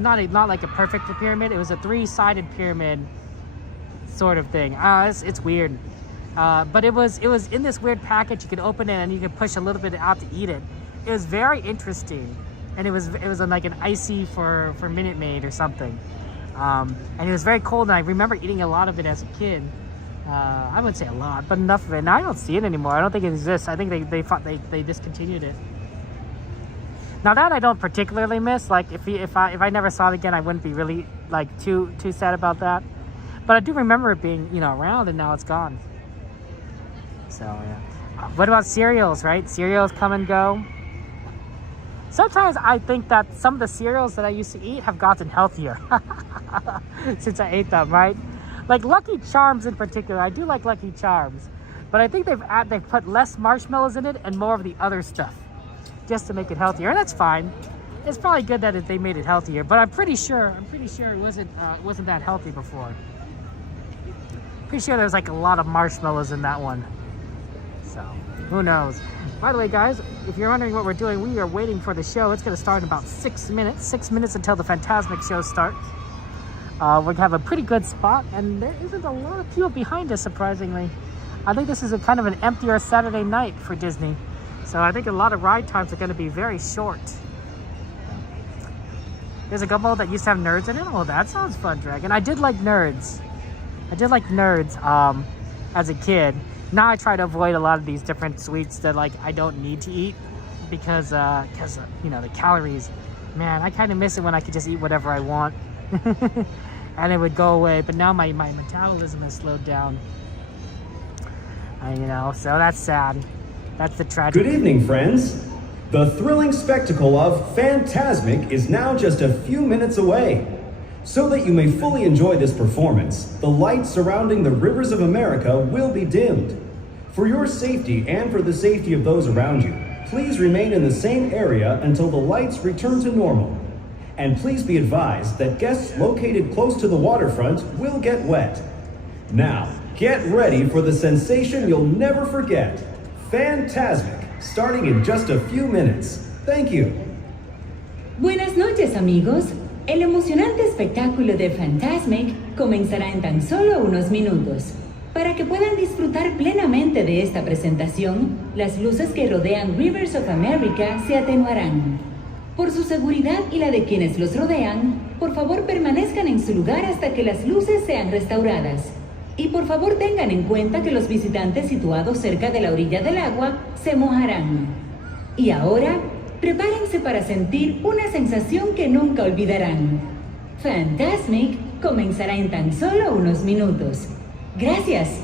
like a perfect pyramid. It was a 3-sided pyramid sort of thing. It's weird. But it was in this weird package. You could open it and you could push a little bit out to eat it. It was very interesting, and it was like an icy for Minute Maid or something. And it was very cold, and I remember eating a lot of it as a kid. I wouldn't say a lot, but enough of it. Now I don't see it anymore. I don't think it exists. I think they discontinued it. Now that I don't particularly miss. Like if I never saw it again, I wouldn't be really like too sad about that. But I do remember it being, you know, around, and now it's gone. So yeah. What about cereals, right? Cereals come and go. Sometimes I think that some of the cereals that I used to eat have gotten healthier since I ate them, right? Like Lucky Charms in particular. I do like Lucky Charms, but I think they've put less marshmallows in it and more of the other stuff, just to make it healthier, and that's fine. It's probably good that they made it healthier, but I'm pretty sure it wasn't that healthy before. Pretty sure there's like a lot of marshmallows in that one. So who knows? By the way, guys, if you're wondering what we're doing, we are waiting for the show. It's going to start in about 6 minutes. 6 minutes until the Fantasmic show starts. We have a pretty good spot, and there isn't a lot of people behind us, surprisingly. I think this is a kind of an emptier Saturday night for Disney. So I think a lot of ride times are going to be very short. There's a couple that used to have nerds in it. Oh, that sounds fun, Dragon. I did like nerds. As a kid. Now I try to avoid a lot of these different sweets that like I don't need to eat because you know, the calories. Man, I kind of miss it when I could just eat whatever I want and it would go away. But now my metabolism has slowed down. You know, so that's sad. That's the tragedy. Good evening, friends. The thrilling spectacle of Fantasmic is now just a few minutes away. So that you may fully enjoy this performance, the lights surrounding the rivers of America will be dimmed. For your safety and for the safety of those around you, please remain in the same area until the lights return to normal. And please be advised that guests located close to the waterfront will get wet. Now, get ready for the sensation you'll never forget. Fantasmic, starting in just a few minutes. Thank you. Buenas noches, amigos. El emocionante espectáculo de Fantasmic comenzará en tan solo unos minutos. Para que puedan disfrutar plenamente de esta presentación, las luces que rodean Rivers of America se atenuarán. Por su seguridad y la de quienes los rodean, por favor permanezcan en su lugar hasta que las luces sean restauradas. Y por favor tengan en cuenta que los visitantes situados cerca de la orilla del agua se mojarán. Y ahora, prepárense para sentir una sensación que nunca olvidarán. Fantasmic comenzará en tan solo unos minutos. Gracias.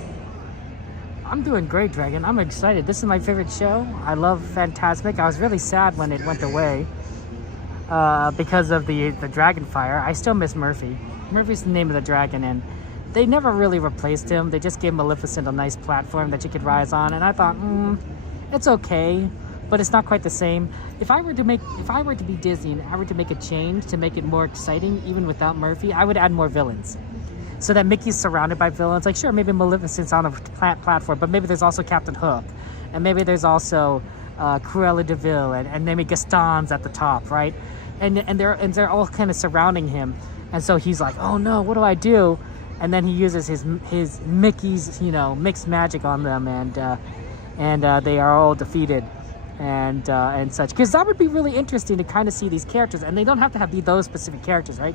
I'm doing great, Dragon. I'm excited. This is my favorite show. I love Fantasmic. I was really sad when it went away because of the dragon fire. I still miss Murphy. Murphy's the name of the dragon, and they never really replaced him. They just gave Maleficent a nice platform that you could rise on, and I thought, it's okay. But it's not quite the same. If I were to be Disney and I were to make a change to make it more exciting, even without Murphy, I would add more villains. So that Mickey's surrounded by villains. Like, sure, maybe Maleficent's on a platform, but maybe there's also Captain Hook. And maybe there's also Cruella de Vil, and maybe Gaston's at the top, right? And they're all kind of surrounding him. And so he's like, oh no, what do I do? And then he uses his Mickey's, you know, mixed magic on them, and they are all defeated. And such, because that would be really interesting to kind of see these characters, and they don't have to be those specific characters, right?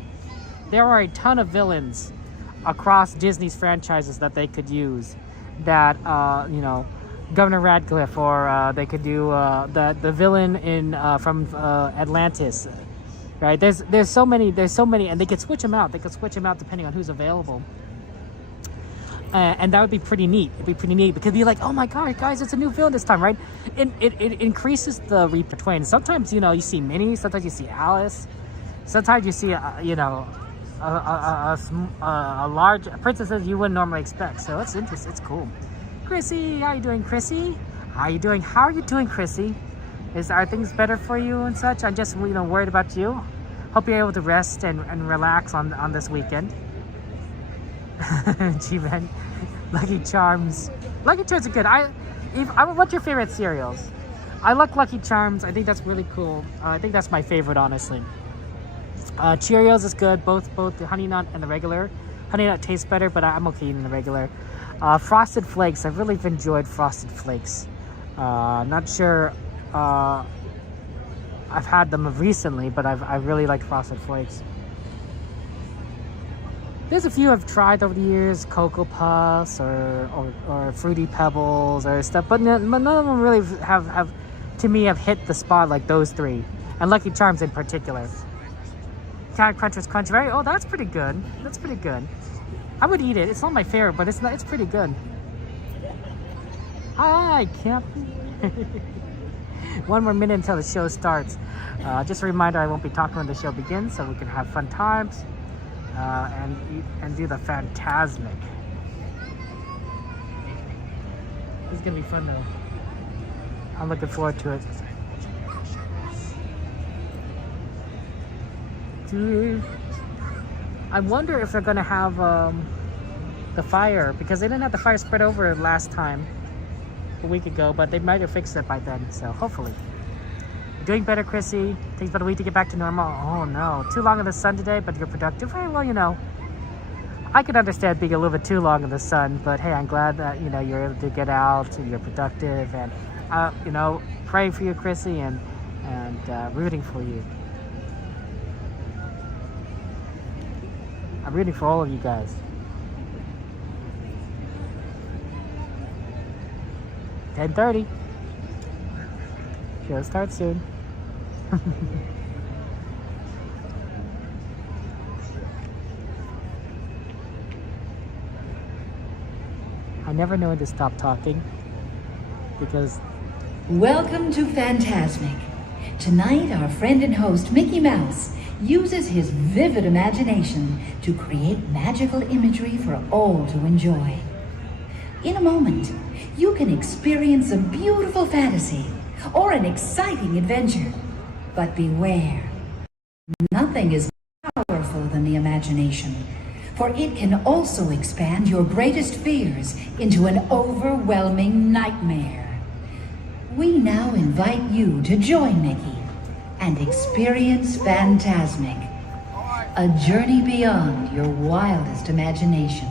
There are a ton of villains across Disney's franchises that they could use, that you know, Governor Radcliffe, or they could do the villain in from Atlantis, right? There's so many, and they could switch them out. They could switch them out depending on who's available. And that would be pretty neat. It'd be pretty neat because you're like, oh my god, guys, it's a new villain this time, right? It increases the repertoire. Sometimes, you know, you see Minnie. Sometimes you see Alice. Sometimes you see, you know, a large princesses you wouldn't normally expect. So it's interesting. It's cool. Chrissy, how you doing, Chrissy? How are you doing, Chrissy? Are things better for you and such? I'm just, you know, worried about you. Hope you're able to rest and relax on this weekend. G-Man. Lucky Charms. Lucky Charms are good. What's your favorite cereals? I like Lucky Charms. I think that's really cool. I think that's my favorite, honestly. Cheerios is good, both the Honey Nut and the regular. Honey Nut tastes better, but I'm okay eating the regular. Frosted Flakes. I've really enjoyed Frosted Flakes. Not sure. I've had them recently, but I really like Frosted Flakes. There's a few I've tried over the years, Cocoa Puffs or Fruity Pebbles or stuff, but none of them really have to me have hit the spot like those three, and Lucky Charms in particular. Cat Cruncher's Crunchy Berry. Oh, that's pretty good. That's pretty good. I would eat it. It's not my favorite, but it's pretty good. Hi, Captain. One more minute until the show starts. Just a reminder, I won't be talking when the show begins, so we can have fun times and do the Fantasmic. This is gonna be fun though. I'm looking forward to it. Dude, I wonder if they're gonna have the fire, because they didn't have the fire spread over last time, a week ago, but they might have fixed it by then, so hopefully. You're doing better, Chrissy. Takes about a week to get back to normal. Oh no, too long in the sun today, but you're productive. Hey, well, you know, I could understand being a little bit too long in the sun, but hey, I'm glad that, you know, you're able to get out and you're productive, and you know, praying for you, Chrissy, and rooting for you. I'm rooting for all of you guys. 10:30. Show starts soon. I never know when to stop talking because... Welcome to Fantasmic. Tonight, our friend and host, Mickey Mouse, uses his vivid imagination to create magical imagery for all to enjoy. In a moment, you can experience a beautiful fantasy or an exciting adventure. But beware, nothing is more powerful than the imagination, for it can also expand your greatest fears into an overwhelming nightmare. We now invite you to join Mickey and experience Fantasmic, a journey beyond your wildest imagination.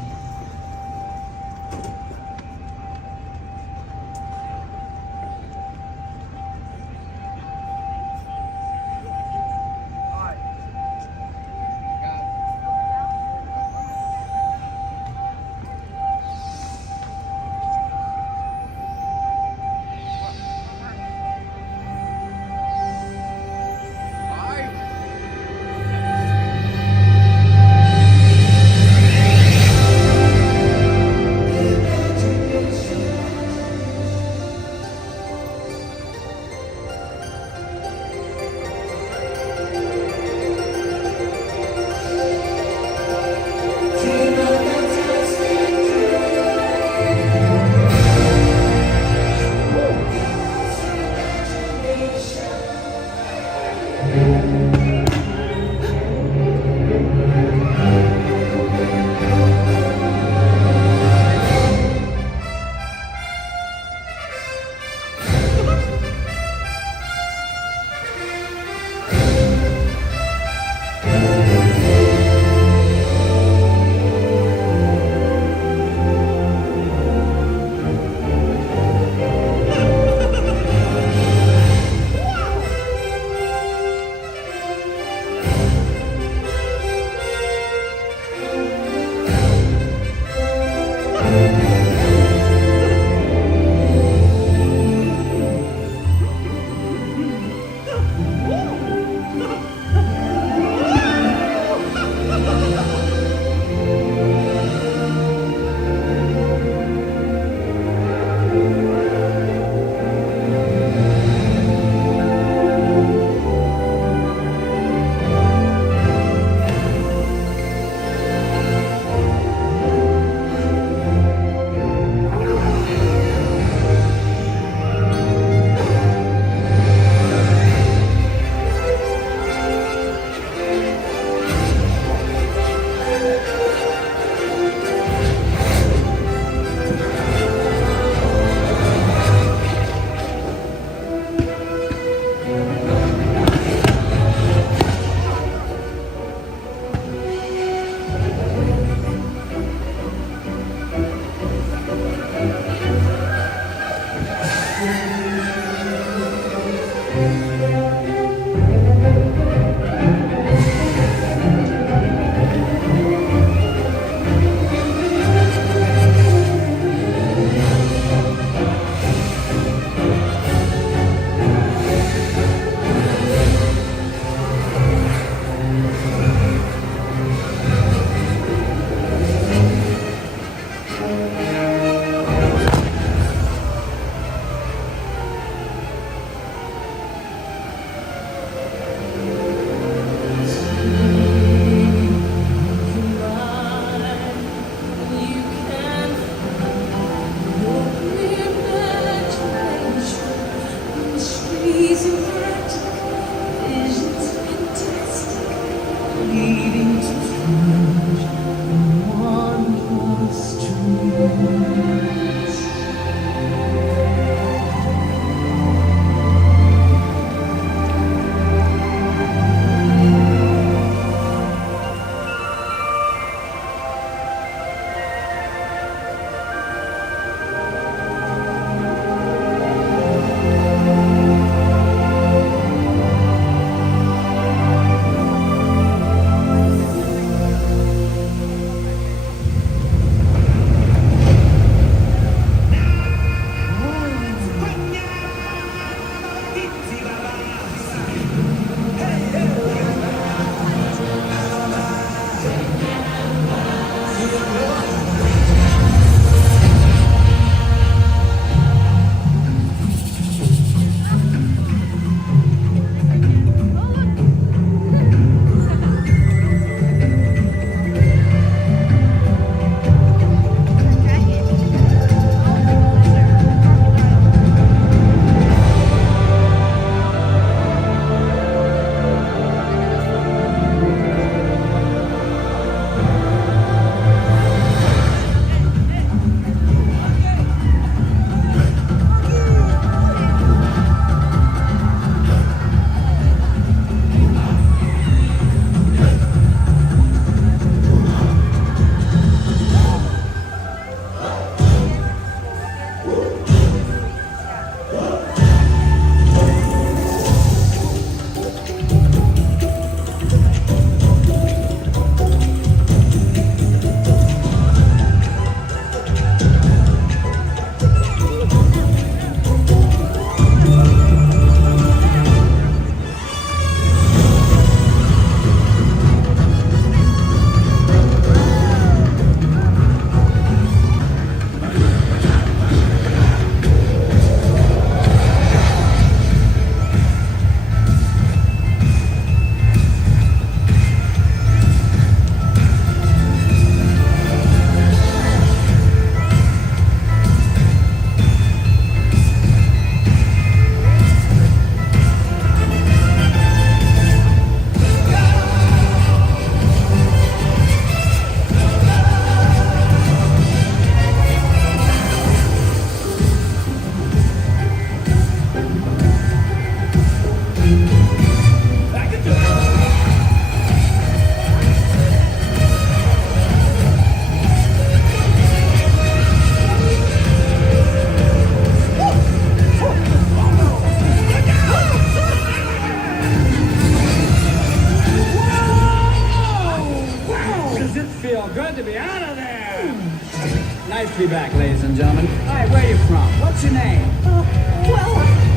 and gentlemen. Hi, where are you from? What's your name? Well,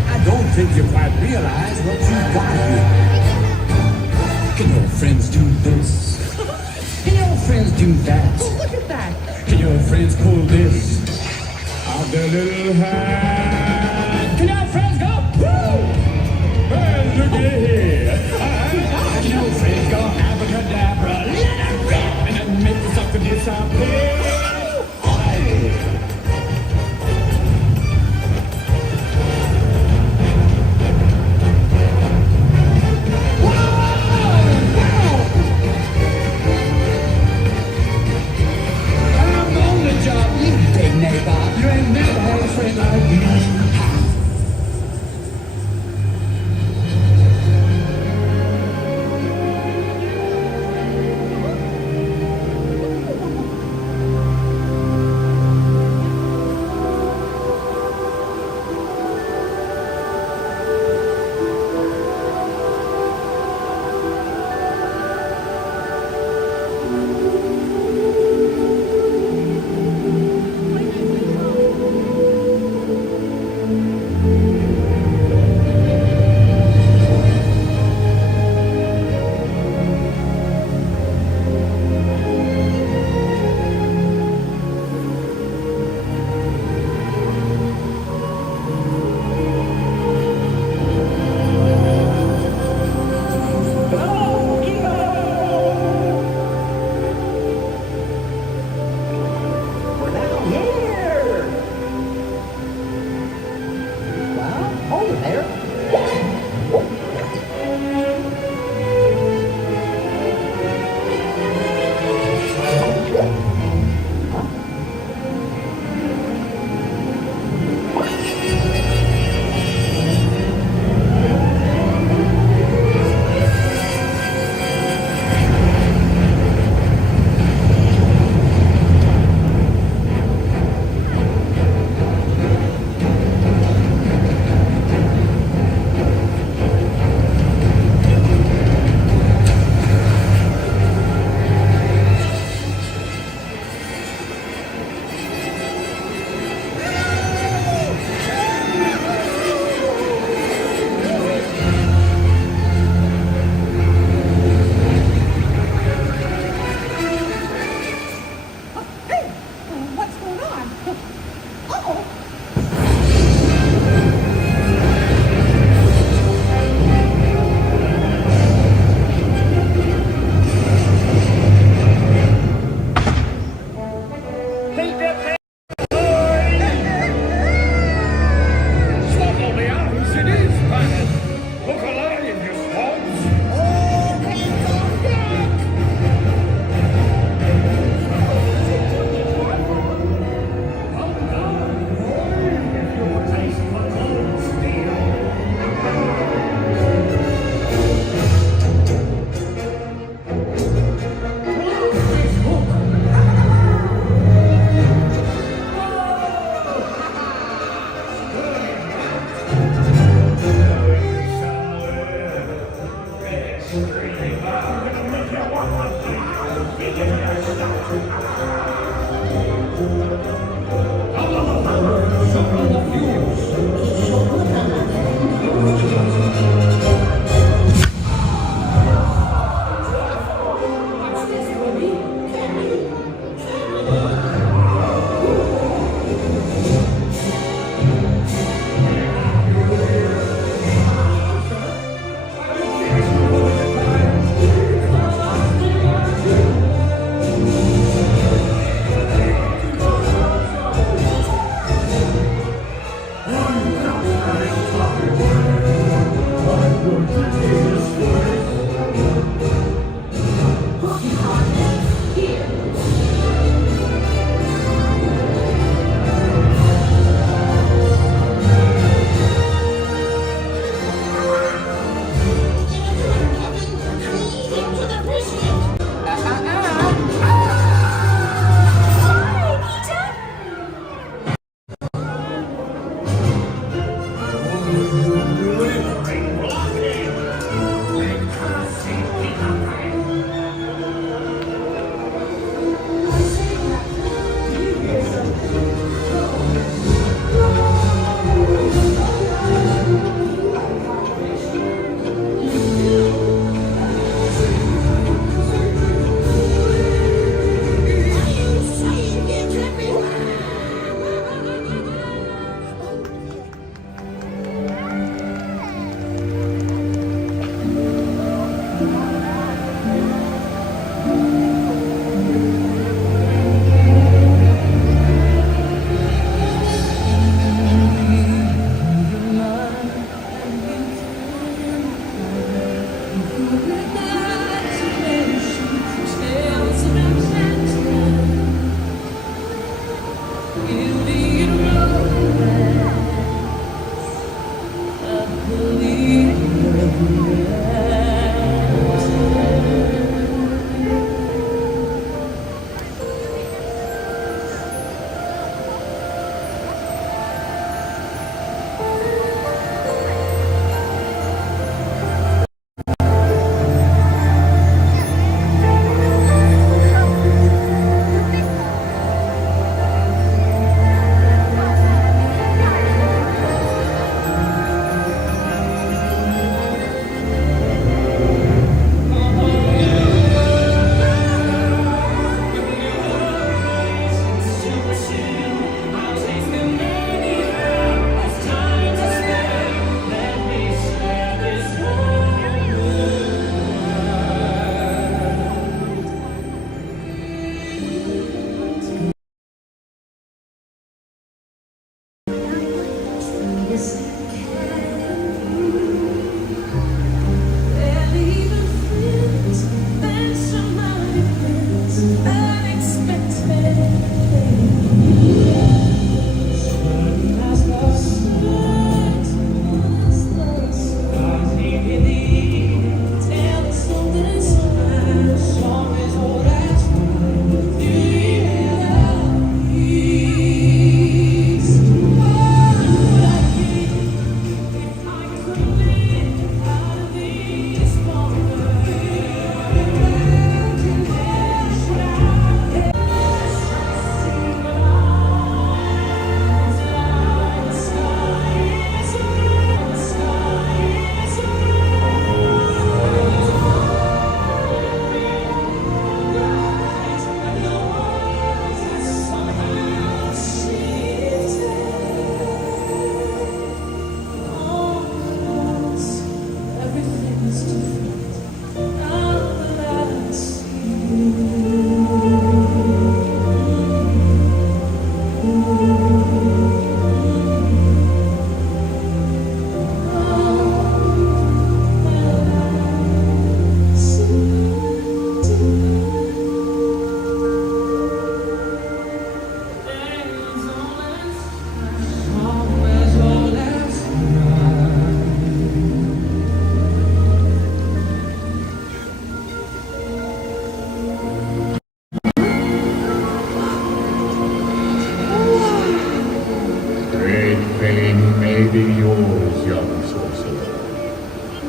I don't think you quite realize what you've got here. Can your friends do this? Can your friends do that? Oh, look at that. Can your friends pull this out their little hat? Can your friends go, woo? Well, look at here. Can your friends go abracadabra? Let it rip and then make the sucker disappear.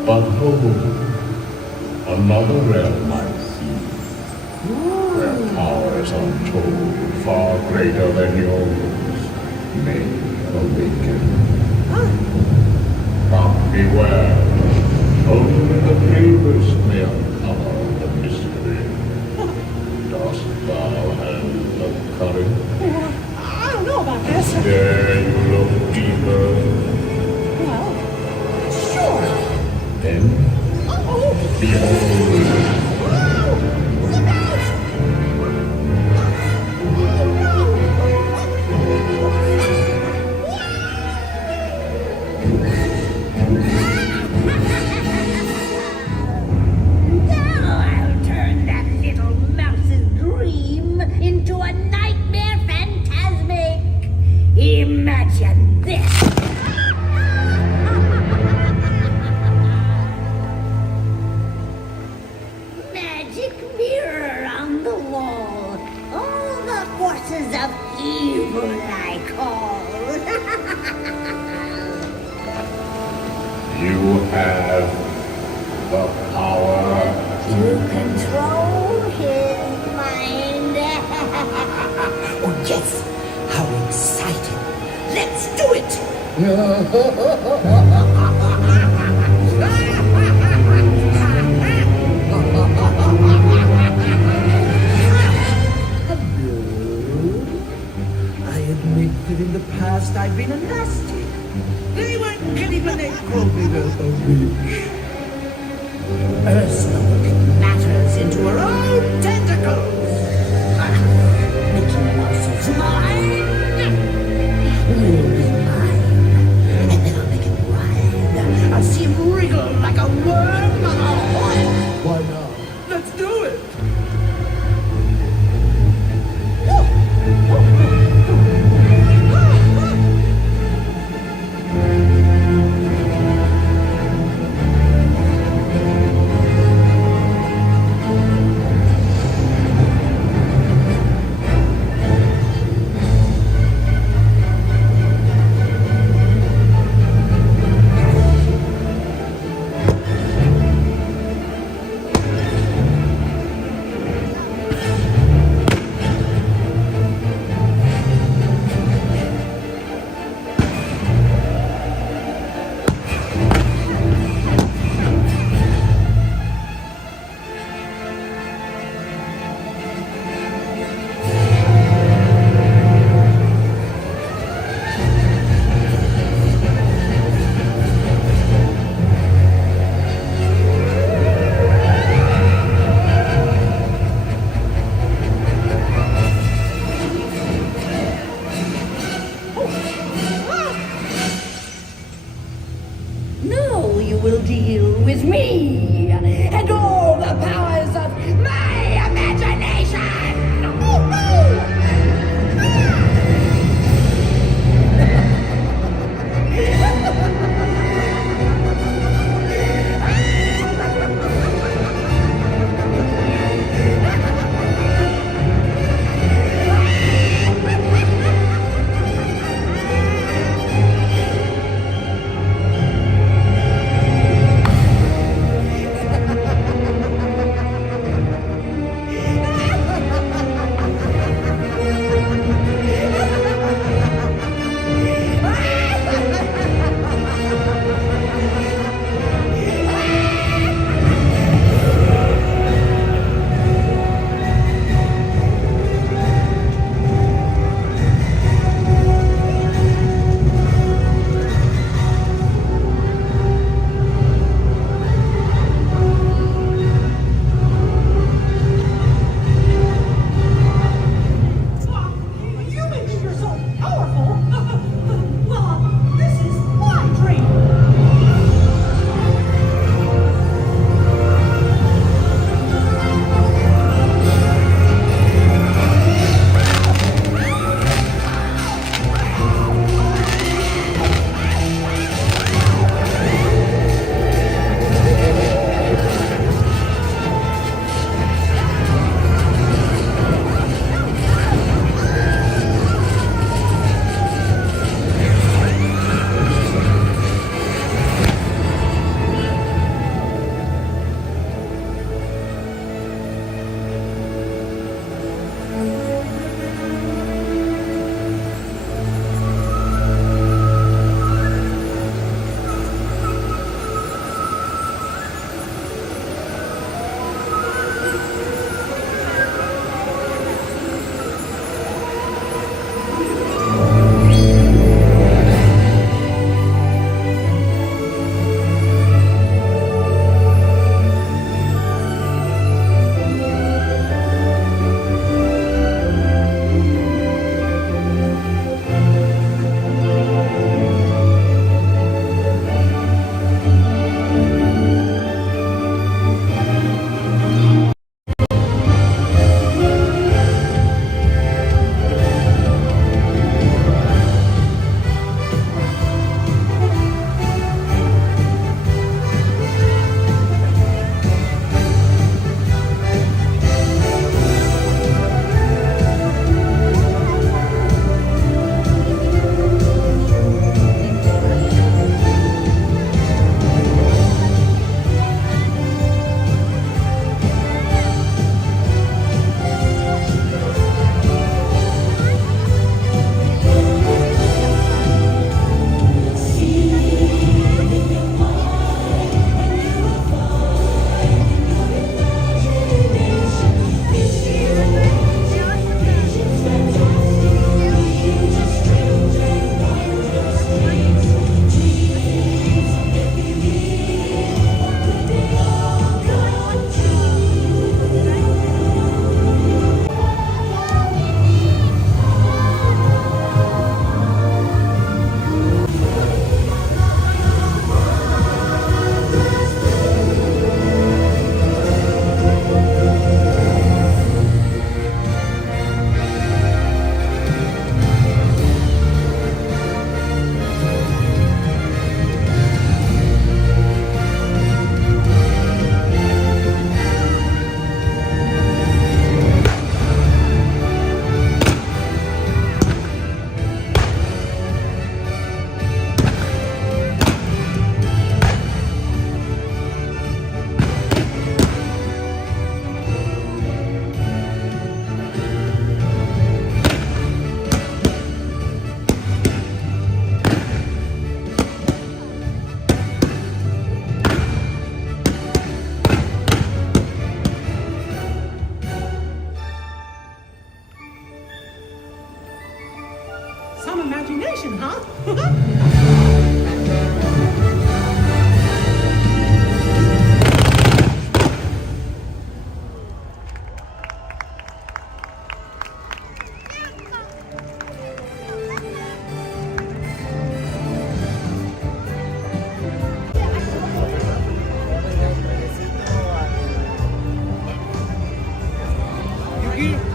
But hold, another realm I see, where powers untold, far greater than yours, may awaken. But beware, only the bravest may uncover the mystery. Dost thou have the courage? I don't know about this. Dare you look deeper? Then, behold. Now I'll turn that little mouse's dream into a nightmare fantasmic. Imagine this. Of evil, I call. You have the power To control his mind. Oh, yes! How exciting! Let's do it! That in the past I've been a nasty. They weren't kidding when they called me the witch. Ursula will get matters into her own tentacles. Mickey Mouse's mind will be mine. And then I'll make it right. is me and all the powers of my imagination.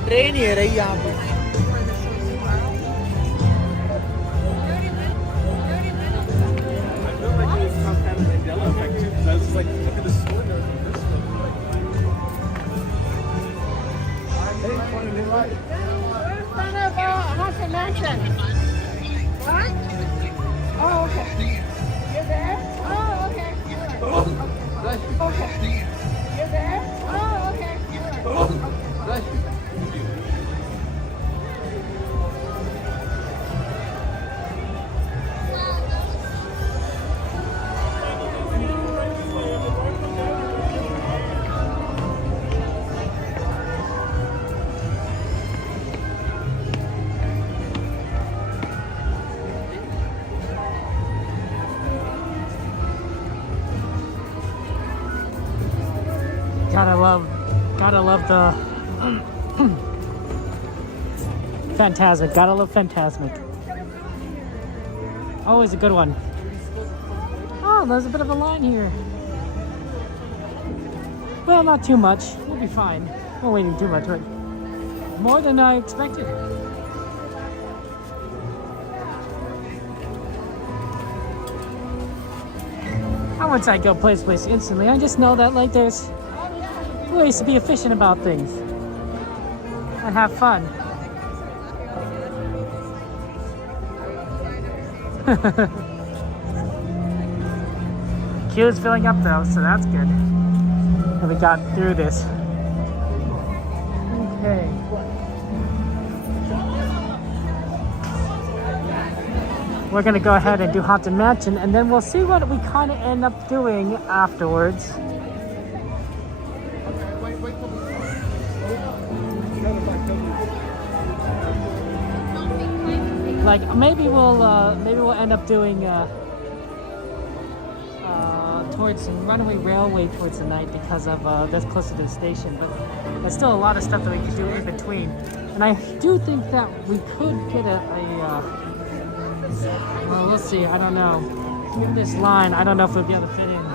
Train ही है रही यहाँ पे। Haunted Mansion. What? Oh, okay. You're there? Oh, okay. Okay. You're there? Oh, okay. Gotta love the Fantasmic. Gotta love Fantasmic. Always a good one. Oh, there's a bit of a line here. Well, not too much. We'll be fine. We're waiting too much, right? More than I expected. I wouldn't say go place instantly. I just know that like there's ways to be efficient about things and have fun. Queue's filling up though, so that's good. And we got through this. Okay. We're gonna go ahead and do Haunted Mansion, and then we'll see what we kind of end up doing afterwards. Like maybe we'll end up doing towards some Runaway Railway towards the night because of that's closer to the station. But there's still a lot of stuff that we could do in between, and I do think that we could get well, we'll see. I don't know. In this line, I don't know if we'll be able to fit in.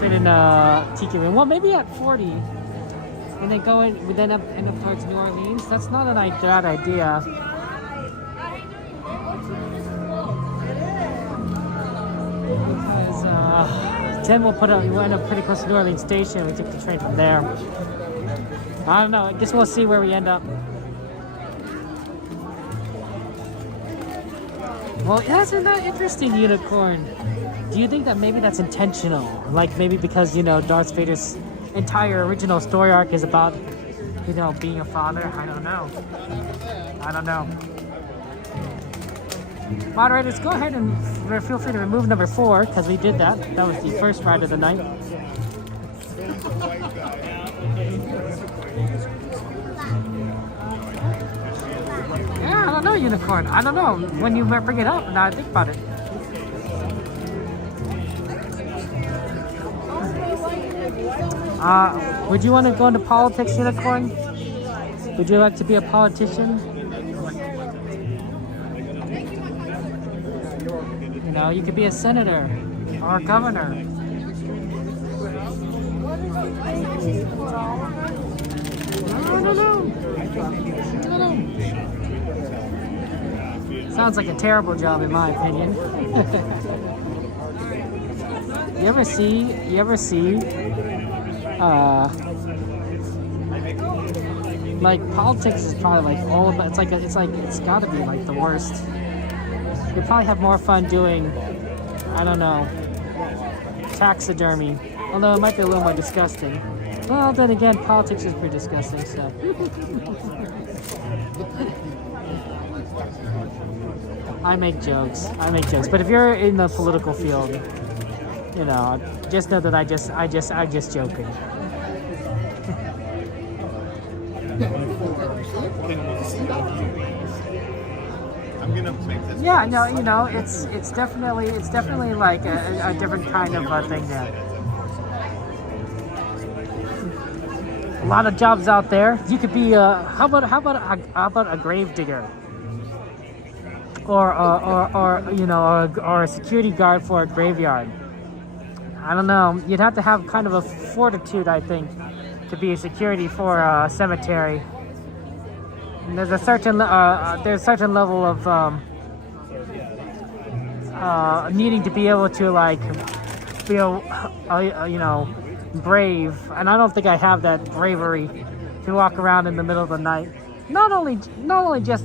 Fit in Tiki room. Well, maybe at 40. When they go in, we then end up towards New Orleans. That's not a bad idea. Because then we'll end up pretty close to New Orleans station. We take the train from there. I don't know. I guess we'll see where we end up. Well, isn't that interesting, Unicorn? Do you think that maybe that's intentional? Like maybe because, you know, Darth Vader's entire original story arc is about, you know, being a father? I don't know. I don't know. Moderators, go ahead and feel free to remove number 4 because we did that. That was the first ride of the night. Yeah, I don't know, Unicorn. I don't know. When you bring it up, now I think about it. Would you want to go into politics, Unicorn? Would you like to be a politician? You know, you could be a senator or a governor. I don't know. Sounds like a terrible job in my opinion. You ever see like politics is probably like all about, it's gotta be like the worst. You probably have more fun doing, I don't know, taxidermy, although it might be a little more disgusting. Well, then again, politics is pretty disgusting, so. I make jokes, but if you're in the political field, you know, just know that I just joking. Yeah, no, you know, it's definitely like a different kind of thing there. A lot of jobs out there. You could be how about a grave digger, or you know, or a security guard for a graveyard. I don't know. You'd have to have kind of a fortitude, I think, to be a security for a cemetery. And there's a certain level of needing to be able to like feel, you know, brave. And I don't think I have that bravery to walk around in the middle of the night. Not only just,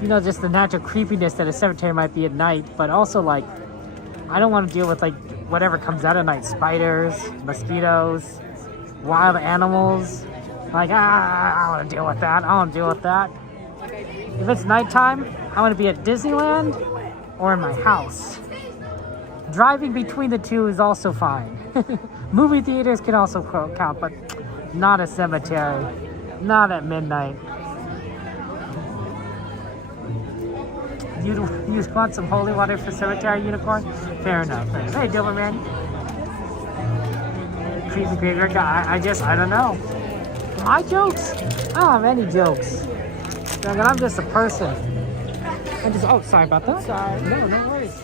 you know, just the natural creepiness that a cemetery might be at night, but also like I don't want to deal with like whatever comes out at night. Spiders, mosquitoes, wild animals. Like, I don't want to deal with that. I don't want to deal with that. If it's nighttime, I want to be at Disneyland or in my house. Driving between the two is also fine. Movie theaters can also count, but not a cemetery. Not at midnight. You want some holy water for cemetery, unicorn? Fair enough. Hey, Doberman. Creepy graveyard guy. I don't know. My jokes? I don't have any jokes. I'm just a person. Oh, sorry about that. Sorry. No worries.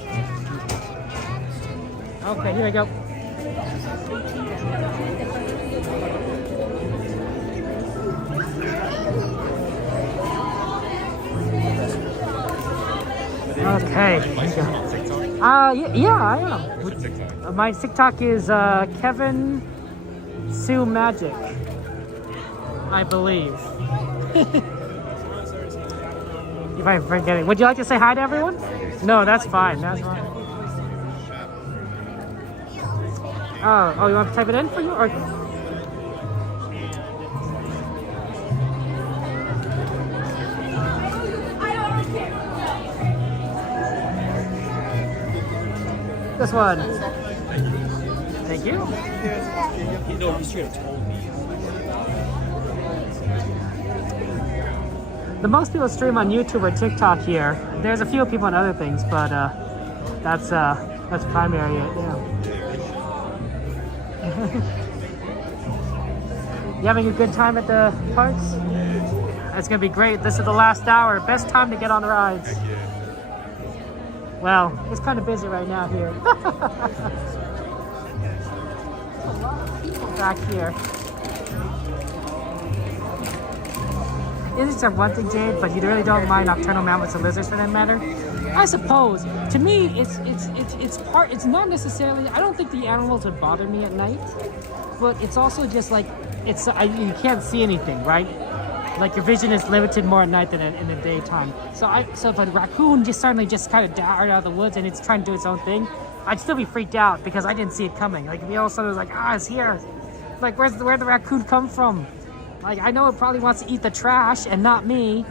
Okay, here we go. Okay. Yeah, I am. My TikTok is Kevin Sue Magic, I believe. If I'm forgetting. Would you like to say hi to everyone? No, that's fine. That's fine. Oh, you want to type it in for you? Or... This one. Thank you. No, he should have told me. The most people stream on YouTube or TikTok here. There's a few people on other things, but that's primary. Yeah. You having a good time at the parks? It's gonna be great. This is the last hour. Best time to get on the rides. Well, it's kind of busy right now here. Back here. Insects are one thing, Jade, but you really don't mind nocturnal mammoths and lizards for that matter. I suppose. To me, it's not necessarily. I don't think the animals would bother me at night, but it's also just like you can't see anything, right? Like your vision is limited more at night than in the daytime. So if a raccoon just suddenly just kind of darted out of the woods and it's trying to do its own thing, I'd still be freaked out because I didn't see it coming. Like if all of a sudden it was like, it's here. Like where'd the raccoon come from? Like I know it probably wants to eat the trash and not me,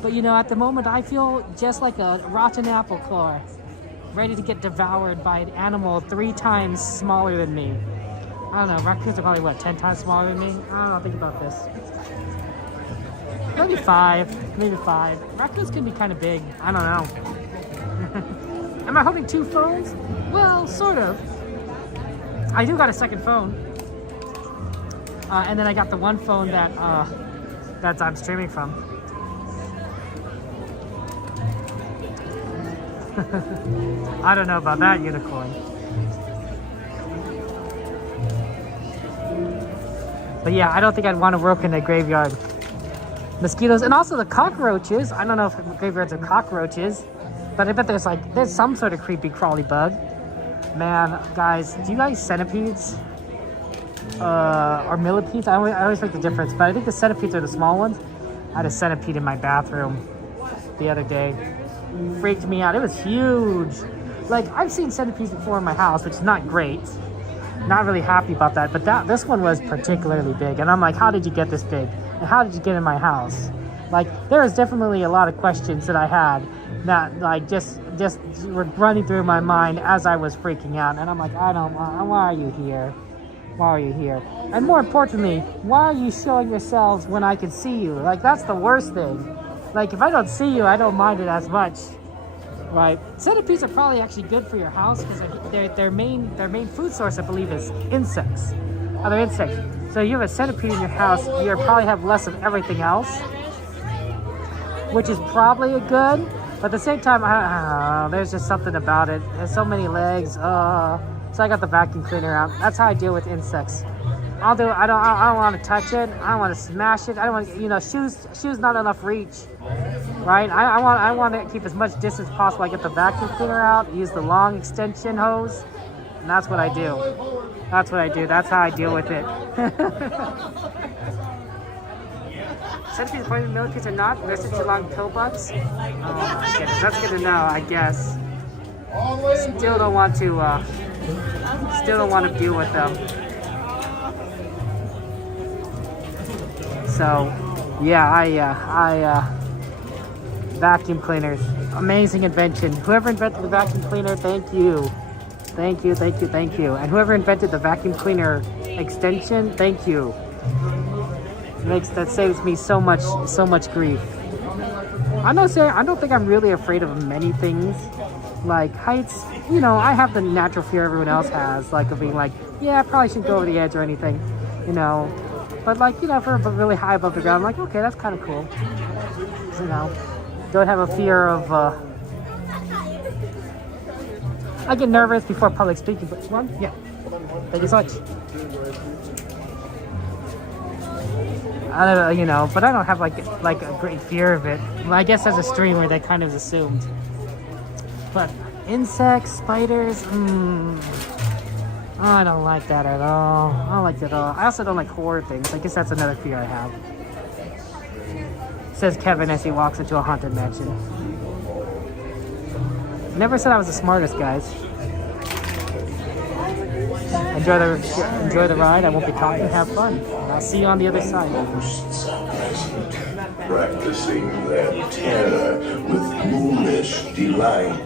but you know at the moment I feel just like a rotten apple core, ready to get devoured by an animal 3 times smaller than me. I don't know. Raccoons are probably what 10 times smaller than me. I don't know. Think about this. Maybe 5. Raccoons can be kind of big. I don't know. Am I holding 2 phones? Well, sort of. I do got a second phone. And then I got the one phone that I'm streaming from. I don't know about that, unicorn. But yeah, I don't think I'd want to work in a graveyard. Mosquitoes and also the cockroaches. I don't know if graveyards are cockroaches, but I bet there's some sort of creepy crawly bug. Man, guys, do you guys centipedes? Or millipedes? I always make the difference, but I think the centipedes are the small ones. I had a centipede in my bathroom the other day. Freaked me out. It was huge. Like, I've seen centipedes before in my house, which is not great. Not really happy about that, but this one was particularly big. And I'm like, how did you get this big? And how did you get in my house? Like, there was definitely a lot of questions that I had that, like, just were running through my mind as I was freaking out. And I'm like, why are you here? Why are you here? And more importantly, why are you showing yourselves when I can see you? Like, that's the worst thing. Like, if I don't see you, I don't mind it as much. Right? Centipedes are probably actually good for your house because their main food source, I believe, is insects. Other insects. So you have a centipede in your house, you probably have less of everything else, which is probably a good. But at the same time, I don't know, there's just something about it. There's so many legs. So I got the vacuum cleaner out. That's how I deal with insects. I don't want to touch it. I don't want to smash it. I don't want to, you know, shoes not enough reach, right? I want to keep as much distance as possible. I get the vacuum cleaner out, use the long extension hose, and that's what I do. That's what I do. That's how I deal with it. Centipedes, poison millipedes are not resistant to long pill bugs. That's good to know, I guess. Still don't want to deal with them. So, yeah, vacuum cleaners, amazing invention. Whoever invented the vacuum cleaner, thank you. Thank you, thank you, thank you. And whoever invented the vacuum cleaner extension, thank you. That saves me so much grief. I don't think I'm really afraid of many things. Like heights, you know, I have the natural fear everyone else has, like of being like, yeah, I probably shouldn't go over the edge or anything, you know. But like, you know, if we're really high above the ground, I'm like, okay, that's kind of cool. You know, don't have a fear of, I get nervous before public speaking, but one, yeah. Thank you so much. I don't know, you know, but I don't have like a great fear of it. Well, I guess as a streamer, that kind of is assumed. But insects, spiders, I don't like that at all. I don't like that at all. I also don't like horror things. I guess that's another fear I have. Says Kevin as he walks into a haunted mansion. Never said I was the smartest, guys. Enjoy the ride. I won't be talking. Have fun. And I'll see you on the other side. Practicing their terror with ghoulish delight.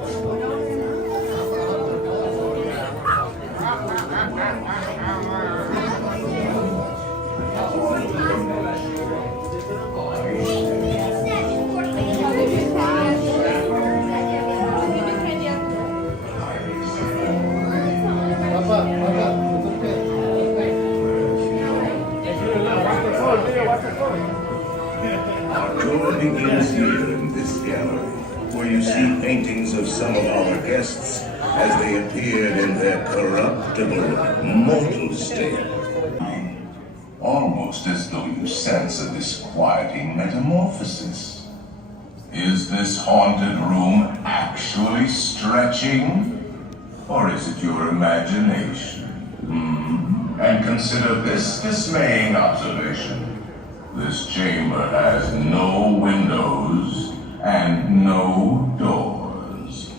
Our tour begins here in this gallery, where you see paintings of some of our guests as they appeared in their corruptible, mortal state. Almost as though you sense a disquieting metamorphosis. Is this haunted room actually stretching? Or is it your imagination? And consider this dismaying observation. This chamber has no windows and no doors.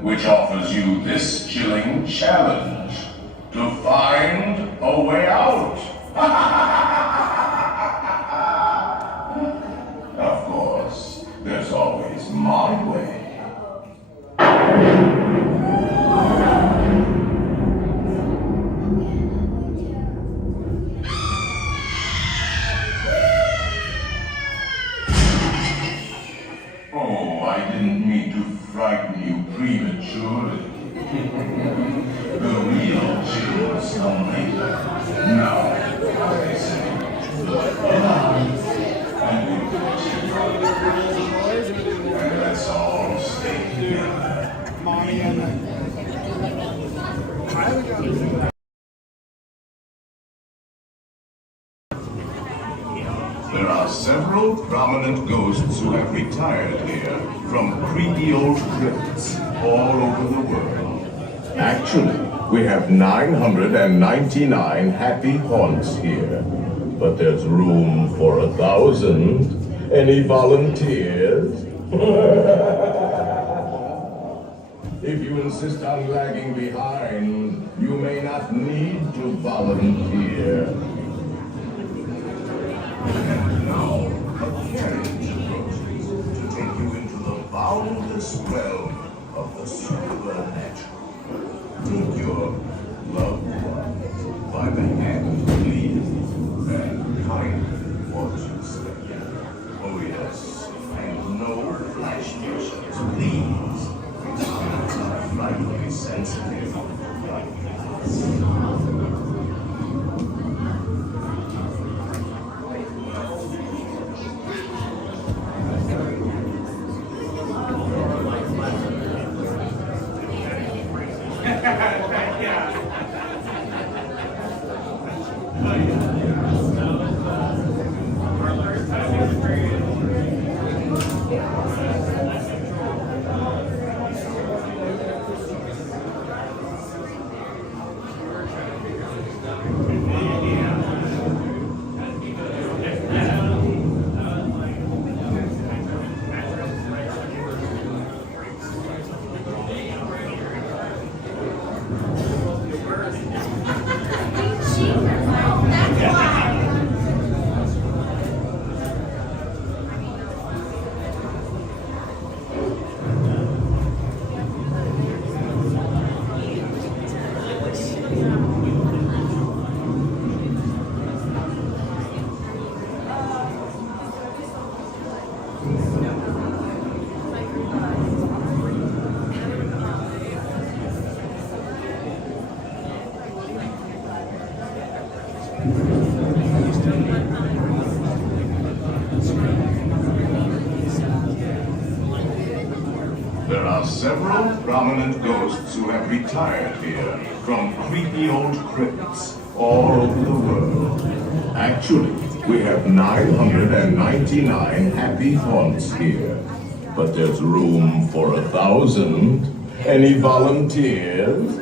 Which offers you this chilling challenge to find a way out. Of course, there's always my way. Frighten you prematurely. The real chills come later. Now, they say, and let's all stay together. There are several prominent ghosts who have retired here from creepy old crypts all over the world. Actually, we have 999 happy haunts here, but there's room for 1,000. Any volunteers? If you insist on lagging behind, you may not need to volunteer. And now, a carriage approaches to take you into the boundless realm of the supernatural. Take your loved one by the hand, please, and kindly watch your step. Oh yes, and no flash motions, please. These spirits are frightfully sensitive, like us. There are several prominent ghosts who have retired here from creepy old crypts all over the world. Actually, we have 999 happy haunts here. But there's room for 1,000. Any volunteers?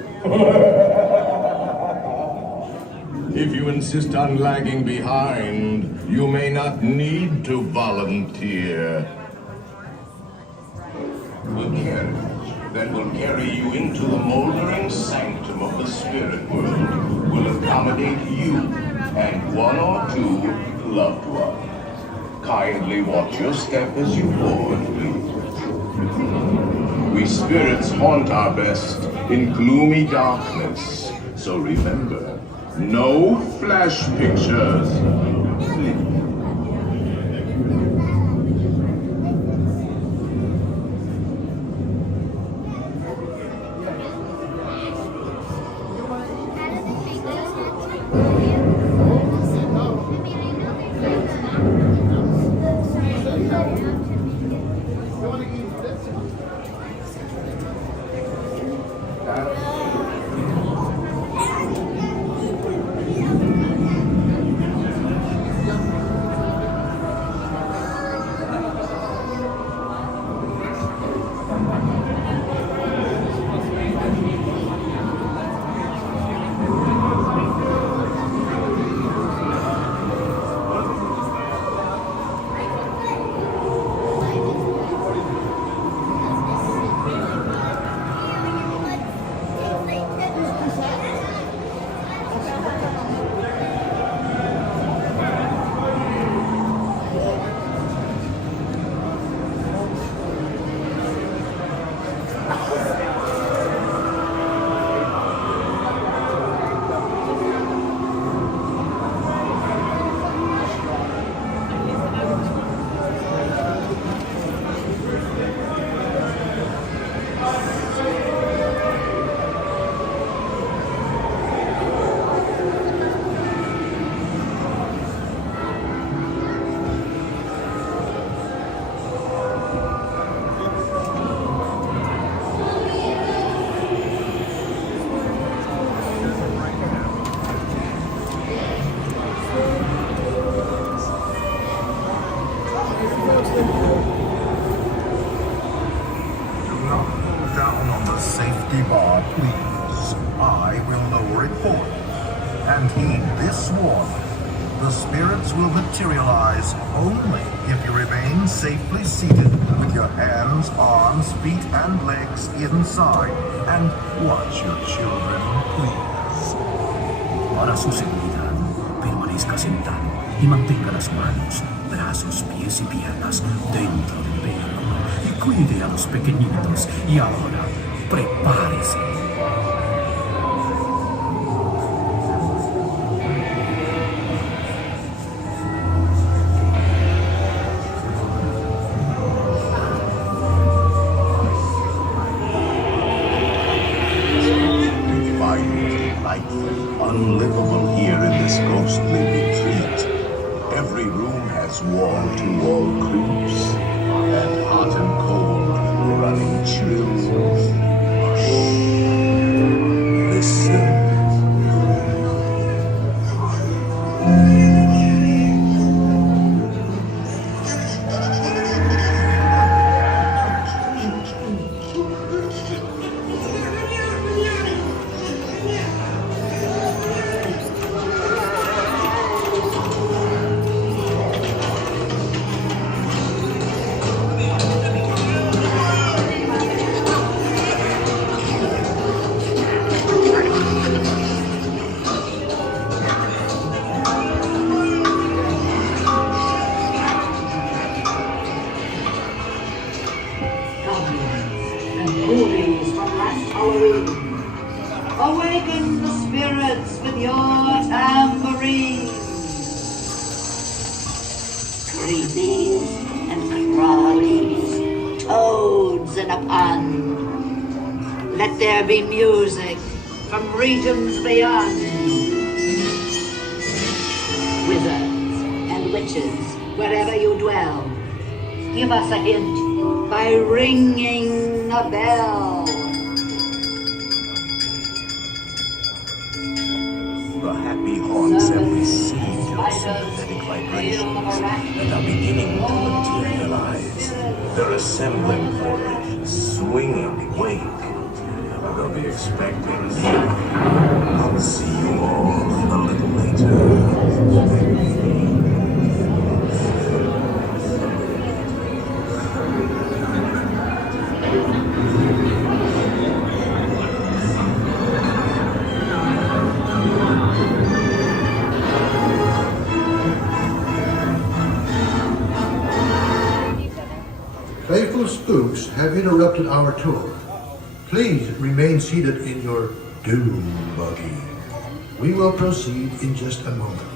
If you insist on lagging behind, you may not need to volunteer. The carriage that will carry you into the moldering sanctum of the spirit world will accommodate you and one or two loved ones. Kindly watch your step as you board, please. We spirits haunt our best in gloomy darkness, so remember, no flash pictures, please. Please, I will lower it for you. And heed this warning. The spirits will materialize only if you remain safely seated with your hands, arms, feet, and legs inside. And watch your children, please. Para su seguridad, permanezca sentado y mantenga las manos, brazos, pies y piernas dentro del vehículo. Y cuide a los pequeñitos. Y ahora, prepárese. Unlivable here in this ghostly retreat. Every room has wall-to-wall creeps, and hot and cold running chills. Hush. Halloween. Awaken the spirits with your tambourines. Creepies and crawlies, toads in a pond. Let there be music from regions beyond. Wizards and witches, wherever you dwell, give us a hint by ringing a bell. The happy haunts have received your sympathetic vibrations and are beginning to materialize. They're assembling for a swinging wake. They'll be expecting me. I'll see you all a little later. Playful spooks have interrupted our tour. Please remain seated in your doom buggy. We will proceed in just a moment.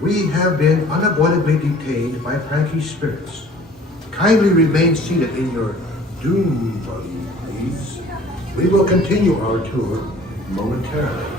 We have been unavoidably detained by pranky spirits. Kindly remain seated in your doom buggy, please. We will continue our tour momentarily.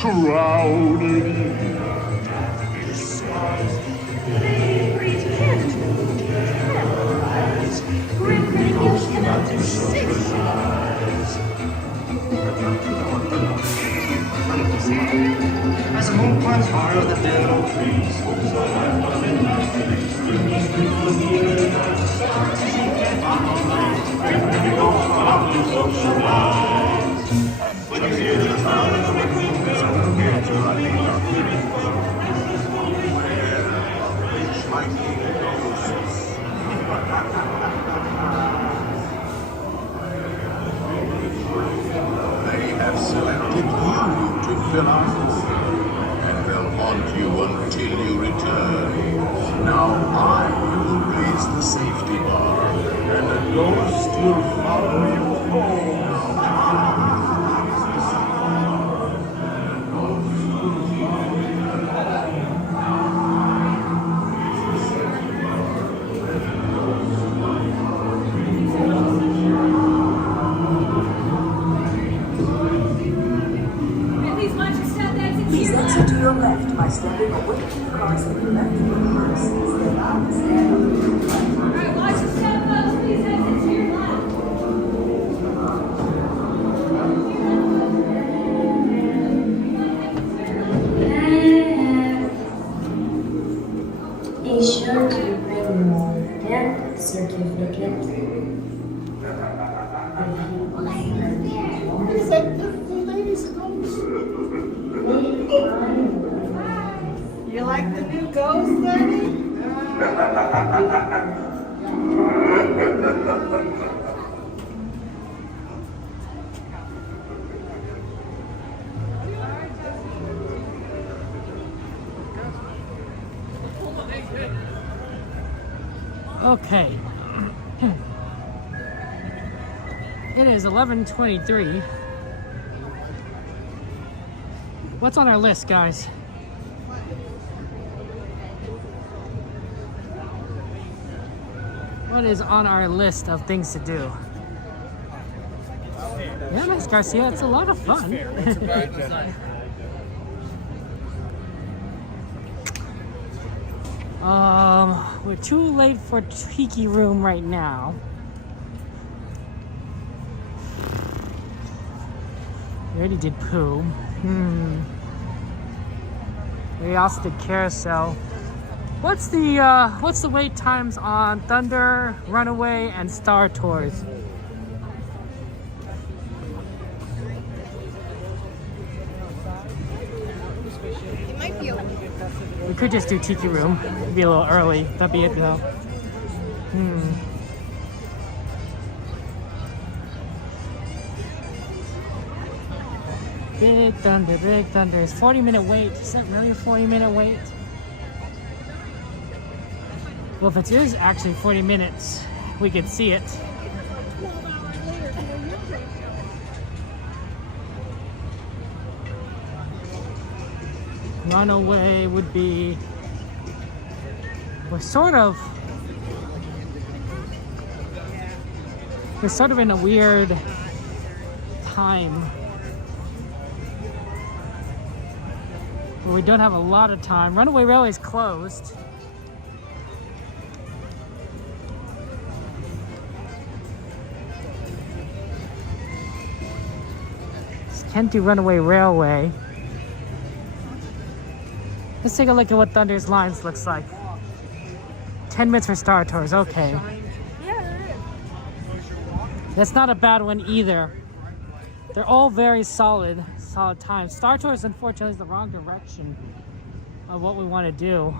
Shrouded in disguise, Great hand, terrorize, grim fingers cannot do surprise. As the moon climbs high on the dead old trees, swoops the land of midnight trees. Screaming through the neon stars, she can't follow light. Grim fingers cannot do socialize. When you hear the sound of the wicked bell, get your running up. They have selected you to fill our void, and they'll haunt you until you return. Now I will raise the safety bar, and a ghost will follow you home. Alright, watch your step, folks. Please exit to your left. Be sure to bring your death certificate with you. You like the new ghost, Daddy? Okay. It is 11:23. What's on our list, guys? What is on our list of things to do? Yeah, Miss Garcia, it's a lot of fun. We're too late for Tiki room right now. We already did Pooh. We also did Carousel. What's the wait times on Thunder, Runaway, and Star Tours? It might be open. We could just do Tiki room. It'd be a little early. That'd be it though. Big Thunder, Big Thunder. It's 40-minute wait. Is that really a 40-minute wait? Well, if it is actually 40 minutes, we could see it. Runaway would be... We're sort of in a weird time where we don't have a lot of time. Runaway Railway is closed. Can't do Runaway Railway. Let's take a look at what Thunder's Lines looks like. 10 minutes for Star Tours, okay. That's not a bad one either. They're all very solid times. Star Tours, unfortunately, is the wrong direction of what we want to do.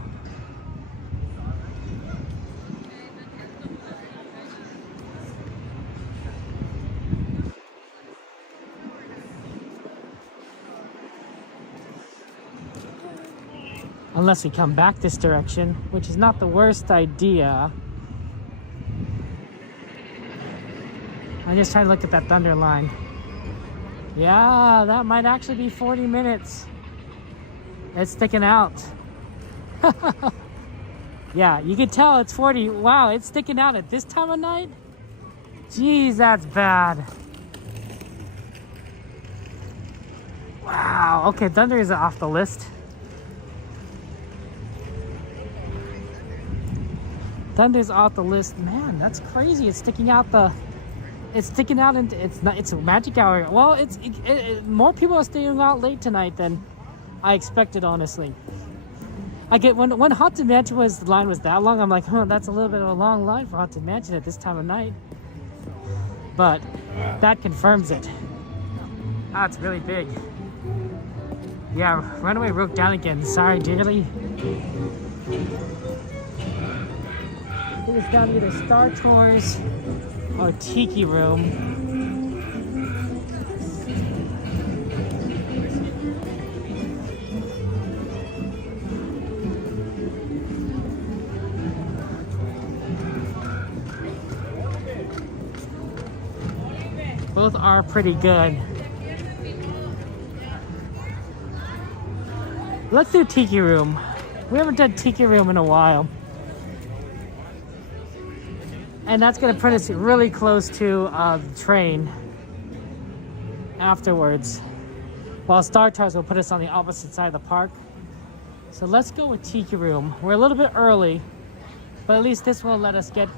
Unless we come back this direction, which is not the worst idea. I'm just trying to look at that Thunder line. Yeah, that might actually be 40 minutes. It's sticking out. Yeah, you can tell it's 40. Wow, it's sticking out at this time of night? Jeez, that's bad. Wow, okay, Thunder is off the list. Thunder's off the list. Man, that's crazy. It's sticking out into it's a magic hour. Well, more people are staying out late tonight than I expected, honestly. I get when Haunted Mansion the line was that long, I'm like, that's a little bit of a long line for Haunted Mansion at this time of night. But that confirms it. It's really big. Yeah, Runaway broke down again. Sorry, dearly. It was down either Star Tours or Tiki Room. Both are pretty good. Let's do Tiki Room. We haven't done Tiki Room in a while. And that's going to put us really close to the train afterwards. While Star Tours will put us on the opposite side of the park. So let's go with Tiki Room. We're a little bit early, but at least this will let us get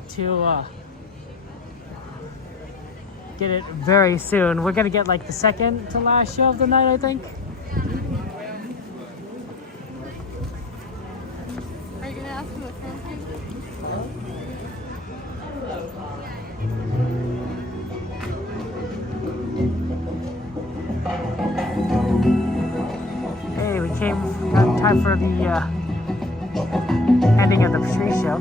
it very soon. We're gonna get like the second to last show of the night, I think. Are you gonna ask for the transcript? Hey, we came in time for the ending of the street show.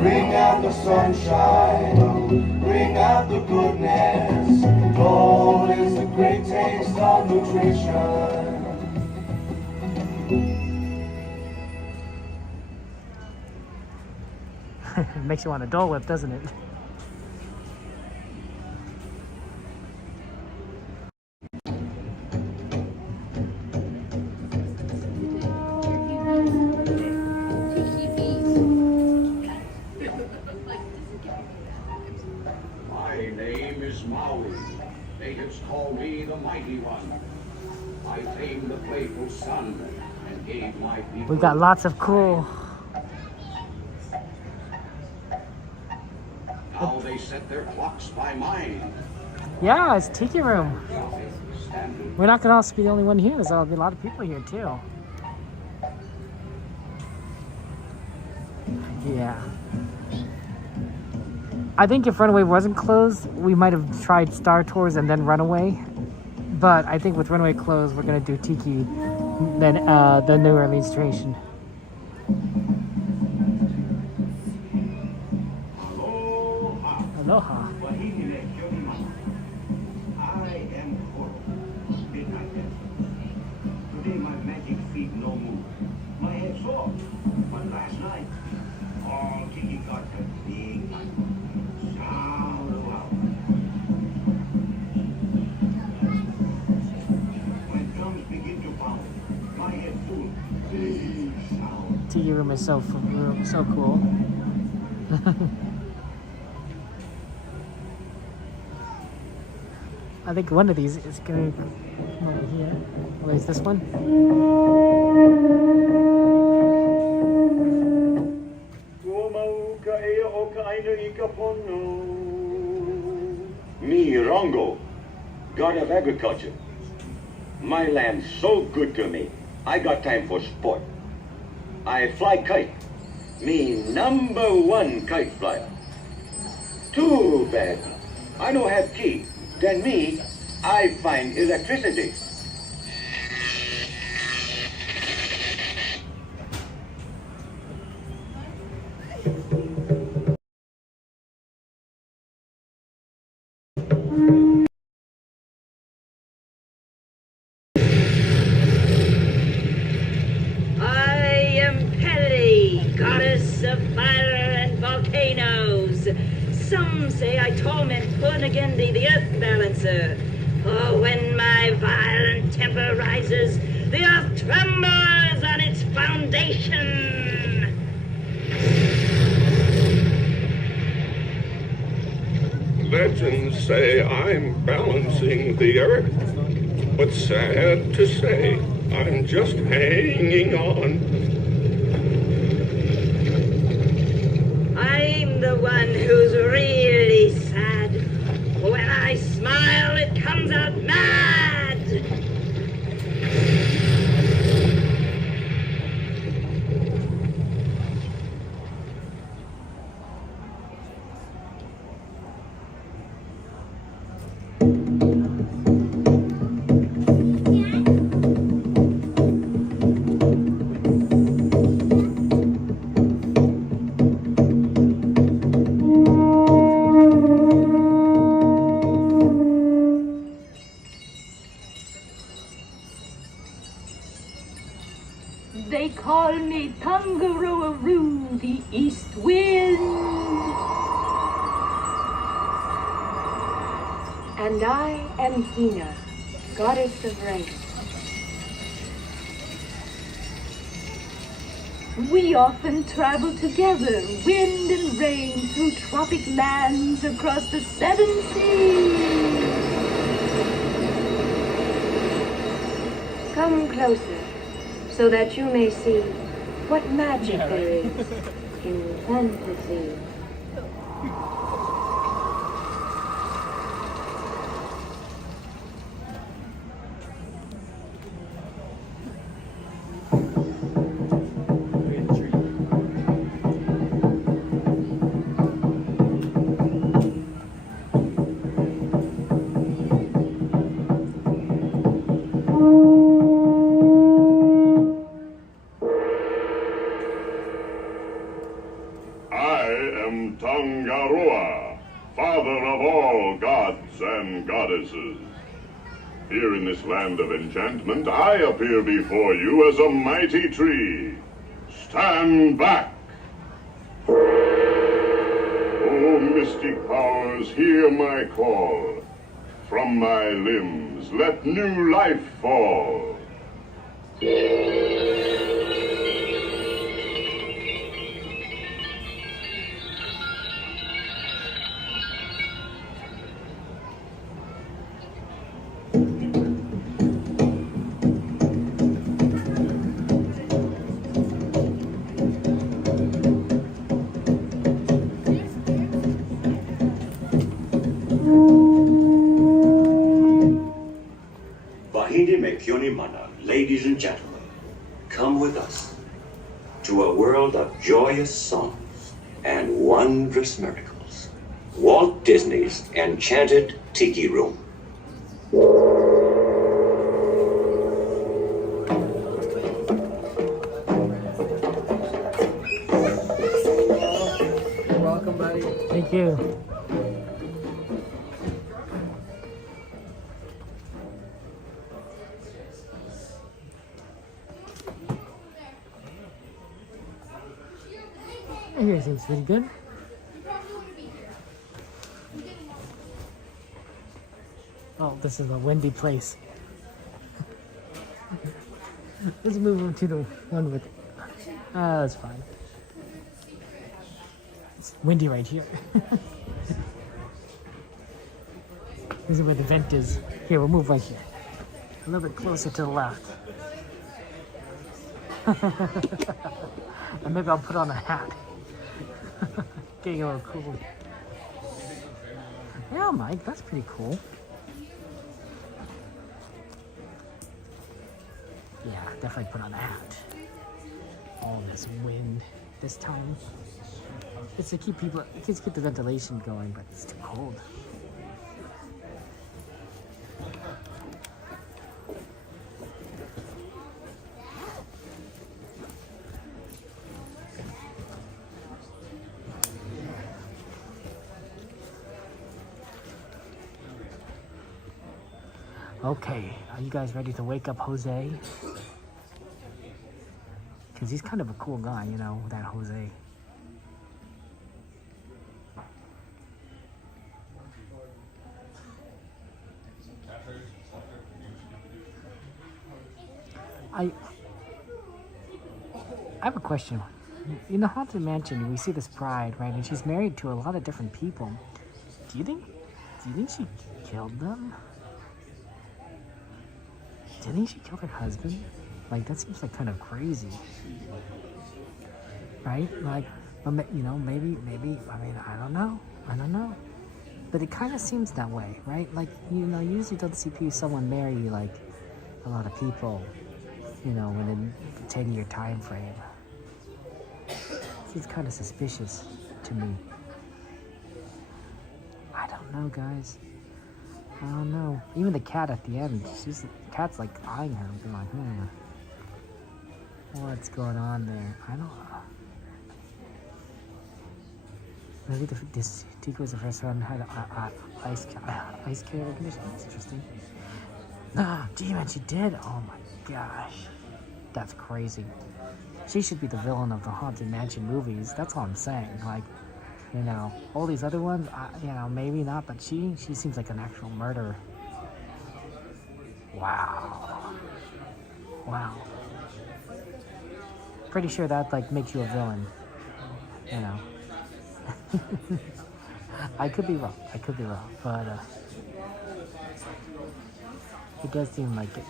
Bring out the sunshine, bring out the goodness. Gold is the great taste of nutrition. It makes you want a Dole Whip, doesn't it? My name is Maui. Natives call me the Mighty One. I tamed the playful sun and gave my people... We've got lots of cool... Now they set their clocks by mine. Yeah, it's Tiki Room. We're not gonna also be the only one here. There'll be a lot of people here too. Yeah. I think if Runaway wasn't closed, we might have tried Star Tours and then Runaway. But I think with Runaway closed, we're gonna do Tiki, then the New Orleans station. Aloha. I am Koro, midnight dancer. Today my magic feet no move. My head sore, but last night all Tiki got a big sound of out. When drums begin to pound, my head full, big sound. Tiki Room is so cool. I think one of these is gonna come over here. What is this one? Me, Rongo, god of agriculture. My land's so good to me, I got time for sport. I fly kite. Me #1 kite flyer. Too bad. I don't have key. Then me, I find electricity. I am Pele, goddess of fire and volcanoes. Some say I torment Purnagendi, the earth balancer. For when my violent temper rises, the earth trembles on its foundation. Legends say I'm balancing the earth, but sad to say, I'm just hanging on. I'm the one who's really sad. When I smile, it comes out mad. And I am Hina, goddess of rain. We often travel together, wind and rain, through tropic lands across the 7 seas. Come closer, so that you may see what magic there is in fantasy. Here in this land of enchantment, I appear before you as a mighty tree. Stand back! Oh, mystic powers, hear my call. From my limbs, let new life fall. Ladies and gentlemen, come with us to a world of joyous songs and wondrous miracles. Walt Disney's Enchanted Tiki Room. You're welcome, buddy. Thank you. Here seems pretty good. Oh, this is a windy place. Let's move on to the one with. That's fine. It's windy right here. This is where the vent is. Here, we'll move right here. A little bit closer to the left. And maybe I'll put on a hat. Getting a little cool. Yeah, Mike, that's pretty cool. Yeah, definitely put on a hat. All this wind this time. It's to keep people, it keeps the ventilation going, but it's too cold. Okay, are you guys ready to wake up Jose? Because he's kind of a cool guy, you know, that Jose. I have a question. In the Haunted Mansion, we see this bride, right? And she's married to a lot of different people. Do you think she killed them? Do you think she killed her husband? Like, that seems like kind of crazy. Right? Like, you know, maybe, I mean, I don't know. But it kind of seems that way, right? Like, you know, you usually don't see someone marry, like, a lot of people, you know, within a 10-year time frame. Seems kind of suspicious to me. I don't know, guys. I don't know. Even the cat at the end, the cat's like eyeing her and being like, what's going on there? I don't know. Maybe this Tiki was the first one that had ice care recognition. That's interesting. Ah, demon, she did. Oh my gosh. That's crazy. She should be the villain of the Haunted Mansion movies. That's all I'm saying. Like, You know, all these other ones, you know, maybe not, but she seems like an actual murderer. Wow. Wow. Pretty sure that like makes you a villain. You know. I could be wrong. But it does seem like it.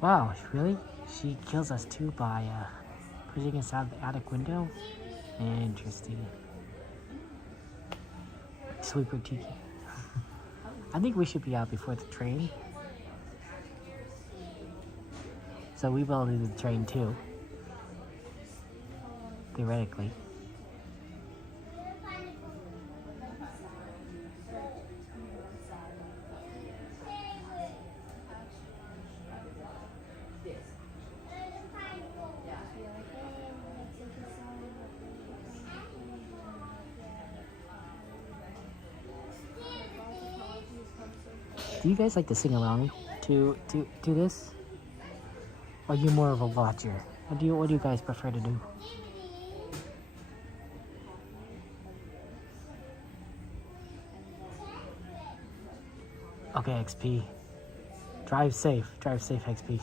Wow, really? She kills us too by pushing us out of the attic window? Interesting. Sweeper Tiki. I think we should be out before the train. So we will do the train too. Theoretically. Do you guys like to sing along to this? Or are you more of a watcher? What do you guys prefer to do? Okay, XP. Drive safe, XP.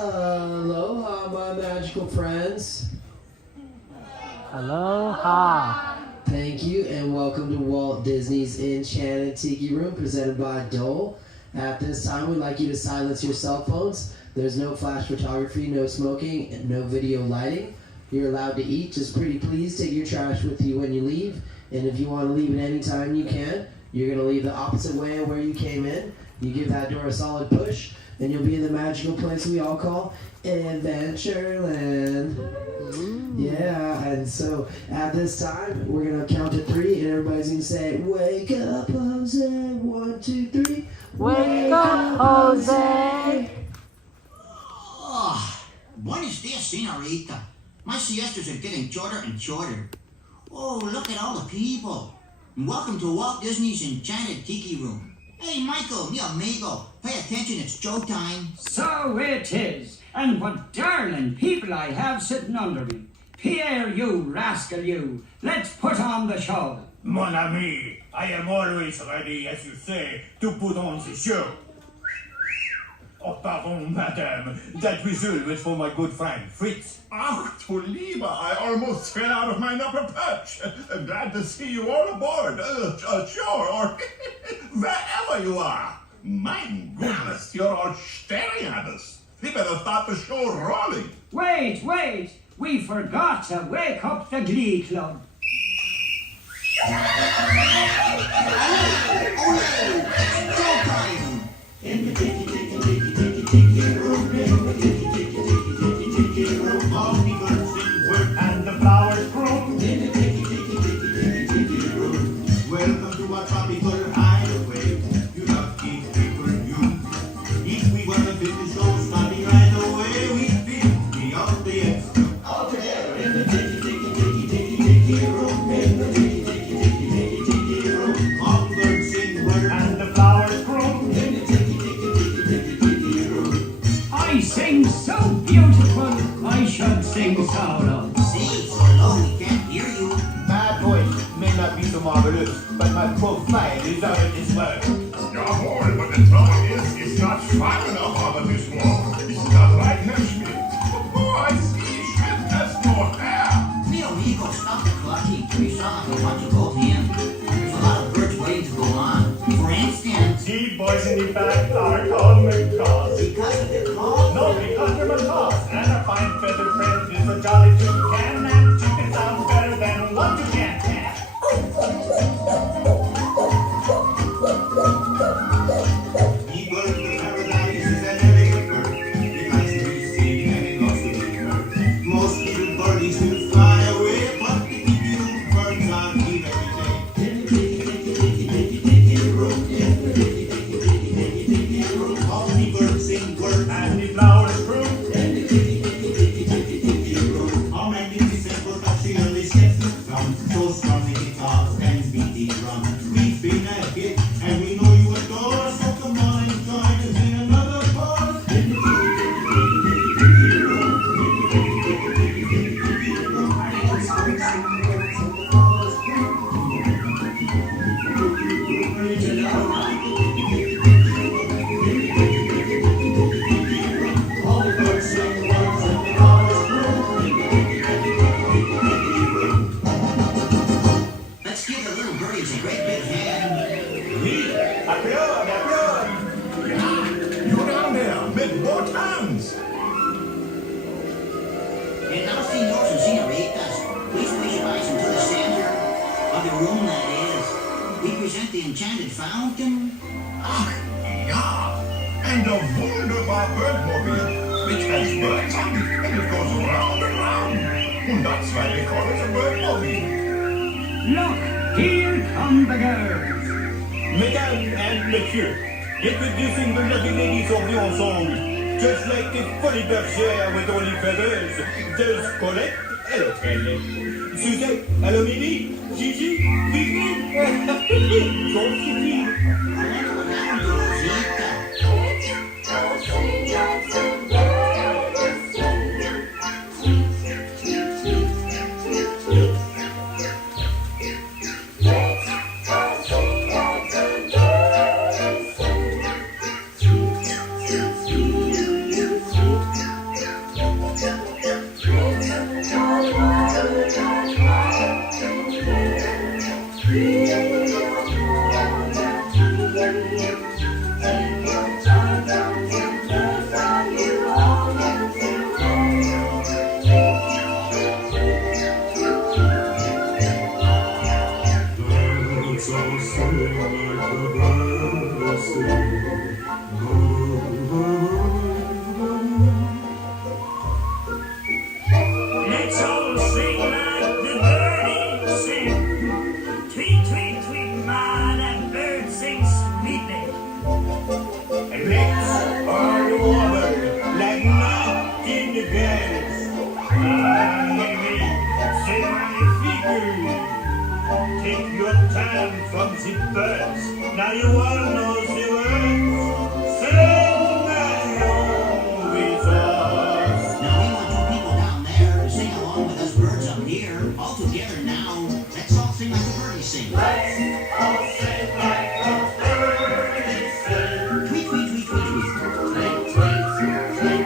Aloha, my magical friends. Aloha. Thank you, and welcome to Walt Disney's Enchanted Tiki Room, presented by Dole. At this time, we'd like you to silence your cell phones. There's no flash photography, no smoking, and no video lighting. You're allowed to eat. Just pretty please take your trash with you when you leave. And if you want to leave at any time, you can. You're going to leave the opposite way of where you came in. You give that door a solid push, and you'll be in the magical place we all call Adventureland. Yeah, and so at this time, we're going to count to 3, and everybody's going to say, wake up, Jose. 1, 2, 3. Wake up, Jose. Oh, buenos dias, senorita. My siestas are getting shorter and shorter. Oh, look at all the people. And welcome to Walt Disney's Enchanted Tiki Room. Hey, Michael, mi amigo, pay attention, it's showtime. So it is. And what darling people I have sitting under me. Pierre, you rascal, you. Let's put on the show. Mon ami, I am always ready, as you say, to put on the show. Oh, pardon, madame. That whistle was for my good friend, Fritz. Ach, du Lieber, I almost fell out of my upper perch. Glad to see you all aboard. Sure, or wherever you are. My goodness, you're all staring at us. We better start the show rolling. Wait. We forgot to wake up the Glee Club. In the tiki room, all the birds sing word and the flowers grow. In the tiki room, welcome to our tropical hideaway. You lucky people, you. If we were to fit the show starting right away, we'd be beyond the extra. All together in the tiki room, in the tiki room, all the birds sing word and the flowers grow. I sing so beautiful, I should sing solo. Say it so low we can't hear you. My voice may not be so marvelous, but my profile is out of this world. Jawohl, but the trouble is, it's not far enough out of this world. It's not like Nashville. Oh, I see, Schmidt has no hair. Mi amigo, stop the clucking. We sound like a bunch of both hands. There's a lot of birds waiting to go on. For instance, The boys in the back are calling me. countryman toss, and a fine feathered friend is a jolly toucan, and two can sound better than one toucan. The Enchanted Fountain? Ach, ja. And a wunderbar birdmobile, which has birds on it, and it goes round and round. And that's why they call it a birdmobile. Look, here come the girls. Mesdames and messieurs, introducing the lovely ladies of the ensemble. Just like the funny bergère with only feathers, there's Colette, hello Kelly. Suzette, hello Mimi. Gigi, Vivi, don't Gigi. Let's all sing like the birdies sing. Tweet, tweet, tweet, ma, that bird sings sweetly. And let's all over like nightingales. C'est magnifique. Take your time from the birds. Now you all know the words. Sing along with us. Now we want you people down there to sing along with us birds up here. All together now. Let's all sing like the birdies sing. Let's all sing like the birdies sing. Tweet, tweet, tweet, tweet, tweet. Tweet, tweet,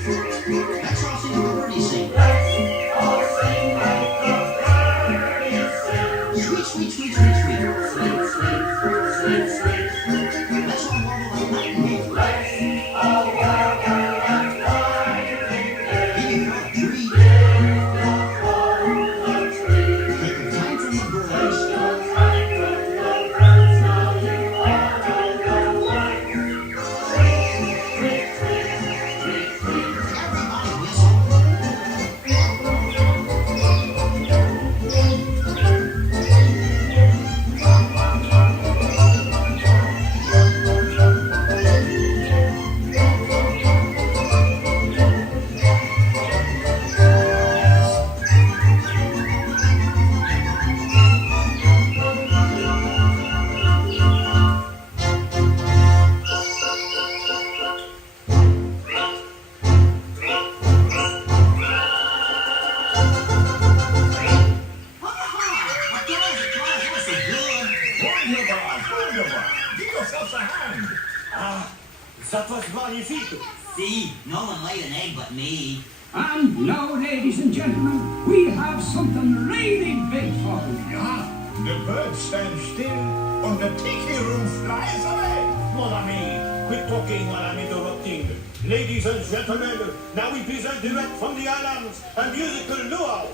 tweet, tweet. Let's all sing like the birdies sing. Let's all sing like the birdies sing. Sweet, sweet, sweet, sweet, sweet. Sweet, sweet, sweet, sweet. Let's all warble like nightingales. Let's all warble like nightingales. Give you a tree. Give the fall a tree. Take your time from the birds. Take your time from the birds. Now you all know the way. Tweet, tweet, tweet, tweet, tweet. Everybody whistle. That was magnifique. See, no one laid an egg but me. And now, ladies and gentlemen, we have something really big for you. Ja, the birds stand still, and the Tiki room flies away. Mon ami, quit talking while I'm interrupting. Ladies and gentlemen, now we present direct from the islands a musical luau.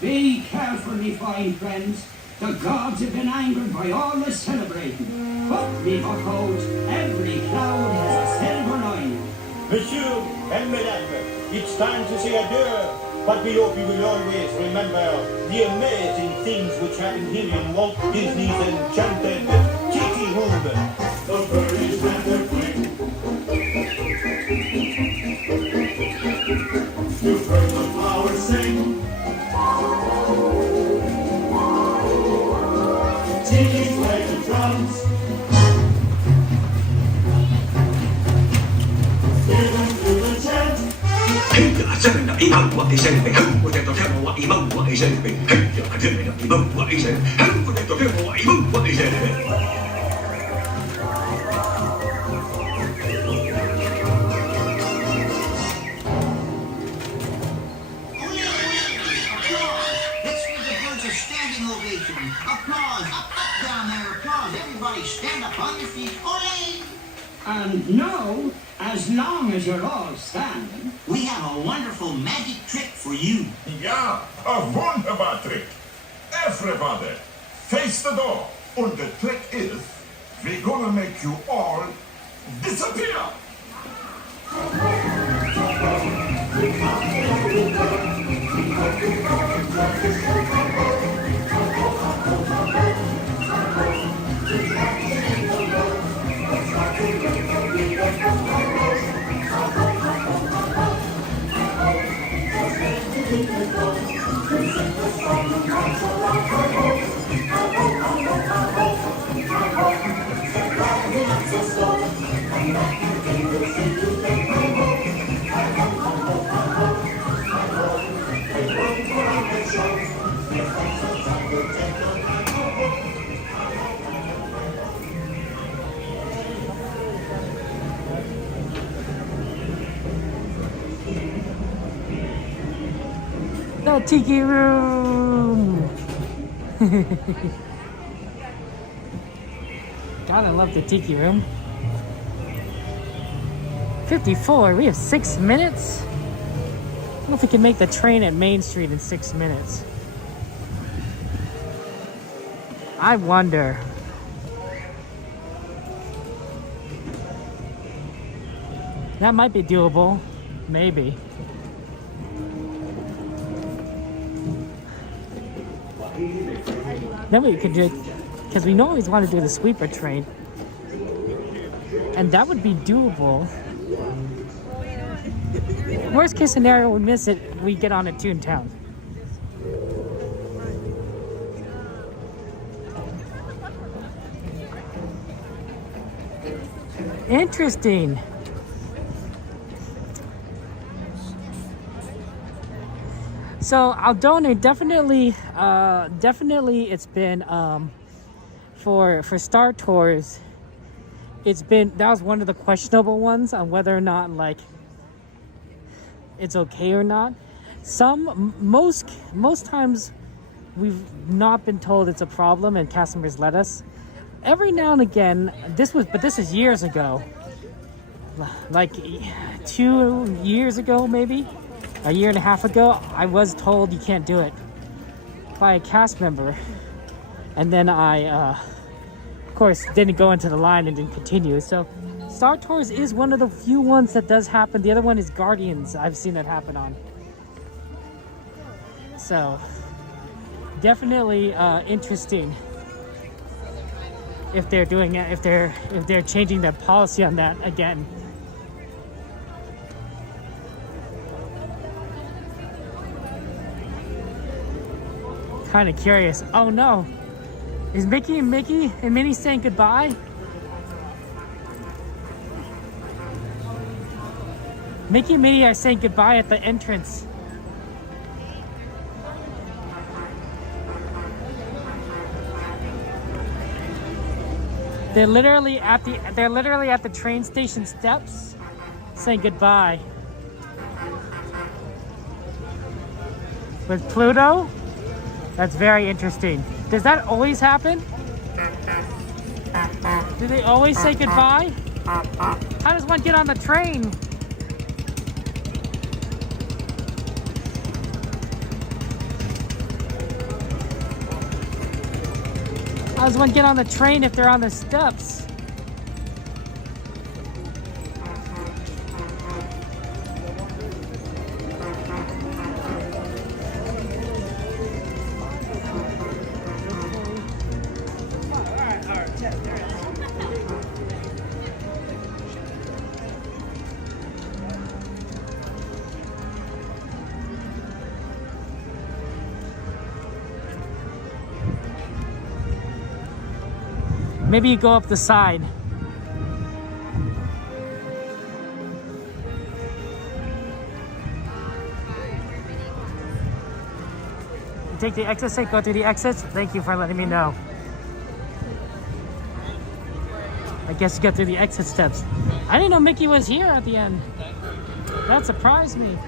Be careful, me fine friends. The gods have been angered by all the celebrating. But me coat, every cloud has a silver lining. Monsieur and Madame, it's time to say adieu. But we hope you will always remember the amazing things which happen here in Walt Disney's Enchanted Tiki Room. The birdies with their fling. You've heard the flowers sing. Tiki's play the drums. Hear them through the chant. Hey, I said it, I know what they said. Who would have to tell me what he wrote, what he said? Hey, I did it, he wrote what he said. Who would have to tell me what he wrote, what he said? And now, as long as you're all standing, We have a wonderful magic trick for you. Ja, a wunderbar trick. Everybody, face the door. And the trick is, we're gonna make you all disappear. The Tiki Room! God, I love the Tiki Room. 54, we have 6 minutes? I don't know if we can make the train at Main Street in 6 minutes. I wonder. That might be doable. Maybe. Then we could do it, because we always want to do the sweeper train. And that would be doable. Worst case scenario, we miss it, we get on at Toontown. Interesting. So I'll donate. Definitely it's been for Star Tours. It's been, that was one of the questionable ones on whether or not like it's okay or not. Most times we've not been told it's a problem and customers let us. Every now and again, this is years ago, like 2 years ago, maybe a year and a half ago, I was told you can't do it by a cast member, and then I of course didn't go into the line and didn't continue. So Star Tours is one of the few ones that does happen. The other one is Guardians. I've seen that happen on. So definitely interesting if they're doing it, if they're changing their policy on that again. Kind of curious. Oh no, is Mickey and Minnie saying goodbye? Mickey and Minnie are saying goodbye at the entrance. They're literally at the train station steps saying goodbye. With Pluto? That's very interesting. Does that always happen? Do they always say goodbye? How does one get on the train? How does one get on the train if they're on the steps? Maybe you go up the side. You take the exit, go through the exits. Thank you for letting me know. I guess you got through the exit steps. I didn't know Mickey was here at the end. That surprised me.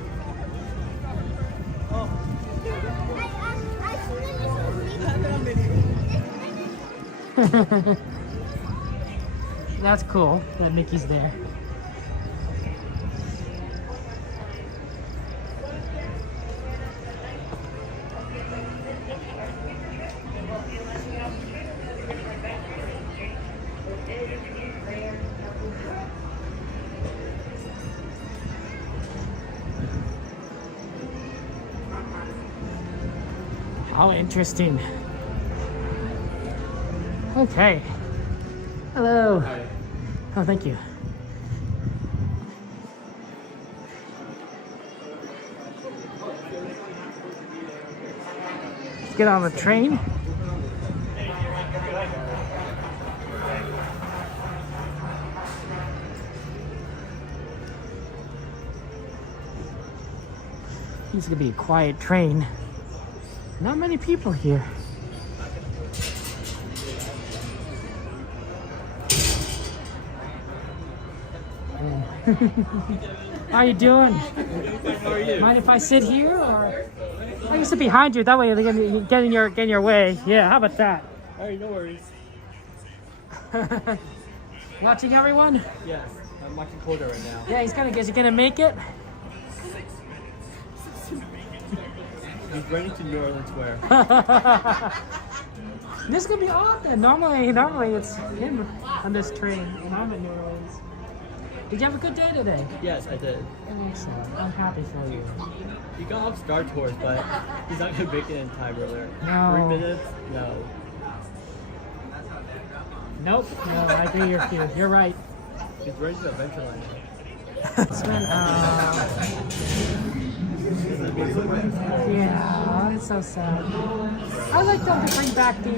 That's cool that Mickey's there. How interesting. Okay. Hello. Hi. Oh, thank you. Let's get on the train. This is gonna be a quiet train. Not many people here. How you doing? How are you? Mind if I sit here, or I can sit behind you? That way they get in your way. Yeah, how about that? Alright, no worries. Watching everyone? Yes, I'm watching Porter right now. Yeah, is he gonna make it? He's running to New Orleans Square. This is gonna be odd then. Normally it's him on this train, and I'm in New Orleans. Did you have a good day today? Yes, I did. Excellent. I'm happy for you. He got off Star Tours, but he's not gonna make it in time earlier. No. 3 minutes? No. Nope. No, I agree. You're right. He's ready to Adventureland. Yeah, it's so sad. I like them to bring back the.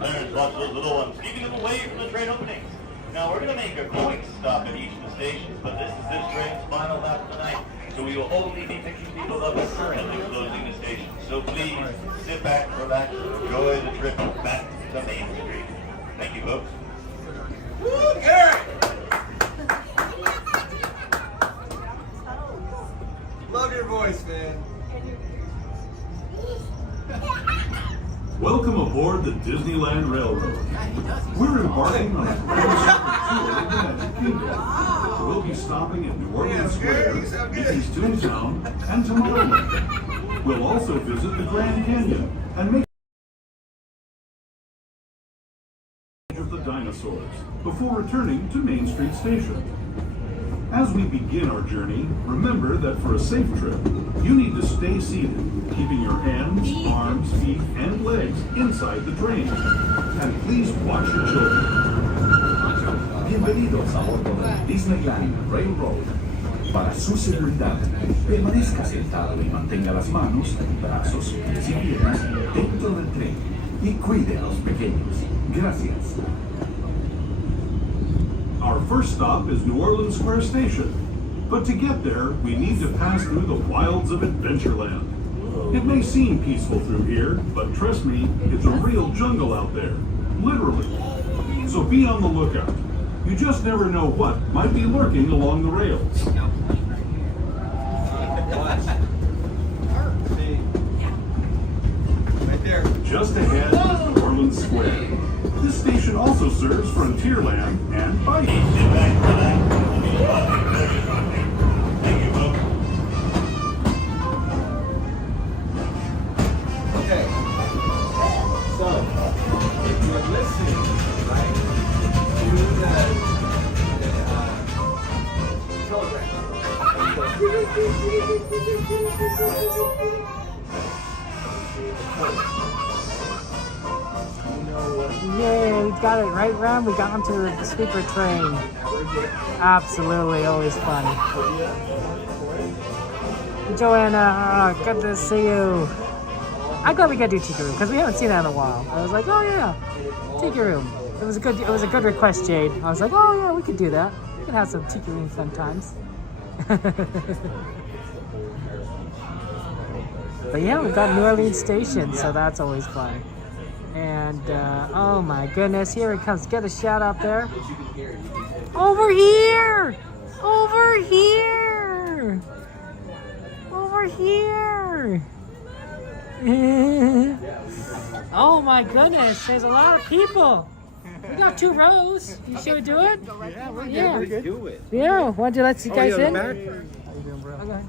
There's lots of those little ones keeping them away from the train opening. Now we're going to make a quick stop at each of the stations, but this is this train's final lap of the night, so we will only be picking people up currently closing the station. So please sit back, relax, enjoy the trip back to Main Street. Thank you, folks. Woo, Eric! Love your voice, man. Welcome aboard the Disneyland Railroad. We're embarking on a grand tour of the Magic Kingdom. We'll be stopping at New Orleans Square, Mickey's Toontown, and Tomorrowland. We'll also visit the Grand Canyon and make of the dinosaurs before returning to Main Street Station. As we begin our journey, remember that for a safe trip, you need to stay seated, keeping your hands, arms, feet, and legs inside the train. And please watch your children. Bienvenidos a bordo del Disneyland Railroad. Para su seguridad, permanezca sentado y mantenga las manos, brazos, pies y piernas dentro del tren y cuide a los pequeños. Gracias. Our first stop is New Orleans Square Station. But to get there, we need to pass through the wilds of Adventureland. It may seem peaceful through here, but trust me, it's a real jungle out there. Literally. So be on the lookout. You just never know what might be lurking along the rails. Right there. Just ahead is New Orleans Square. This station also serves Frontierland and Bike. Okay. So, if you're listening, right, to Yay, we got it right, Ram. We got onto the sleeper train. Absolutely, always fun. Joanna, good to see you. I'm glad we got to do Tiki Room because we haven't seen that in a while. I was like, oh yeah, Tiki Room. It was a good request, Jade. I was like, oh yeah, we could do that. We can have some Tiki Room fun times. But yeah, we got New Orleans Station, so that's always fun. And oh my goodness, here it comes. Get a shout out there. Over here! Over here! Over here! Oh my goodness, there's a lot of people. We got 2 rows. You should we do it? Yeah, we're Yeah. good. Let's do it. Yeah. Want to let you guys in? Back. Okay.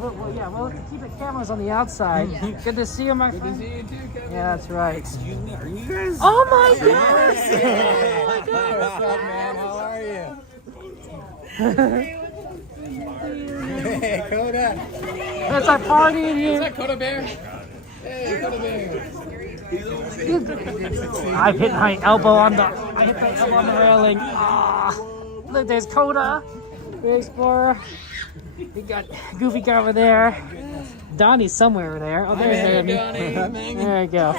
We'll keep the cameras on the outside. Good to see you, my friend. Good to see you too, Kevin. Yeah, that's right. Excuse me, are you guys? Oh my goodness! What's up, man? How are you? Hey, Coda. That's our party in here. Is that Coda Bear? Hey, Coda Bear. I hit my elbow on the railing. Ah, look, there's Coda. There's Explorer. We got Goofy guy over there. Donnie's somewhere there. Oh, there's Amy. There you go.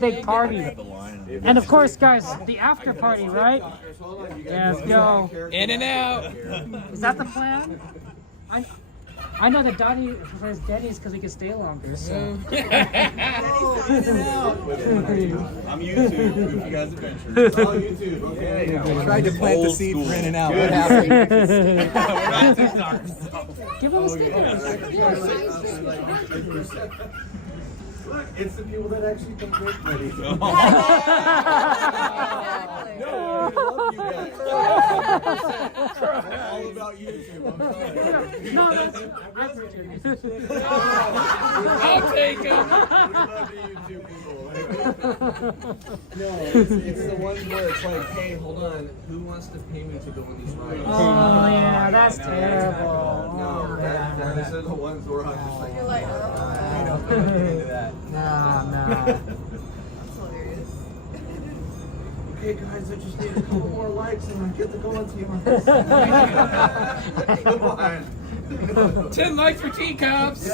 Big party. And of course, guys, the after party, right? Yeah, let's go. In and out. Is that the plan? I know that Donnie prefers Denny's because he can stay longer. So. I'm YouTube. Goofy Guys Adventures. It's all YouTube. Okay. I tried to plant the seed for In and Out. What happened? Give him a sticker. Look, it's the people that actually come with ready. No, I love you guys. All about YouTube. I'm sorry. No, that's I'll take them. No, it's the ones where it's like, hey, hold on, who wants to pay me to go on these rides? Oh yeah, that's terrible. No, those are the ones where I'm just like, No. That's hilarious. Okay, guys, I just need a couple more likes and I get to go on to you. Come on. 10 likes for teacups.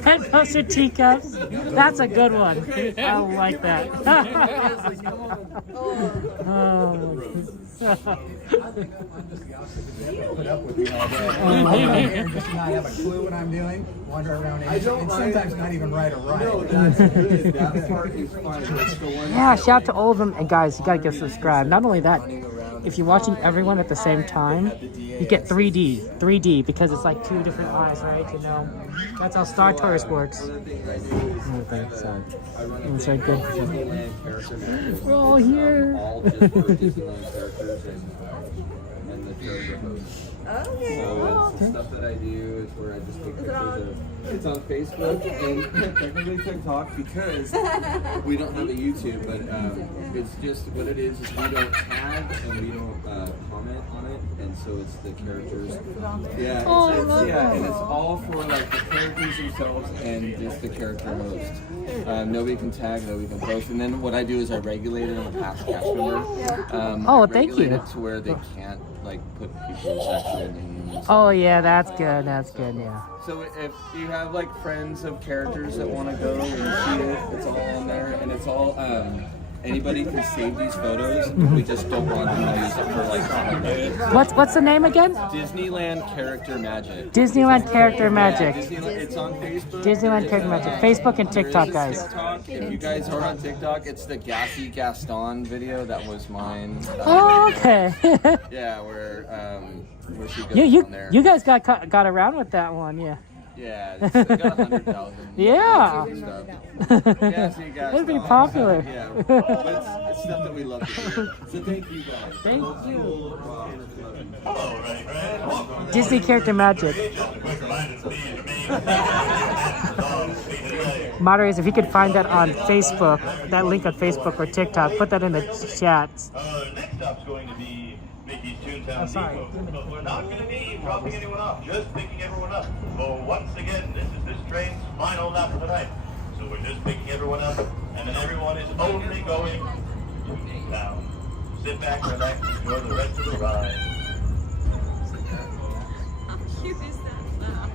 10 posted teacups. That's a good one. I like that. Put up with me all day. Just not have a clue what I'm doing. Wander around and sometimes not even right or right. No, that's good. That part is fine. That's the one. Yeah, shout out to all of them. And guys, you gotta get subscribed. Not only that, if you're watching everyone at the same time, you get 3D because it's like 2 different eyes, right? You know, that's how Star Tours works. Okay, sorry. It's so good. We're all here. All just for Disneyland characters and the character hosts. Okay. So it's stuff that I do is where I just take pictures of. It's on Facebook and technically TikTok because we don't have a YouTube, but it's just what it is we don't tag and we don't comment on it, and so it's the characters. Yeah, and it's all for like the characters themselves and just the character host. Nobody can tag, nobody can post, and then what I do is I regulate it on a past cast member. Thank you. It to where they can't like put people's actual names. Oh yeah, that's good. That's good. Yeah. So if you have like friends of characters that want to go and see it, it's all on there, and it's all anybody can save these photos. We just don't want them to use it for like. What's the name again? Disneyland Character Magic. Disneyland Character Magic. Yeah, it's on Facebook. Disneyland Character Magic. Facebook and TikTok, guys. TikTok. If you guys are on TikTok, it's the Gassy Gaston video. That was mine. Oh, okay. Yeah, where she goes on there. You guys got around with that one, yeah. Yeah, it's got 100,000. Yeah. Gassy Gaston. That'd be popular. Yeah, but it's stuff that we love to do. So thank you guys. Thank you. Disney Character Magic. Moderators, if you could find that on Facebook, that link on Facebook or TikTok, put that in the chat. Next stop's going to be Mickey's Toontown Depot. But we're not going to be dropping anyone off, just picking everyone up. So once again, this is this train's final lap of the night. So we're just picking everyone up, and then everyone is only going to town. Sit back, relax, enjoy the rest of the ride. How cute is that laugh?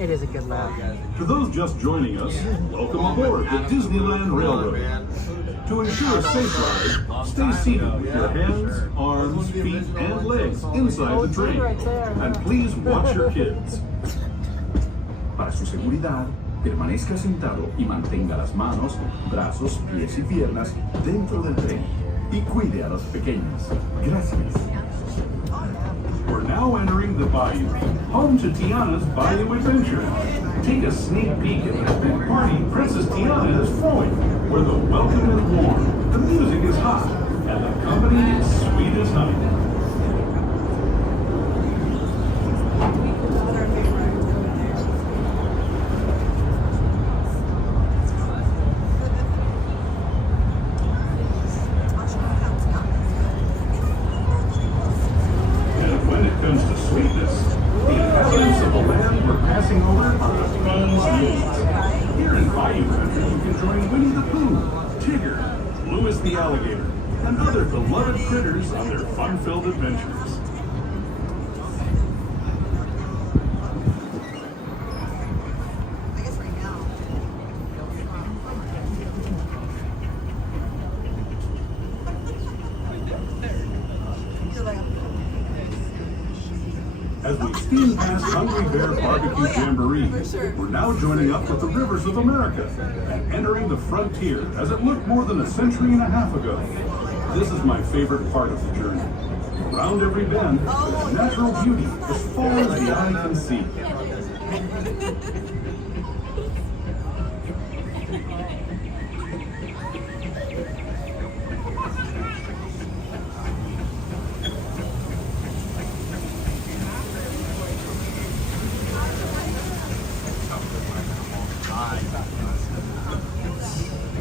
It is a good laugh. For those just joining us, welcome aboard the Disneyland Railroad. To ensure a safe ride, stay seated with your hands, arms, feet, and legs inside the train. And please watch your kids. Para su seguridad, permanezca sentado y mantenga las manos, brazos, pies y piernas dentro del tren. Y cuide a los pequeños. Gracias. We're now entering the Bayou, home to Tiana's Bayou Adventure. Take a sneak peek at the big party Princess Tiana is throwing, where the welcome is warm, the music is hot, and the company is sweet as honey. Winnie the Pooh, Tigger, Louis the Alligator, and other beloved critters on their fun-filled adventures. As we steam past Hungry Bear Barbecue Jamboree, we're now joining up with the rivers of America and entering the frontier as it looked more than a century and a half ago. This is my favorite part of the journey. Around every bend, there's natural beauty as far as the eye can see.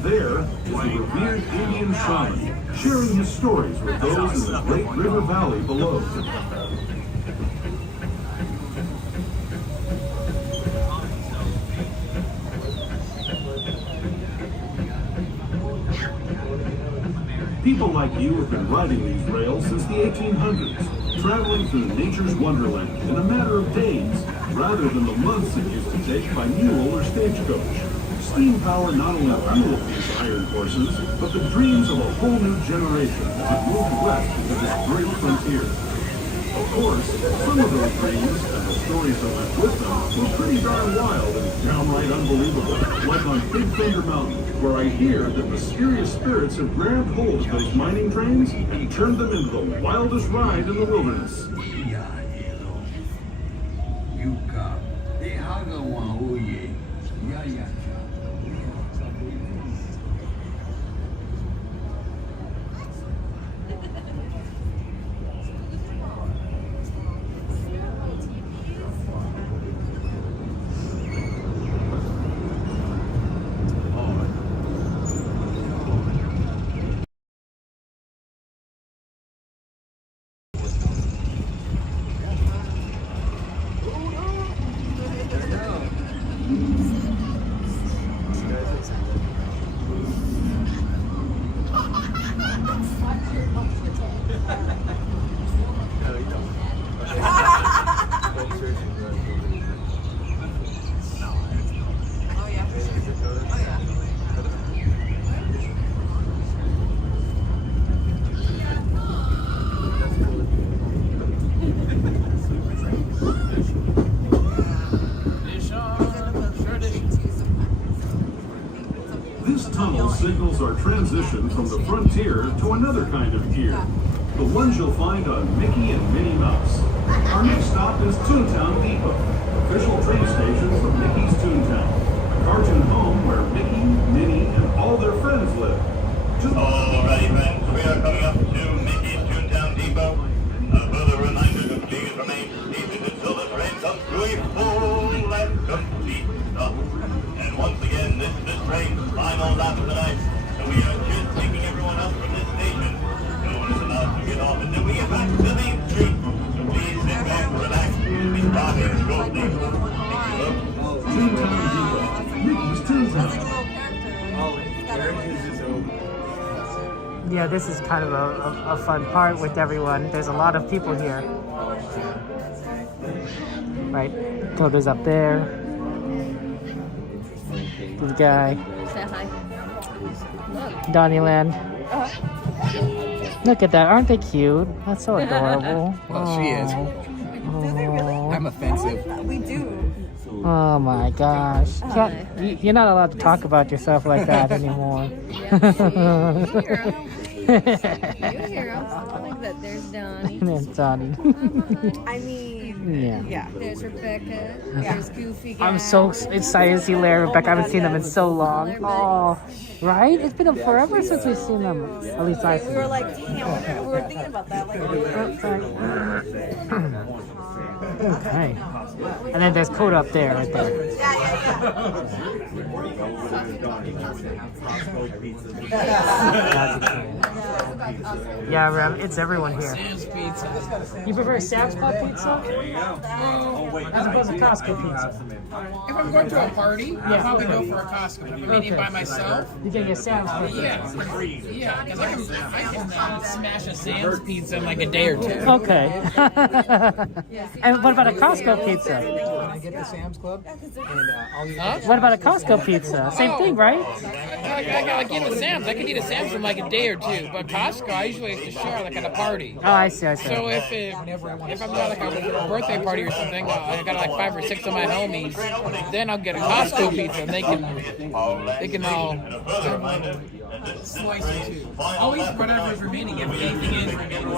There is the revered Indian shaman, sharing his stories with those in the great river valley below. People like you have been riding these rails since the 1800s, traveling through nature's wonderland in a matter of days, rather than the months it used to take by mule or stagecoach. Steam power not only fueled these iron horses, but the dreams of a whole new generation as it moved west into this great frontier. Of course, some of those dreams and the stories that went with them were pretty darn wild and downright unbelievable, like on Big Thunder Mountain, where I hear that mysterious spirits have grabbed hold of those mining trains and turned them into the wildest ride in the wilderness. Signals our transition from the frontier to another kind of gear, the ones you'll find on Mickey and Minnie Mouse. Our next stop is Toontown Depot, official train station for Mickey's Toontown, a cartoon home where Mickey, Minnie, and all their friends live. Alrighty friends, we are coming up to Mickey's Toontown Depot. A further reminder to please remain seated until the train comes to a full and complete stop. And once again, this is this train's final lap of the night, so we are just taking everyone up from this station. No one is allowed to get off until we get back to Main Street. So please sit back, relax, we'll be starting shortly. Toontown Depot, Mickey's Toontown. Yeah, this is kind of a fun part with everyone. There's a lot of people here. Right, Toto's up there. Good guy. Say hi. Donnyland. Look at that, aren't they cute? That's so adorable. Well, she is. Do they really? I'm offensive. We do. Oh my gosh. You're not allowed to talk about yourself like that anymore. You hear him. Look at that, there's Donnie. There's Donnie. I mean... Yeah. Yeah. There's Rebecca. There's Goofy Guy. I'm so excited to see Larry and Rebecca. I haven't seen them in so long. Oh, right? It's been forever since we've seen them. At least I've seen We were them. like, damn, we were thinking about that. Like, Okay. And then there's Coda up there, right there. Yeah, Rev, it's everyone here. Sam's Pizza. You prefer Sam's Club pizza? As opposed to Costco pizza? If I'm going to a party, I'll probably go for a Costco. If I'm eating by myself, You can get Sam's Club pizza. yeah, because I can smash a Sam's pizza in like a day or two. Okay. And what about a Costco pizza? I get the Sam's Club, and I'll eat What about a Costco pizza? Same thing, right? I get a Sam's. I can eat a Sam's in like a day or two, but Costco, I usually have to share like at a party. Oh, I see, I see. So if I'm at like a birthday party or something, I got like 5 or 6 of my homies, then I'll get a Costco pizza and they can all slice it too. I'll eat whatever is remaining if anything is remaining.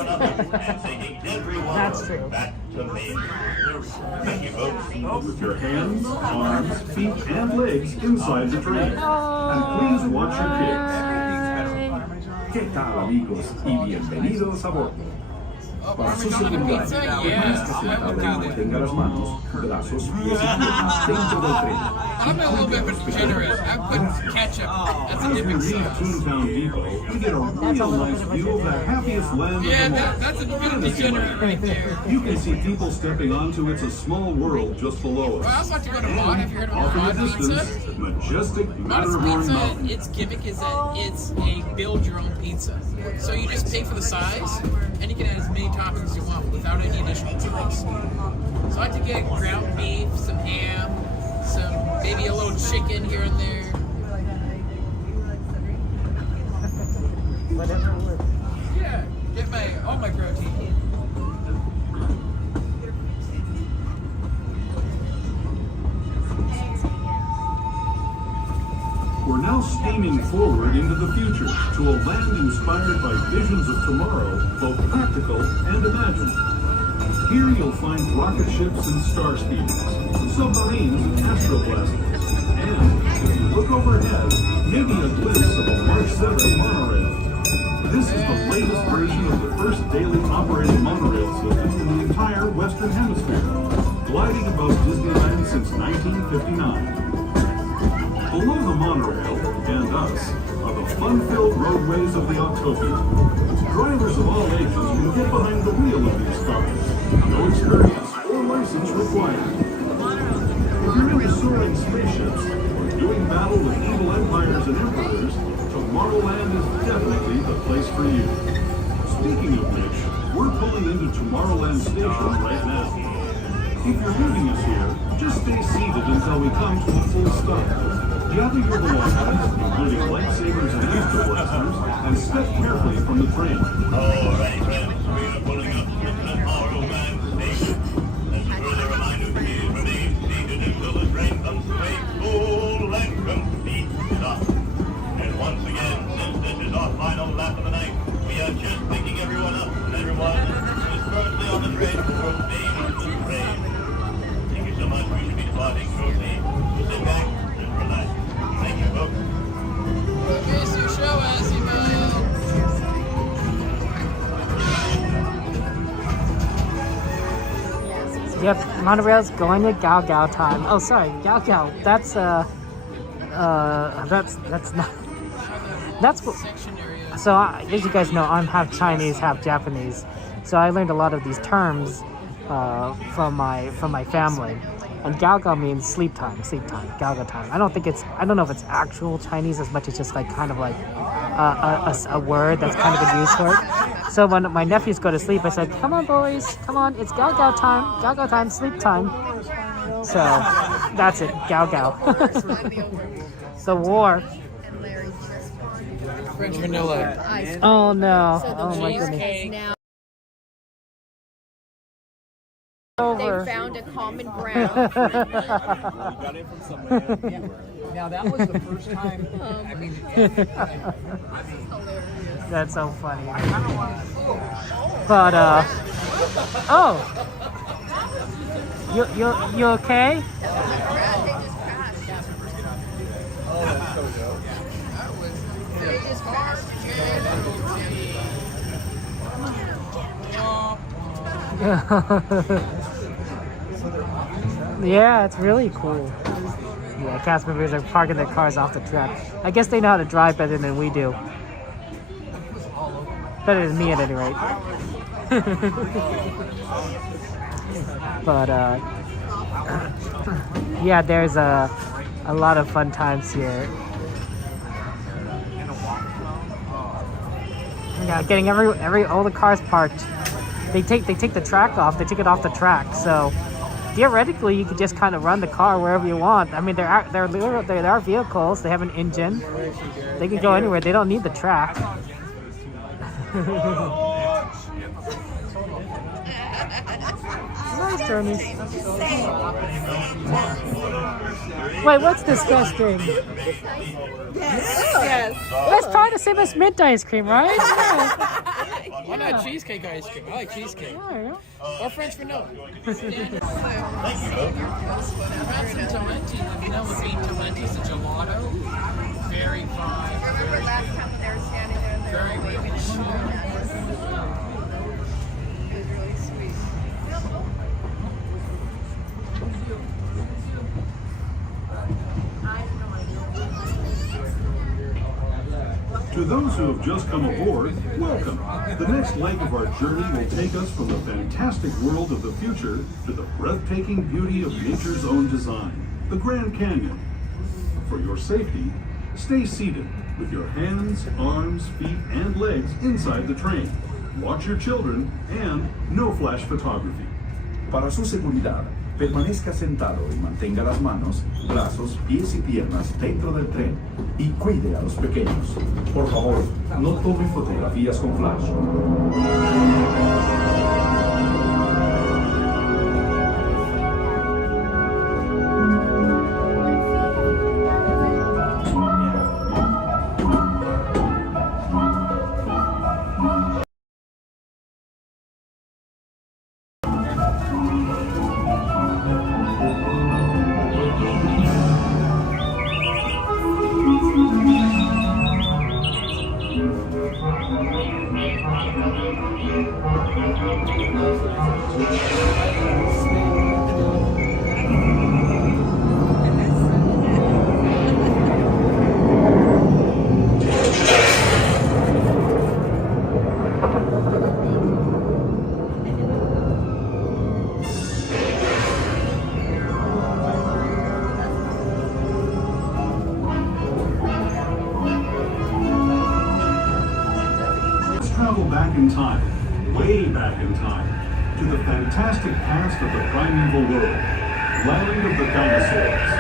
That's true. With your hands, arms, feet, and legs inside the train. And please watch your kids. ¿Qué tal, amigos? Y bienvenidos a bordo. Para su seguridad, permanezca sentado y mantenga las manos, brazos, pies y piernas dentro del tren. I'm a little bit generous. I put ketchup. That's a dipping As you leave sauce. Toontown Depot, you get a real nice view of the happiest land Yeah, of them all. that's a bit of degenerate right there. You can see people stepping onto It's a Small World just below Well, I us. also like to go to Mod. Have you heard of Off in Mod the Pizza? distance, majestic Mod's Matterhorn Pizza, Mountain. its gimmick is that it's a build your own pizza. So you just pay for the size, and you can add as many toppings as you want without any additional price. So I like to get ground beef, some ham, maybe a little chicken here and there. Yeah, get all my protein. We're now steaming forward into the future to a land inspired by visions of tomorrow, both practical and imagined. Here you'll find rocket ships and star speeders, submarines and astroblasters, and, if you look overhead, maybe a glimpse of a March 7 monorail. This is the latest version of the first daily operating monorail system in the entire Western Hemisphere, gliding above Disneyland since 1959. Below the monorail, and us, are the fun-filled roadways of the Autopia. Drivers of all ages can get behind the wheel of these cars. No experience or license required. If you're into soaring spaceships or doing battle with evil empires and emperors, Tomorrowland is definitely the place for you. Speaking of which, we're pulling into Tomorrowland Station right now. If you're leaving us here, just stay seated until we come to a full stop. Gather your belongings, including lightsabers and laser blasters, and step carefully from the train. Alrighty, friends, we are pulling up to Tomorrowland Station. As a further reminder, please remain seated until the train comes to a full and complete stop. And once again, since this is our final lap of the night, we are just picking everyone up, and everyone who is currently on the train will remain on the train. Thank you so much. We should be departing shortly. So sit back and relax. Thank you, folks. Miss you, show us, Yep, monorail's going to Gao Gao time. Oh, sorry, Gao Gao. That's not. That's what. So, as you guys know, I'm half Chinese, half Japanese. So I learned a lot of these terms from my family. And Gao Gao means sleep time, Gao Gao time. I don't know if it's actual Chinese as much as just like kind of like a word that's kind of a use word. So when my nephews go to sleep, I said, "Come on, boys, come on, it's Gao Gao time, sleep time." So that's it, Gao Gao. The war. French vanilla. Oh no! So the Oh my war goodness. is now. Over. They found a common ground. Got it from somewhere. Yeah. Now that was the first time. I mean, That's so funny. But oh, You okay? Yeah, it's really cool. Yeah, cast members are parking their cars off the track. I guess they know how to drive better than we do. Better than me at any rate. But yeah, there's a lot of fun times here. Yeah, getting all the cars parked. They take the track off. They take it off the track. So theoretically, you could just kind of run the car wherever you want. I mean, there are vehicles. They have an engine. They can go anywhere. They don't need the track. Nice, Journeys. Wait, what's disgusting? Yes. That's probably the same as mint ice cream, right? Yeah. Why not cheesecake ice cream? I like cheesecake. Or French vanilla. I've had some Talenti, the vanilla bean Talenti, it's a gelato. Very fine. Remember last time when they were standing there? Very rich. It was really sweet. To those who have just come aboard, welcome. The next leg of our journey will take us from the fantastic world of the future to the breathtaking beauty of nature's own design, the Grand Canyon. For your safety, stay seated with your hands, arms, feet, and legs inside the train. Watch your children and no flash photography. Para su seguridad, permanezca sentado y mantenga las manos, brazos, pies y piernas dentro del tren y cuide a los pequeños. Por favor, no tome fotografías con flash. Back in time, way back in time, to the fantastic past of the primeval world, land of the dinosaurs.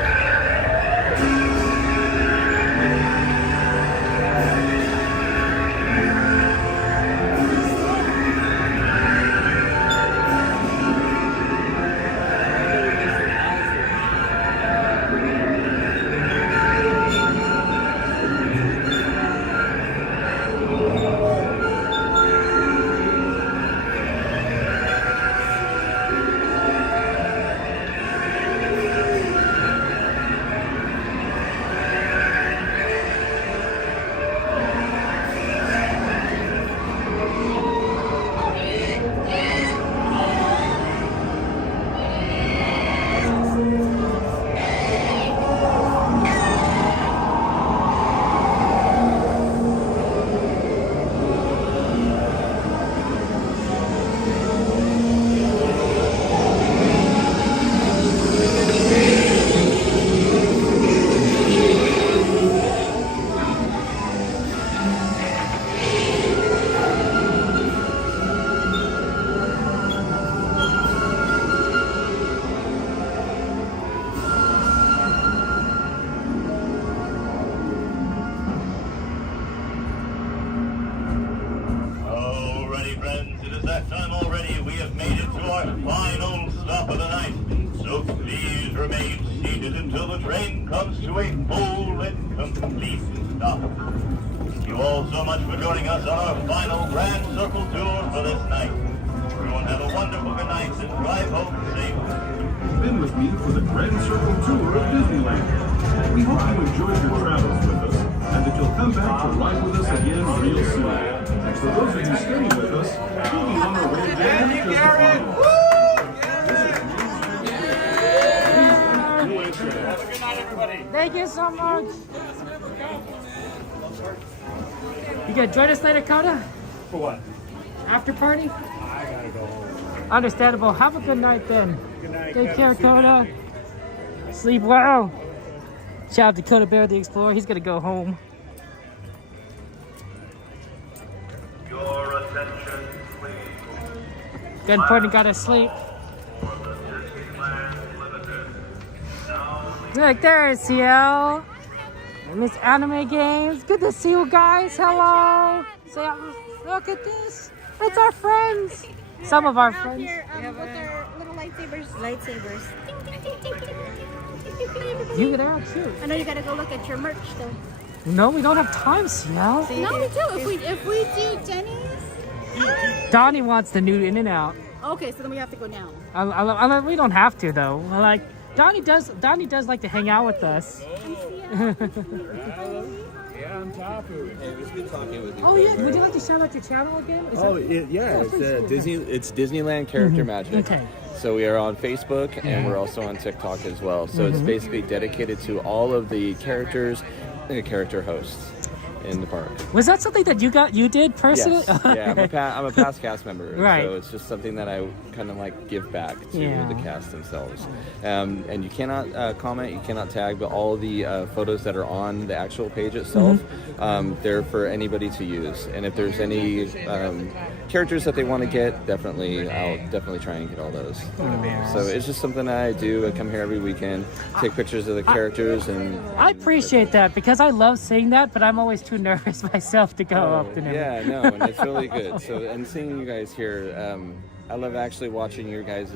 Everyone have a wonderful good night and drive home safe. Been with me for the Grand Circle Tour of Disneyland. We hope you enjoyed your travels with us and that you'll come back to ride with us again real soon. And for those of you staying with us, we'll be on our way down just a few. Have a good night, everybody. Thank you so much. You gonna join us later, Coda? For what? After party? I gotta go home. Understandable. Have a good night then. Good night. Take care, Coda. Sleep well. Shout out to Coda Bear the Explorer. He's gonna go home. Your attention, please. Good point. Gotta sleep. Look, there is CL. Miss Anime Games. Good to see you guys. Hello. Say, look at this. It's our friends. Some of our friends. Here, with their little lightsabers. You get out too. I know you gotta go look at your merch though. No, we don't have time, CL. No, we do. If we do Denny's. Donnie wants the new In-N-Out. Okay, so then we have to go now. We don't have to though. Like Donnie does like to hang out with us. Yeah, I'm Tapu. Hey, it was good talking with you. Oh yeah, would you like to shout out your channel again? It's Disneyland Character Magic. Okay. So we are on Facebook and we're also on TikTok as well. So it's basically dedicated to all of the characters and the character hosts in the park. Was that something that you did personally? Yes. Yeah, I'm a past cast member. Right. So it's just something that I kind of like give back to the cast themselves. And you cannot comment, you cannot tag, but all of the photos that are on the actual page itself, they're for anybody to use. And if there's any characters that they want to get, I'll definitely try and get all those. So it's just something that I do. I come here every weekend, take pictures of the characters, and I appreciate that because I love seeing that, but I'm always too nervous myself to go up to them. Yeah, no, and it's really good. So, and seeing you guys here, I love actually watching your guys'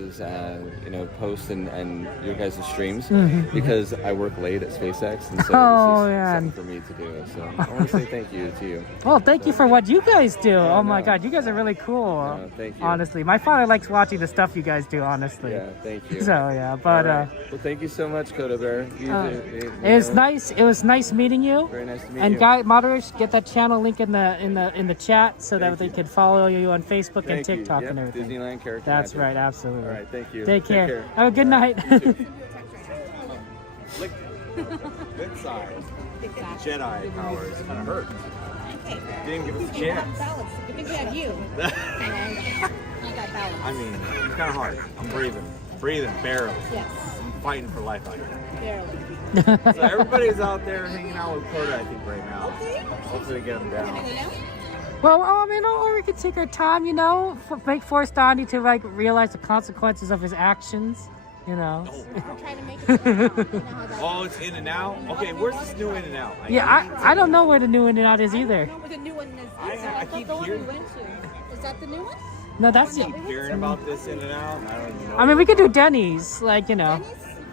posts and your guys' streams because I work late at SpaceX, and so it's something for me to do. So I want to say thank you to you. Well, thank you for what you guys do. Oh my God, you guys are really cool. Thank you. Honestly, my father likes watching the stuff you guys do. Honestly. Yeah, thank you. So yeah, but well, thank you so much, Coda Bear. It was nice. It was nice meeting you. Very nice to meet and you. guys, moderators, get that channel link in the chat so that they can follow you on Facebook and TikTok and everything. Disneyland Character That's Magic. right, absolutely. All right, thank you. Take care. Have a good night. Good size. Jedi powers kind of hurt. Didn't give us a chance. I think we have you. You got balance. I mean, it's kind of hard. I'm breathing barely. Yes. I'm fighting for life out here. Barely. So everybody's out there hanging out with Coda, I think, right now. Okay. Hopefully get them down. Well, or we could take our time, make force Donnie to realize the consequences of his actions, We're trying to make it. Oh, it's in and out? Okay, where's this new in and out? I don't know where the new In-N-Out is either. I don't know where the new one is. I keep the one we hearing. went to. Is that the new one? No, that's I keep hearing about this in and out, and I don't even know. I mean, we could do Denny's, Denny's, you can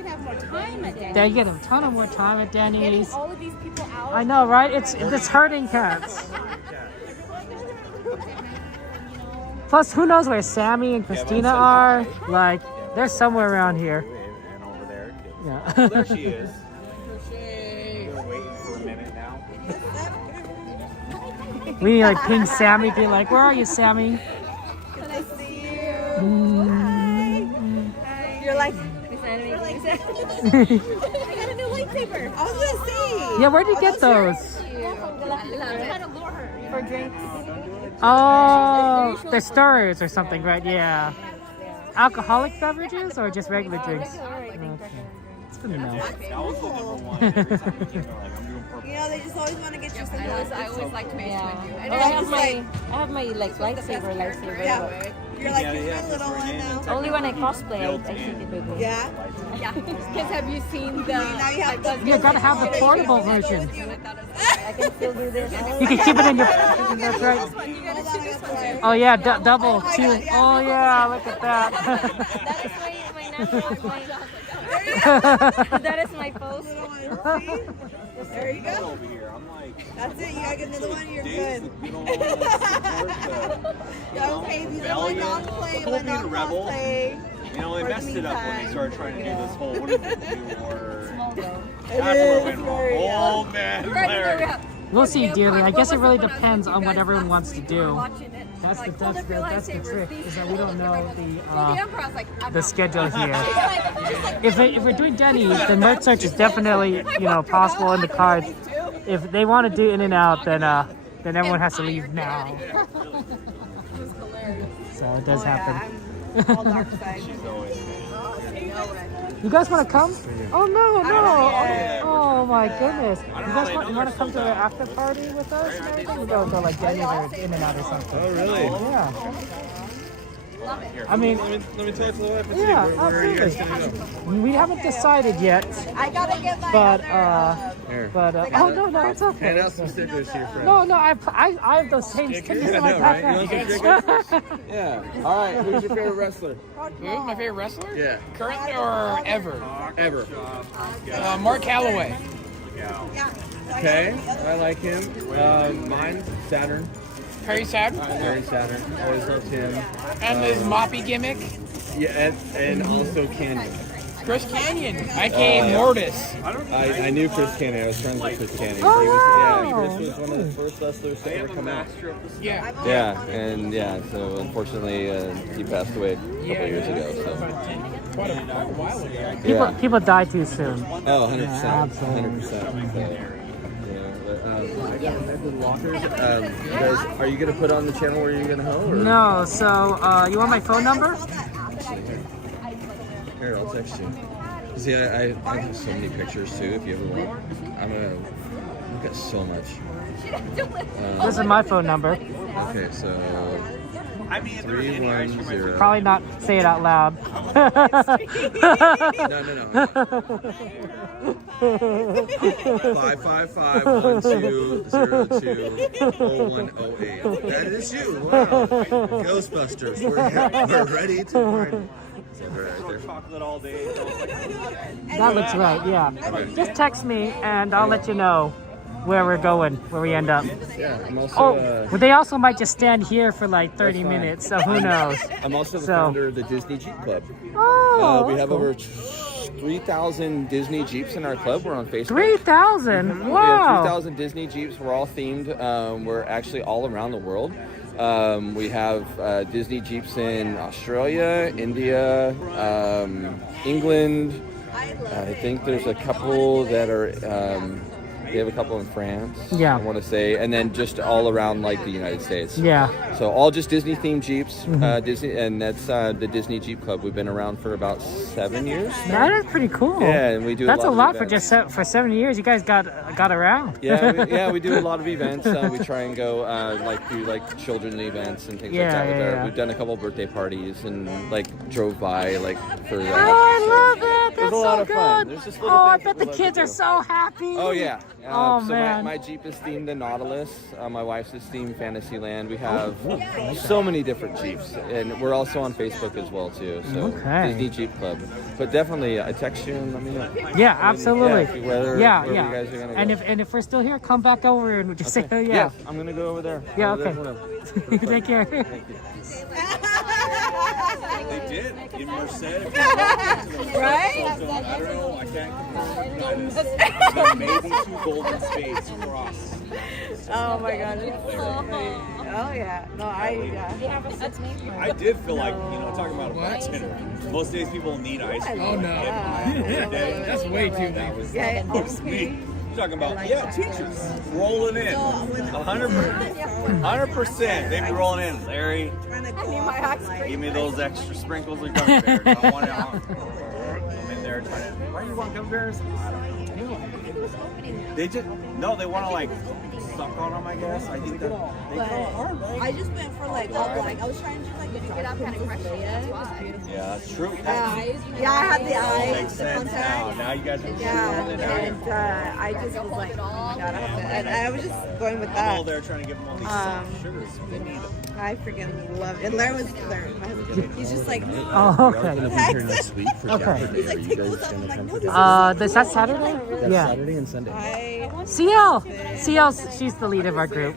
have more time at Denny's. Yeah, you get a ton of more time at Denny's. Getting all of these people out. I know, right? It's hurting cats. Plus, who knows where Sammy and Christina are? They're somewhere around here. And over there. Yeah. Oh, there she is. Been waiting for a minute now. We need ping Sammy, be like, where are you, Sammy? Can I see you? Hi. You're like, I got a new lightsaber. I was gonna say. Yeah, where'd you get those? Trying to lure her for drinks. Oh, they're stirrers or something, right? Yeah. Alcoholic beverages or just regular drinks? Okay. It's good to know. They just always want to get you some. I always like to make with you. And I have my lightsaber. Yeah. You're like, you're my little one now. Only when I cosplay, I think it would be. Yeah? Yeah. Because have you seen the... Now you have the... You gotta have the portable version. I can still do this. You can keep it in your... That's right. Oh yeah, double, two. Oh yeah, look at that. That is my natural... That is my pose. There you go. That's it. You gotta get another one. You're good. Yeah, okay, these are my Valiant. non-play, The my whole being a rebel. non-play. You know, they For the messed it up when they meantime. started trying to do this whole what is it, new or It that's where it is went very, wrong. Old man Larry. We'll see, dearly. I guess it really depends on what everyone wants to do. That's Like, the hold up your trick, is that we don't know Well, the Emperor's like, I'm the not. schedule here. Just like, If we're doing Denny's, then merch search is definitely possible in the cards. If they want to do in and out, then everyone has to leave now. So it does happen. All dark side. You guys want to come? Oh no! Oh my goodness! You guys want to come to the after party with us? And everything? We go like Denny's or In and Out or something. Oh really? Yeah. I mean, let me talk to the wife and see yeah, where you guys gonna absolutely. We haven't decided yet, I gotta get my but Here. oh no, it's okay. Hand out some stickers to your friends. No, I have those same stickers in my right? You want some backpack. Yeah. All right. Who's your favorite wrestler? Who's my favorite wrestler? Yeah. Currently or ever? Ever. Mark Calloway. Okay. I like him. Mine, Saturn. Perry Saturn. Very Saturn. Always loved him. And his moppy gimmick. Yeah, and also Canyon. Chris Canyon. I.K.A. Mortis. I knew Chris Canyon. I was friends with Chris Canyon. Oh, He was, wow. yeah, Chris was one of the first wrestlers to ever come out. Yeah. Yeah, and so unfortunately he passed away a couple years ago. So. Quite a while ago. People die too soon. Oh, 100%. Yeah, absolutely. 100%. I got the lockers. Guys, are you going to put on the channel where you're going to home? Or? No, so you want my phone number? Here, I'll text you. See, I have so many pictures too. If you ever want, I've got so much. This is my phone number. Okay, so 310. Probably not say it out loud. No. 555-1202-0108. That is you. Wow. Ghostbusters. We're ready to find. Chocolate all day. That looks right, yeah. Just text me and I'll let you know where we're going, where we end up. Yeah, I'm also. But they also might just stand here for like 30 minutes, so who knows? I'm also the founder of the Disney Jeep Club. Oh, we have cool. over 3,000 Disney Jeeps in our club. We're on Facebook. 3,000? We Wow. have 3,000 Disney Jeeps. We're all themed. We're actually all around the world. We have Disney Jeeps in Australia, India, England. I think there's a couple that are. We have a couple in France. Yeah. I want to say, and then just all around like the United States. Yeah. So all just Disney themed Jeeps, Disney, and that's the Disney Jeep Club. We've been around for about 7 years. That is pretty cool. Yeah, and we do. That's a lot for of just for 7 years. You guys got around. Yeah, we do a lot of events. We try and go do children events and things like that. Yeah. We've done a couple birthday parties and drove by for. Oh, I love it. That's a lot so of fun. good. There's just Oh, little I things bet that the we kids love are to do. so happy. Oh yeah. Oh, so man. my Jeep is themed to Nautilus. My wife's is themed Fantasyland. We have so many different Jeeps, and we're also on Facebook as well too. So Okay. Disney Jeep Club. But definitely, I text you and let me know. Yeah, absolutely. Where you guys are gonna go. And if we're still here, come back over and just say, oh, yeah. Yeah, I'm gonna go over there. Yeah, Over there, okay. whatever. Take care. They did in Merced. Right? I don't know. I can't confirm. Maybe 2 golden spades crossed. Oh my god, it's so funny. Oh yeah. No, I did feel like, talking about a bartender. Most days people need ice cream. Oh, no. That's way too much. Yeah, That was me. You're talking about, teachers rolling in. 100%. They be rolling in. Larry, give me those extra sprinkles of gummy bears. I want it on. I'm in there trying to. Why do you want gummy bears? I don't know. They want to suck on them, I guess. I think that they go hard, right? I just went for I was trying to get out kind of pressure. Yeah, that's true. Yeah, I had the eyes, Makes the sense now. contact. Now you guys are And I just was like, oh my god, I have to. And I was just going with I'm that. all there trying to give them all these sugars. They need them. I freaking love it. And Larry was there. My husband, he's just like, Oh, okay. Okay. he's like, take those up. I'm like, no, this Is that Saturday? That's Saturday and Sunday. CL, she's the lead of our group.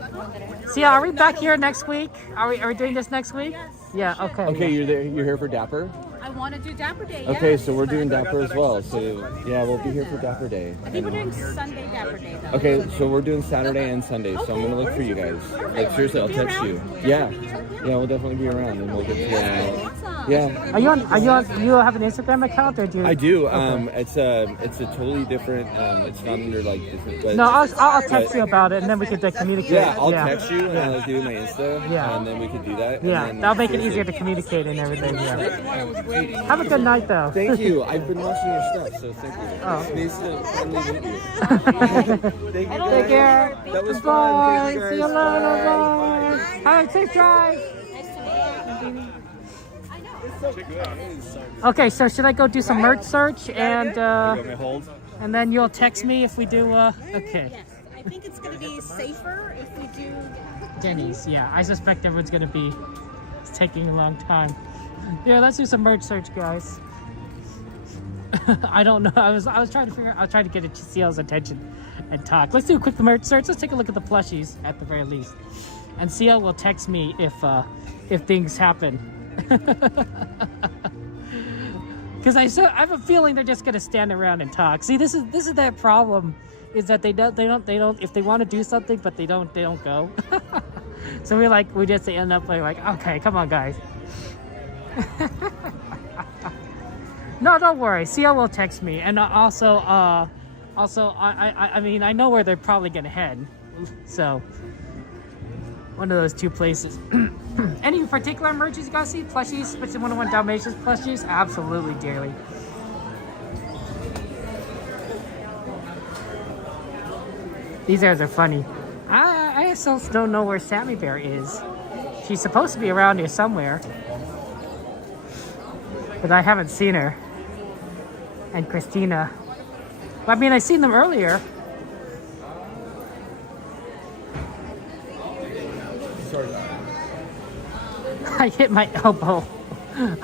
See, are we back here next week? Are we doing this next week? Yeah, okay. Okay, you're there. You're here for Dapper. I want to do Dapper Day. Okay, yes. so we're doing Dapper as well. So yeah, we'll be here for Dapper Day. I think we're doing Sunday Dapper Day though. Okay, so we're doing Saturday and Sunday. So I'm gonna look for you guys. Like seriously, I'll text you. Yeah, we'll definitely be around, and we'll get to. Yeah. Are you you have an Instagram account or do you? I do. Okay. It's a totally different. It's not under like Disney. But, No, I'll text you about it, and then we could communicate. Yeah, I'll text you and I'll do my Insta. Yeah. And then we could do that. Yeah, and then that'll make it easier to communicate and everything. Yeah. Have a good night, though. Thank you. I've been watching your stuff, so thank you. Oh. It's nice to finally meet you. Thank you. Take care. That was Bye. fun. Thank you, See you guys. later. Bye. Have a safe drive. Okay, so should I go do some merch search and then you'll text me if we do? Okay. Yes, I think it's going to be safer if we do Denny's. Yeah, I suspect everyone's gonna be. It's taking a long time. Yeah, let's do some merch search, guys. I don't know. I was trying to figure. I was trying to get CL's attention and talk. Let's do a quick merch search. Let's take a look at the plushies at the very least, and CL will text me if things happen. Because I have a feeling they're just gonna stand around and talk. See, this is their problem, is that they don't if they want to do something, but they don't go. So we just end up like okay, come on guys. No, don't worry. CL will text me, and also I mean I know where they're probably gonna head, so one of those two places. Any particular merches you guys see? Plushies, especially 101 Dalmatians plushies? Absolutely, dearly. These guys are funny. I still don't know where Sammy Bear is. She's supposed to be around here somewhere, but I haven't seen her. And Christina. Well, I mean, I seen them earlier. I hit my elbow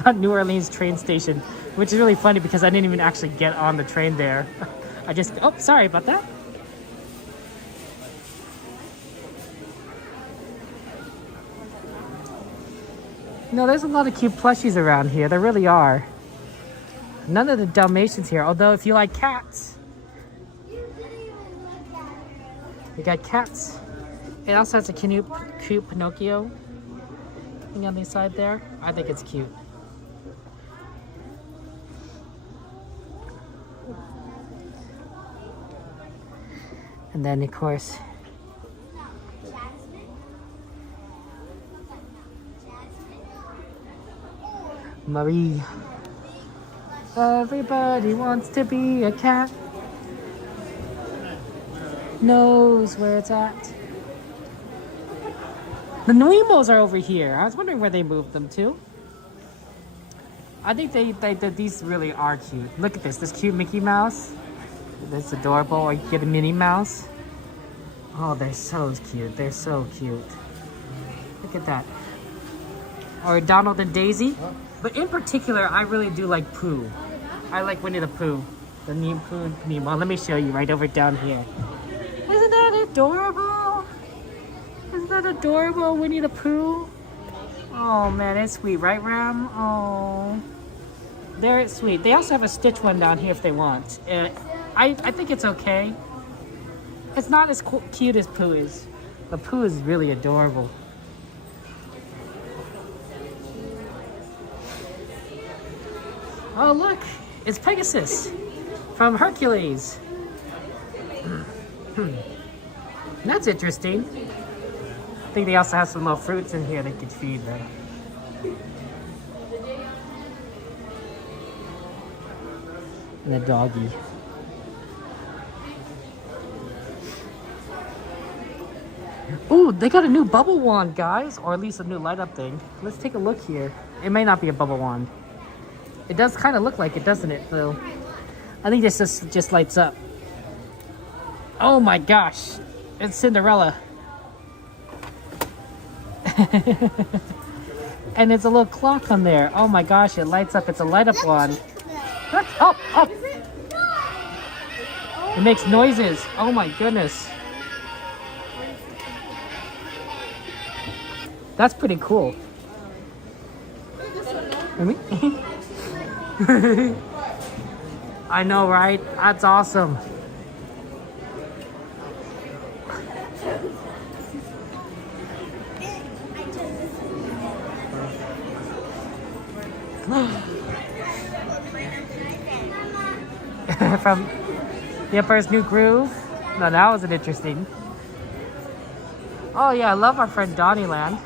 on New Orleans train station, which is really funny because I didn't even actually get on the train there. I just, oh, sorry about that. No, there's a lot of cute plushies around here. There really are. None of the Dalmatians here, although if you like cats, you got cats. It also has a cute Pinocchio thing on the side there. I think it's cute. And then of course, Marie. Everybody wants to be a cat. Knows where it's at. The Nuimos are over here. I was wondering where they moved them to. I think these really are cute. Look at this cute Mickey Mouse. That's adorable. Or you get a Minnie Mouse. Oh, they're so cute. They're so cute. Look at that. Or Donald and Daisy. But in particular, I really do like Pooh. I like Winnie the Pooh. The Pooh Nemo. Let me show you right over down here. Isn't that adorable? Isn't that adorable, Winnie the Pooh? Oh man, it's sweet, right, Ram? Oh, they're sweet. They also have a Stitch one down here if they want. I think it's okay. It's not as cute as Pooh is. But Pooh is really adorable. Oh look, it's Pegasus from Hercules. That's interesting. I think they also have some little fruits in here they could feed them. And a doggy. Ooh, they got a new bubble wand, guys. Or at least a new light up thing. Let's take a look here. It may not be a bubble wand. It does kind of look like it, doesn't it, though? I think this just lights up. Oh my gosh. It's Cinderella. And it's a little clock on there. Oh my gosh, it lights up. It's a light up wand. Up, up. It makes noises. Oh my goodness. That's pretty cool. I know, right? That's awesome. From the Emperor's New Groove. No, that wasn't interesting. Oh yeah, I love our friend Donnyland.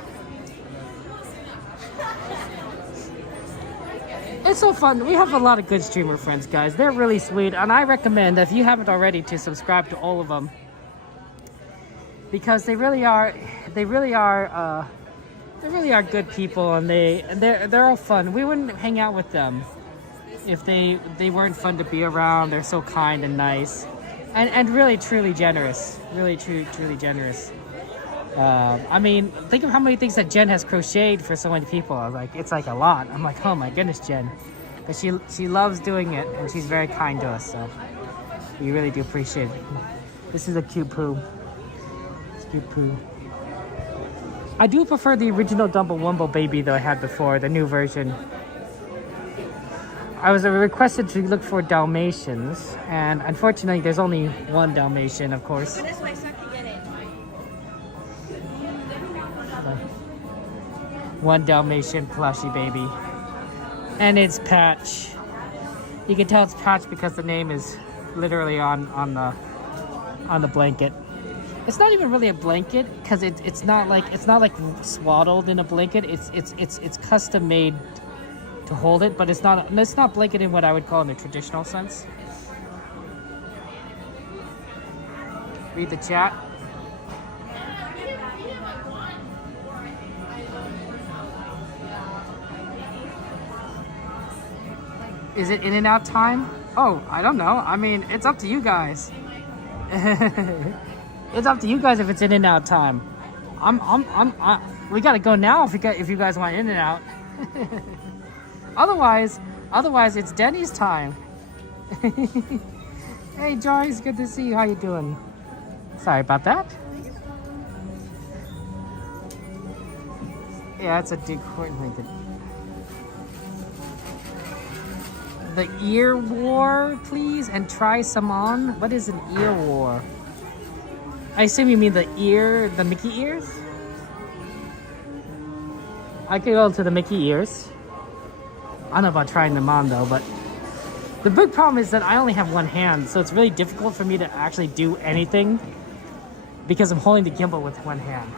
It's so fun. We have a lot of good streamer friends, guys. They're really sweet, and I recommend, if you haven't already, to subscribe to all of them, because they really are good people, and they're all fun. We wouldn't hang out with them if they weren't fun to be around. They're so kind and nice, and really truly generous. Really truly generous. I mean, think of how many things that Jen has crocheted for so many people. I was like, it's like a lot. I'm like, oh my goodness, Jen. But she loves doing it, and she's very kind to us, so we really do appreciate it. This is a cute Pooh. It's cute Pooh. I do prefer the original Dumbo Wumbo baby that I had before, the new version. I was requested to look for Dalmatians, and unfortunately there's only one Dalmatian, of course. Go this way so I can get it. One Dalmatian plushie baby. And it's Patch. You can tell it's Patch because the name is literally on the blanket. It's not even really a blanket because it's not like swaddled in a blanket. It's custom made to hold it, but it's not blanket in what I would call in the traditional sense. Read the chat. Is it in and out time? Oh, I don't know. I mean, it's up to you guys. It's up to you guys if it's in and out time. We gotta go now if you guys want in and out. Otherwise it's Denny's time. Hey Joyce, good to see you. How you doing? Sorry about that. Yeah, it's a decoy. The ear war, please, and try some on. What is an ear war? I assume you mean the Mickey ears? I could go to the Mickey ears. I don't know about trying them on though, but the big problem is that I only have one hand, so it's really difficult for me to actually do anything because I'm holding the gimbal with one hand.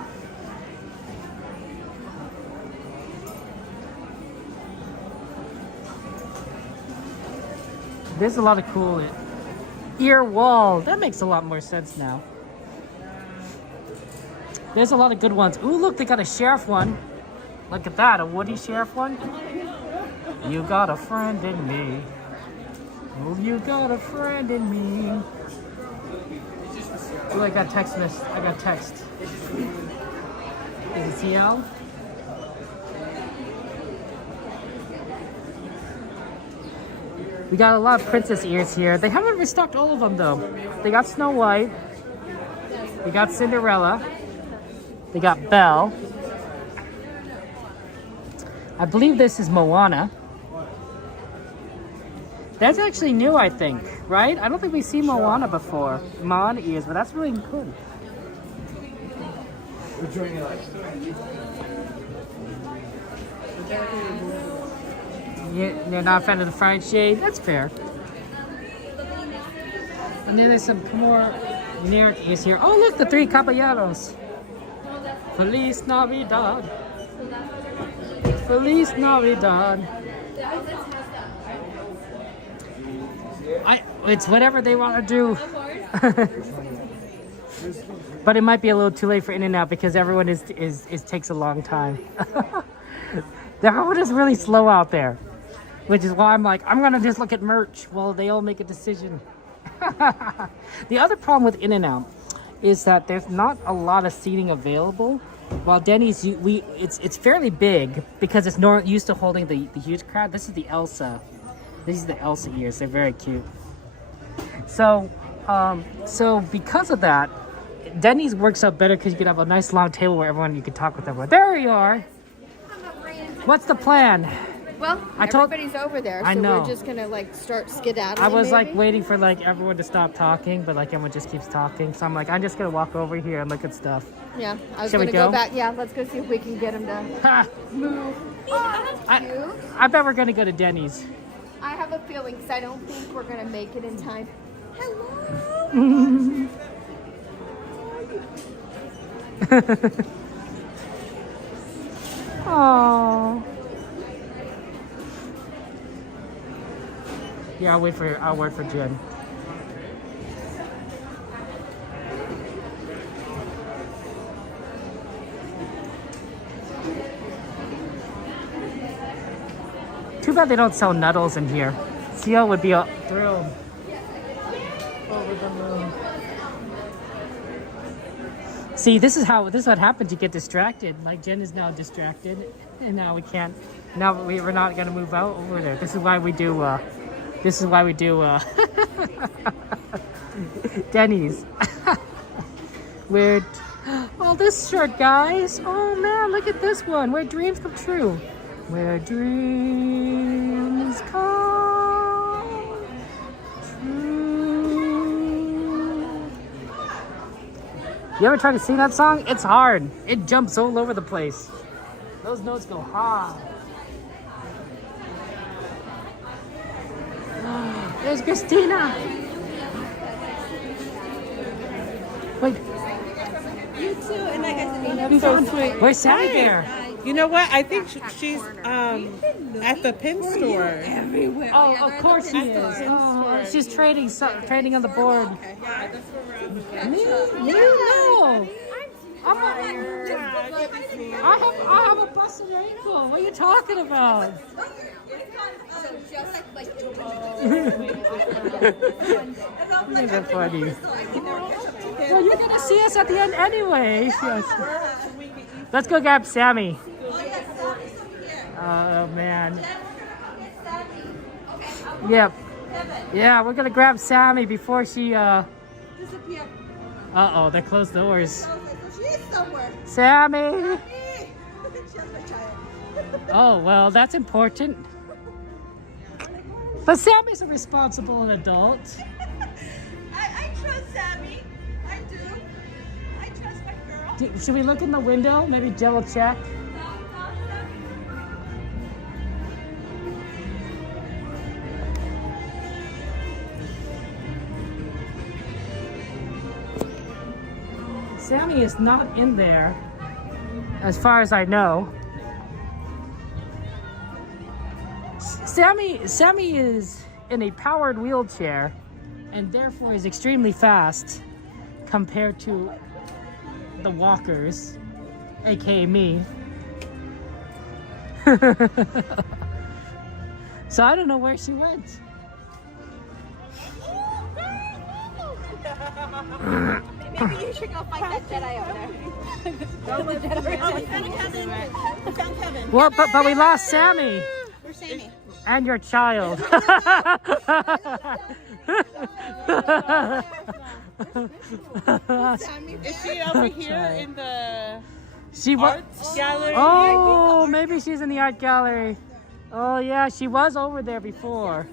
There's a lot of cool ear wall. That makes a lot more sense now. There's a lot of good ones. Ooh, look, they got a sheriff one. Look at that, a Woody sheriff one. You got a friend in me. Oh, you got a friend in me. Ooh, I got text. I got text. Is it CL? We got a lot of princess ears here. They haven't restocked all of them though. They got Snow White. We got Cinderella. They got Belle. I believe this is Moana. That's actually new, I think, right? I don't think we've seen Moana before. Moana ears, but that's really good. You're not a fan of the fried shade? That's fair. And then there's some more generic ears here. Oh, look, the three caballeros. Feliz Navidad. Feliz Navidad. It's whatever they want to do. But it might be a little too late for In-N-Out because everyone takes a long time. Everyone is really slow out there. Which is why I'm like, I'm gonna just look at merch while they all make a decision. The other problem with In-N-Out is that there's not a lot of seating available. While Denny's, it's fairly big because it's used to holding the huge crowd. This is the Elsa. These are the Elsa ears. They're very cute. So because of that, Denny's works out better because you can have a nice long table where you can talk with everyone. There you are. What's the plan? Well, everybody's over there, so I know. we're just gonna like start skedaddling. I was like maybe? waiting for like everyone to stop talking, but like everyone just keeps talking. So I'm like, I'm just gonna walk over here and look at stuff. Yeah, I was Shall we gonna go go? back. Yeah, let's go see if we can get him to move. I bet we're gonna go to Denny's. I have a feeling because I don't think we're gonna make it in time. Hello. Oh. Yeah, I'll wait for Jen. Too bad they don't sell Nuddles in here. Theo would be thrilled. Over the moon. See, this is what happens. You get distracted. Like Jen is now distracted, and now we can't. Now we're not gonna move out over there. This is why we do. Denny's. Weird. Oh, this shirt, guys. Oh man, look at this one. Where dreams come true. Where dreams come true. You ever try to sing that song? It's hard. It jumps all over the place. Those notes go high. There's Christina. Wait. You too, and like I said, That's so sweet. Where's Sammy there? You know what? I think she's at the pin store. Everywhere. Oh, of course she is. Oh, she's trading on the board. Yeah, that's where we're at. No. I have a busted ankle. What are you talking about? Isn't that funny? Well, you're gonna see us at the end anyway. Yes. Let's go grab Sammy. Oh man. Yep. Yeah, we're gonna grab Sammy before she Uh-oh, they closed doors. Sammy! Oh, well, that's important. But Sammy's a responsible adult. I trust Sammy. I do. I trust my girl. Should we look in the window? Maybe Jill will check. Sammy is not in there, as far as I know. Sammy is in a powered wheelchair and therefore is extremely fast compared to the walkers, aka me. So I don't know where she went. Maybe you should go find that Jedi over there. We found Kevin. Well, but we lost Sammy. Where's Sammy? And your child. Is she over here in the art gallery? Oh, maybe she's in the art gallery. Oh yeah, she was over there before.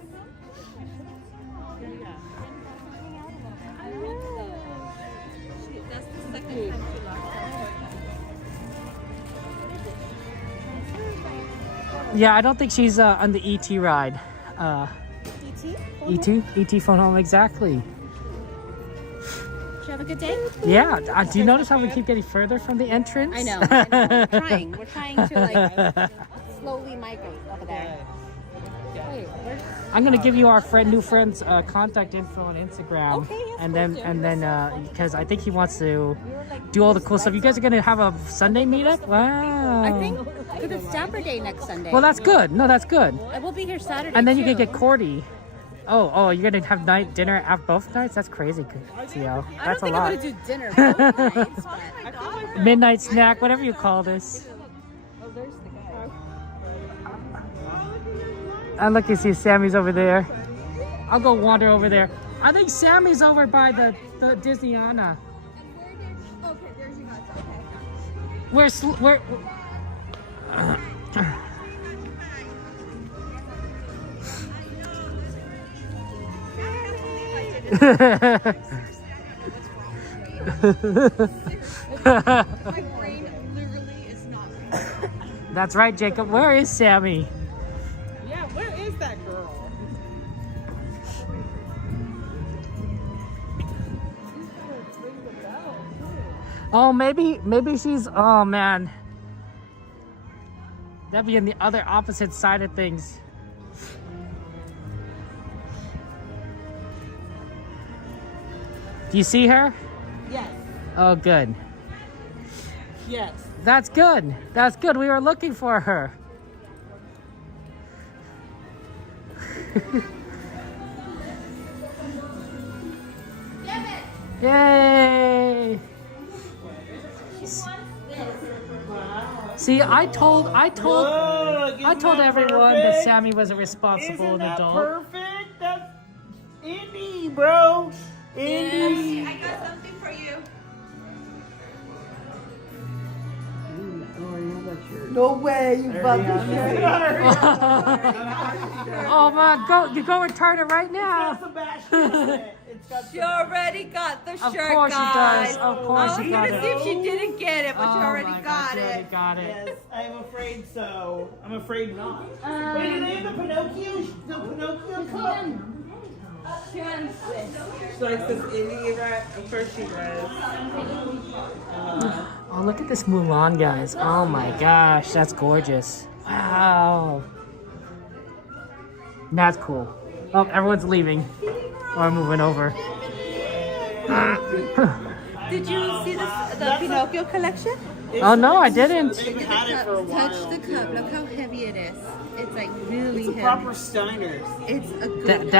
Yeah, I don't think she's on the ET ride. ET phone home, exactly. Did you have a good day? Yeah. Do you notice how we keep getting further from the entrance? I know. We're trying. We're trying to like slowly migrate over there. Wait, I'm gonna give you our new friend's contact info on Instagram, Okay, yes, and then because I think he wants to do all the cool stuff. You guys are gonna have a Sunday meetup? Wow. I think because it's Dapper Day next Sunday. Well, that's good. No, that's good. I will be here Saturday. And then you too. can get Cordy. Oh, you're gonna have dinner at both nights? That's crazy, Theo. That's a lot. I don't think I'm gonna do dinner both nights, but Midnight snack, whatever you call this. And look, you see Sammy's over there. I'll go wander over there. I think Sammy's over by the Disneyana. We're My brain literally is not. That's right, Jacob. Where is Sammy? Yeah, where is that girl? Oh, maybe she's. Oh man, that'd be on the other opposite side of things. Do you see her? Yes. Oh, good. Yes. That's good. That's good. We were looking for her. Yay! See, I told everyone that Sammy was a responsible adult. Perfect. That's Indy, bro. Indy. I got something for you. No way, you bought this shirt. Oh man, you go return it right now. She already got the shirt, Of course guys. she does. Of course she got I was gonna see it. if she didn't get it, but she already got She already it. got it. Yes, I'm afraid so. I'm afraid not. Wait, do they have the Pinocchio cup? She wants this. She likes this Indy, right? Of course she does. Oh, look at this Mulan, guys. Oh my gosh, that's gorgeous. Wow. That's cool. Oh, everyone's leaving. Or moving over. Did you see the Pinocchio collection? Oh no, I didn't. They've had it for a while. Touch the cup. Look how heavy it is. It's like really It's a heavy. proper Steiner's. It's a good.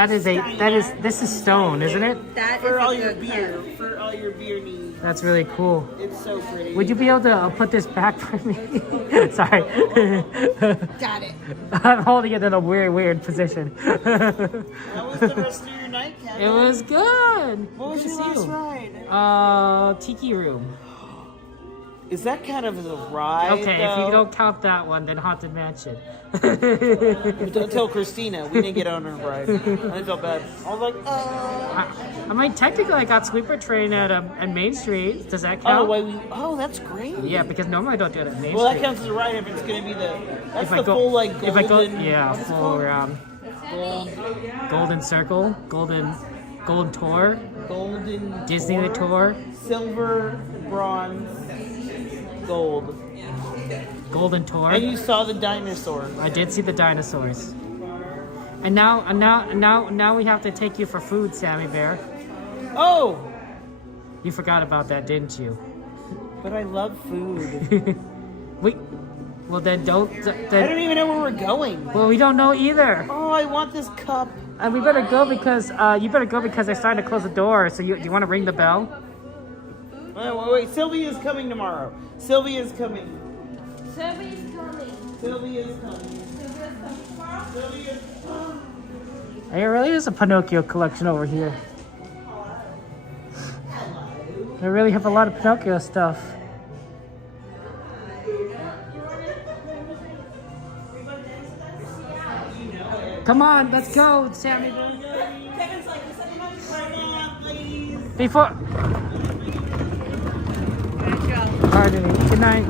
This is stone, isn't it? That For is all a your good beer. cup. For all your beer needs. That's really cool. It's so pretty. Would you be able to put this back for me? Sorry. Got it. I'm holding it in a weird position. How was the rest of your night, Kevin? It was good. What was Good your to see last you. ride? Tiki room. Is that kind of a ride? Okay, if though? you don't count that one, then Haunted Mansion. Don't tell Christina. We didn't get on her ride. I felt bad. I was like, I mean, technically, I got Sweeper Train at Main Street. Does that count? That's great. Yeah, because normally I don't do it at Main Well, that Street. counts as a ride if it's going to be that's If I the go- full, like, golden... If I go, yeah, what's it full called? Golden Circle, Golden Tour, Golden Disney the Tour, Silver, bronze, gold. Golden Tour. And you saw the dinosaurs. I did see the dinosaurs. And now we have to take you for food, Sammy Bear. Oh! You forgot about that, didn't you? But I love food. Well then don't. I don't even know where we're going. Well, we don't know either. Oh, I want this cup. And we better go because they're starting to close the door. So you want to ring the bell? Wait, Sylvia's coming tomorrow. Sylvia's coming. Sylvia's coming. Sylvia's coming. There really is a Pinocchio collection over here. They really have a lot of Pinocchio stuff. Come on, let's go, Sammy. Before. Pardon me. Good night.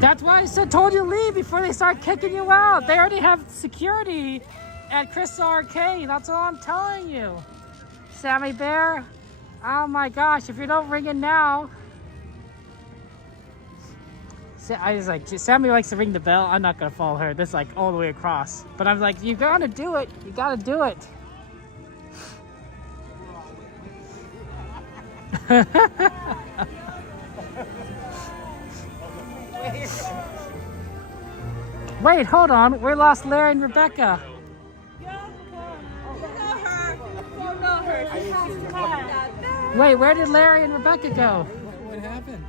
That's why I told you to leave before they start kicking you out. They already have security at Crystal Arcade. That's all I'm telling you. Sammy Bear. Oh my gosh, if you don't ring it now. I was like, Sammy likes to ring the bell. I'm not gonna follow her. This is like all the way across. But I'm like, you gotta do it. You gotta do it. Wait, hold on. We lost Larry and Rebecca. Wait, where did Larry and Rebecca go? What happened?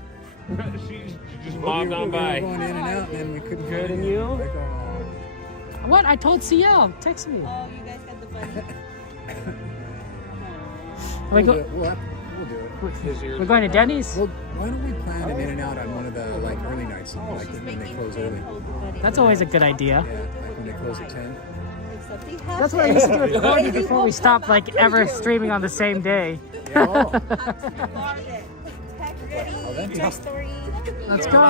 She just bobbed on by. We were going in and out, and then we couldn't Good, get and in. you? Like, What? I told CL. Text me. Oh, you guys got the bunny. We'll do go- it. We'll do it. We're going to Denny's? Well, why don't we plan an in and out on one of the like early nights, like when they close early? That's always a good idea. Yeah, like when they close at 10. That's what I used to do with Cordy before we stopped like ever streaming on the same day. Let's go.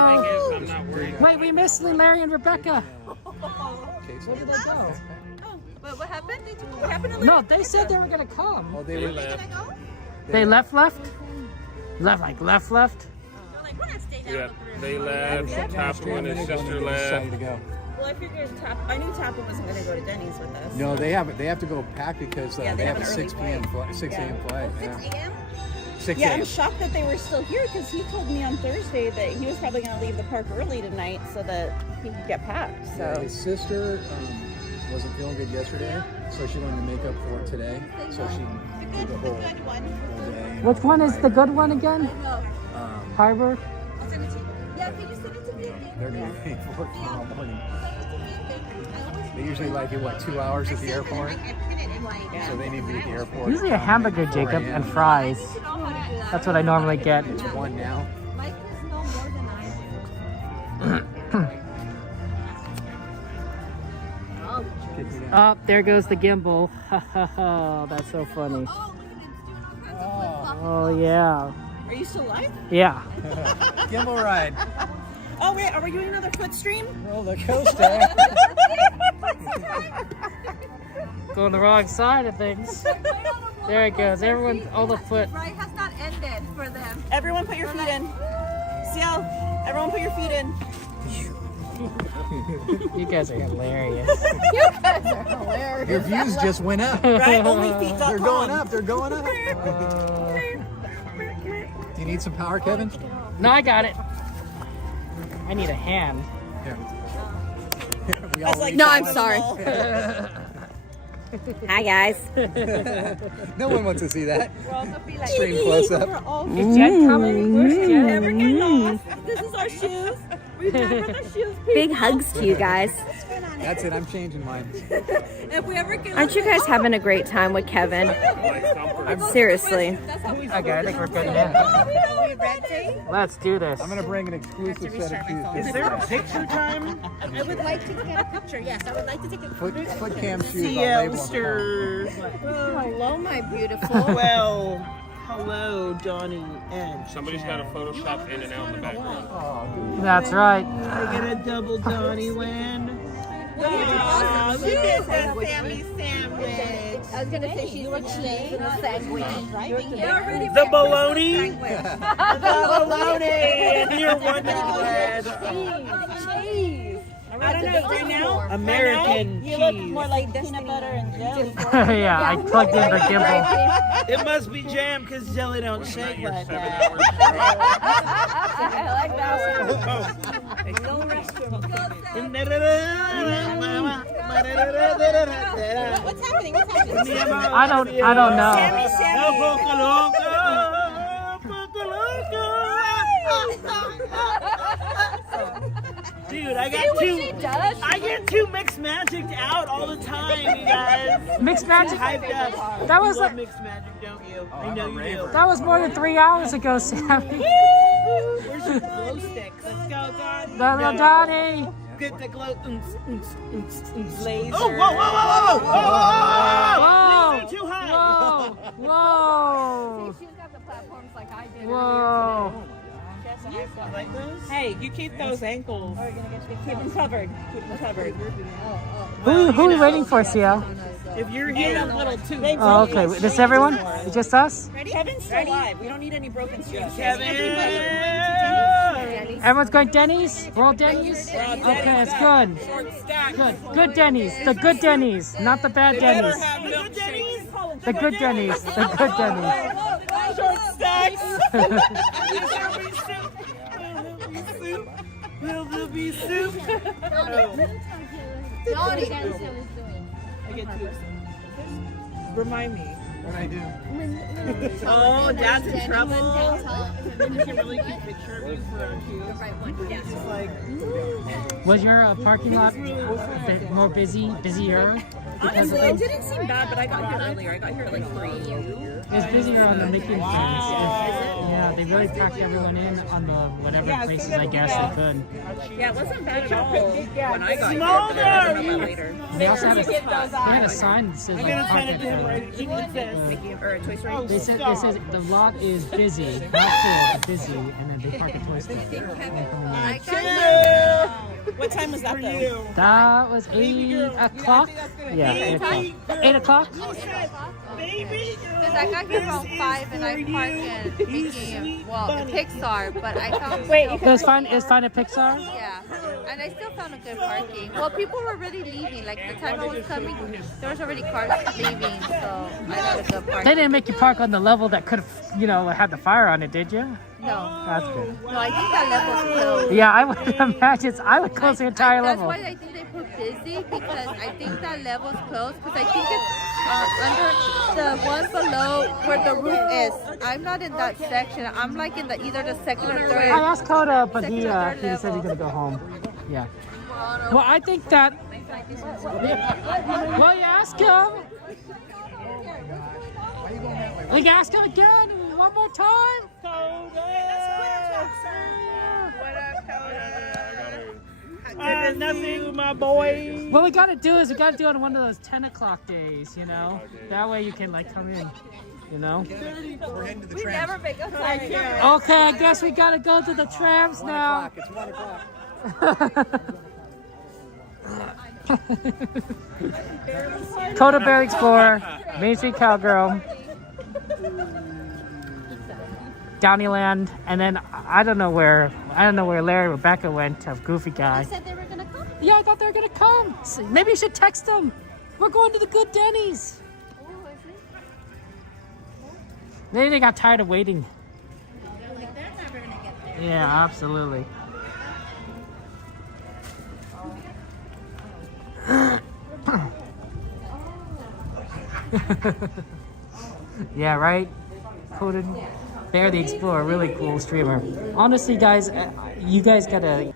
Wait, we missed Larry and Rebecca. Where did they go? Wait, what happened? What happened to No, they said they were gonna come. Oh, they left. They left? Left, like left? Yeah, they left. Tapu and his sister left. To go. Well, I figured I knew Tapu wasn't going to go to Denny's with us. No, they have to go pack because Yeah, they have a an 6 early p.m. flight. 6 a.m. flight. Yeah. 6 a.m.? 6 Yeah, a.m. I'm shocked that they were still here because he told me on Thursday that he was probably going to leave the park early tonight so that he could get packed. So Yeah, his sister wasn't feeling good yesterday, so she wanted to make up for it today. So she did the whole day. Which one is the good one again? Harbor? I'll send it to you. Yeah, can you send it to me again? They're going to pay for it tomorrow morning. They usually like it, what, 2 hours at the airport? So they need to be at the airport. Usually a hamburger, 4 Jacob, a.m. and fries. That's what I normally get. It's 1 now. Mike must know more than I do. Oh, there goes the gimbal. Ha ha ha, that's so funny. Oh, yeah. Are you still live? Yeah. Gimbal ride. Oh, wait, are we doing another foot stream? Roller coaster. Going the wrong side of things. There it goes. Everyone, all the foot. Ride has not ended for them. Everyone put your feet in. Ciel, everyone put your feet in. You guys are hilarious. You guys are hilarious. Your views just went up. Right? OnlyFeet.com. They're going up. They're going up. Do you need some power, Kevin? No, I got it. I need a hand. Here. I was like, no, I'm sorry. Hi, guys. No one wants to see that. Extreme close up. Is Jen coming? Where's Jen? Never get lost. This is our shoes. Remember the shoes. Big hugs to you guys. That's it. I'm changing mine. If we ever get Aren't you guys having a great time with Kevin? Seriously. Okay, I think we're good now. Let's do this. I'm gonna bring an exclusive set of shoes. Is there a picture time? I would like to get a picture. Yes, I would like to take a picture. Foot cam shoes. I'll label them. Sielster. Hello, my beautiful. Well, hello, Donnie and Somebody's got a Photoshop in and out in the background. That's right. I get a double Donnie land. She is a Sammy sandwich. I was gonna say she's a cheese and a sandwich. The bologna. The bologna. And you're wondering Cheese. I don't know. Right now, American you look cheese. more like peanut butter and jelly. Yeah, I plugged in the gimbal. It must be jam because jelly don't shake like that. I like that one. No restroom. What's happening? What's happening? I don't know. Dude, I get too mixed magic out all the time, you guys. Mixed magic? Hyped up. That was You love like mixed magic, don't you? I know you do. that was more than 3 hours ago, Sammy. Where's your glow sticks? Let's go, Donnie. Donnie. Get the glow laser. Oh, whoa, whoa, whoa, whoa, Whoa. Laser too high. Whoa. Whoa. Like those? Hey, you keep those ankles. Keep them covered. Keep them covered. Who are we waiting for, Sia? If you're here, little too. Oh, okay. This everyone? It's just us? Kevin's still alive. We don't need any broken streaks. Everyone's going Denny's? We're all Denny's? Okay, it's good. Good. Good Denny's. The good Denny's. Not the bad Denny's. The good Denny's. The good Denny's. Short stacks. Will there be soup? I get too excited. Remind me. What I do? Oh, Dad's in trouble. It's a really cute picture of you for our shoes. It's like, Was your parking lot a bit more busier? because Honestly, of it didn't seem bad, but I got here earlier. I got here at like 3. it's busier on the Mickey ones. Yeah, they really packed everyone in on the whatever places I guess they could. Yeah, it wasn't bad at all when I got here. Small But I don't know about later. They also had a sign that says I'm like gonna park send it to him right. at He needs this. Mickey or Toy Story. They said the lot is busy, not full, but busy, and then they park at Toy Story. What time was that though? That was 8 o'clock. Yeah, 8 o'clock. 8 o'clock. Because I got here around 5 and I parked in Mickey, well, the Pixar, but I found It was fun. It was fun at Pixar. Yeah, and I still found a good parking. Well, people were already leaving. Like the time I was coming, there was already cars leaving, so I got a good parking. They didn't make you park on the level that could have, had the fire on it, did you? No. That's good. No, I think that level's closed. Yeah, I would imagine. I would close the entire level. That's why I think they put busy, because I think that level's closed, because I think it's under the one below where the roof is. I'm not in that section. I'm like in either the second or third. I asked Coda, but he said he's gonna go home. Yeah. Well, I think that. Well, you ask him. Like, ask him again one more time. Nothing, my boy. What we gotta do is we gotta do it on one of those 10 o'clock days, That way you can come in, We're heading to the We Tram. never make up time. Okay, I guess we gotta go to the trams now. It's 1 o'clock. Coda Bear Explorer, Main Street Cowgirl, Downeyland, and then I don't know where Larry and Rebecca went. Of Goofy Guy. They said they were gonna come. Yeah, I thought they were gonna come. Maybe you should text them. We're going to the Good Denny's. Maybe they got tired of waiting. Yeah, absolutely. Yeah, right? Coded Bear the Explorer, really cool streamer. Honestly, guys, you guys gotta...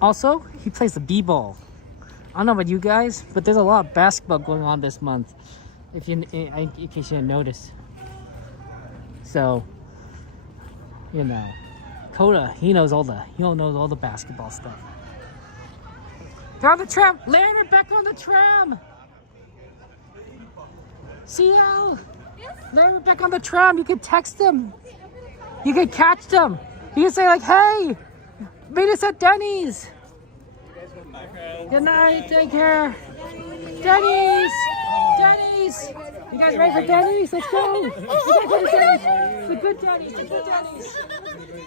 Also, he plays the b-ball. I don't know about you guys, but there's a lot of basketball going on this month. In case you didn't notice. So, Coda, he knows all the basketball stuff. They're on the tram. Larry and Rebecca on the tram. CL. Larry and Rebecca on the tram. You can text them. You can catch them. You can say hey, meet us at Denny's. Good night. Take care. Denny's. Denny's. You guys ready for Denny's? Let's go. We gotta go to Denny's. The Good Denny's. The Good Denny's.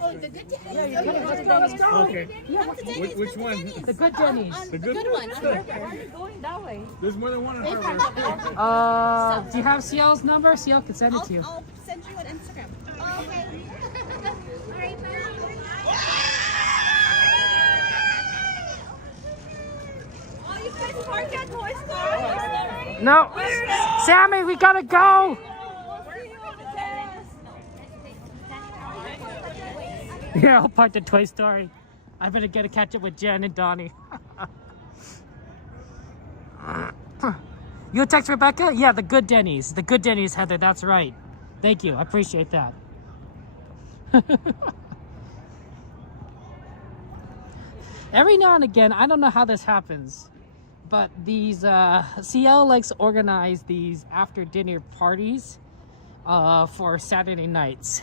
Oh, the good Denny's. Yeah, let's go. Let's go. Okay. Yeah. Which one? The Good Denny's. The good Good one. Going that way. There's more than one in Harvard. Do you have CL's number? CL can send it to you. I'll send you an Instagram. Okay. Oh, you guys park at Toy Story? No, Sammy, we gotta go. Yeah, I'll park the Toy Story. I better get a catch up with Jen and Donnie. You text Rebecca? Yeah, the Good Denny's. The Good Denny's, Heather. That's right. Thank you. I appreciate that. Every now and again, I don't know how this happens, but these CL likes to organize these after dinner parties for Saturday nights.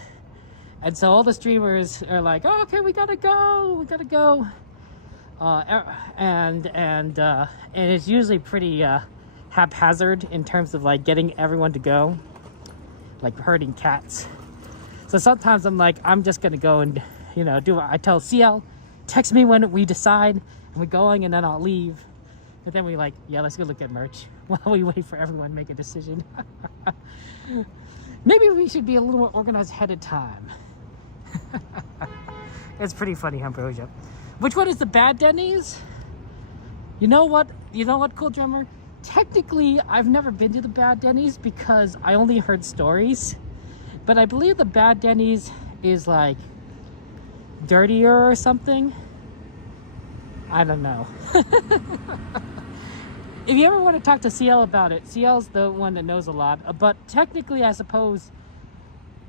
And so all the streamers are like, oh, okay, we gotta go. And it's usually pretty haphazard in terms of getting everyone to go, like herding cats. So sometimes I'm like, I'm just gonna go and do what I tell CL, text me when we decide and we're going, and then I'll leave. And then we let's go look at merch while we wait for everyone to make a decision. Maybe we should be a little more organized ahead of time. It's pretty funny, Ambrosia. Which one is the bad Denny's? You know what, Cool Drummer? Technically, I've never been to the bad Denny's because I only heard stories. But I believe the bad Denny's is dirtier or something. I don't know. if you ever want to talk to CL about it, CL's the one that knows a lot. But technically, I suppose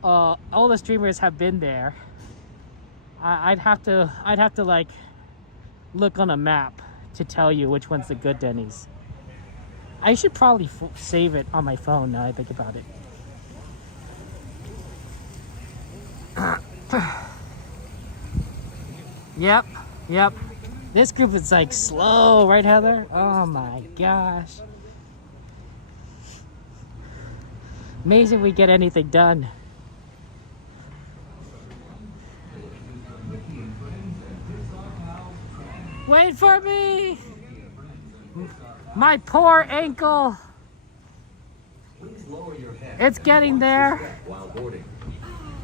all the streamers have been there. I'd have to like look on a map to tell you which one's the good Denny's. I should probably save it on my phone now I think about it. Yep. This group is like slow, right, Heather? Oh my gosh. Amazing we get anything done. Wait for me! My poor ankle! It's getting there. While boarding,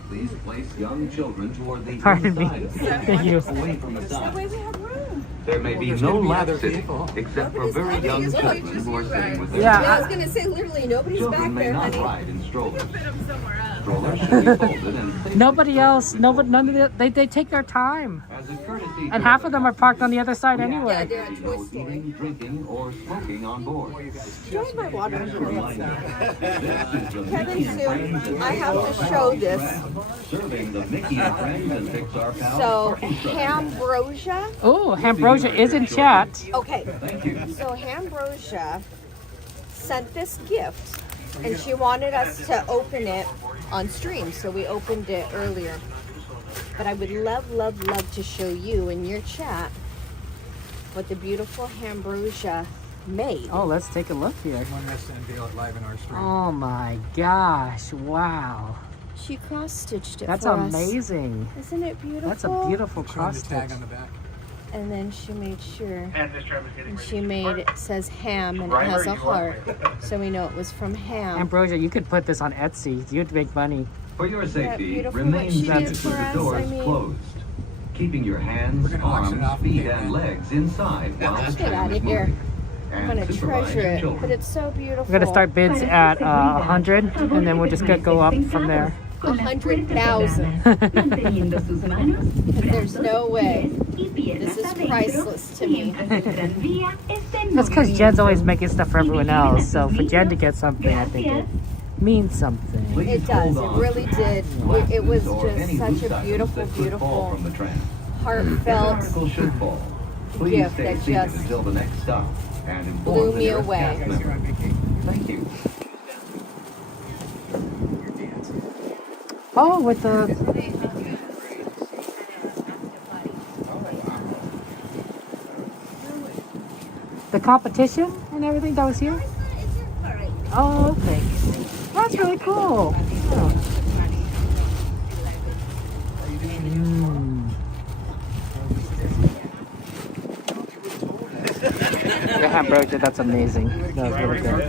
please place young children toward the Pardon me. inside Thank you. away from the side. we have room. There may be no lap sitting, except for very young children who are sitting with their I was gonna say literally nobody's Children back may there, not honey. ride in strollers. Strollers should be folded and Nobody else, none of the, they take their time. as a courtesy And half of them are parked on the other side Yeah, anyway. they're at Toy Story. eating, drinking, or smoking on board. Join my water. As a reminder, this is the Kevin, Mickey and Sue, Friends I have to show this. serving the Mickey and Friends and Pixar Pals So, parking structure. Ambrosia. Oh, Ambrosia is in chat. Okay. Thank you. So Ambrosia sent this gift, and she wanted us to open it on stream, so we opened it earlier. But I would love to show you in your chat what the beautiful Ambrosia made. Oh, let's take a look here. Live in our stream. Oh my gosh, wow. She cross-stitched it That's for us. amazing. Isn't it beautiful? That's a beautiful Showing cross the tag stitch. on the back. And then she made sure. And this tram is getting And ready she to made depart. it says ham and it Driver, has a you are heart, right. so we know it was from ham. Ambrosia, you could put this on Etsy. You'd make money. For your safety, beautiful remain what she seated did with for the us? doors I mean- closed. Keeping your hands, We're gonna auction it arms, off feet, and and legs inside while the Get tram out is of here. moving. I'm And gonna supervise treasure your it, children. but it's so beautiful. We're gonna start bids at 100, and then we'll just go up from there. 100,000. There's no way. This is priceless to me. That's because Jen's always making stuff for everyone else. So for Jen to get something, I think it means something. Please It does. It hold on really to did. glasses It was or any just loose such a items beautiful, that could fall from beautiful, the tram. heartfelt Article should fall. Please gift stay that seated just until the next stop and blew inform the me nearest away. cast member. Thank you. Oh, with the competition and everything that was here. Oh, okay. That's really cool. Oh. Yeah, Ambrosia, that's amazing. That was really good.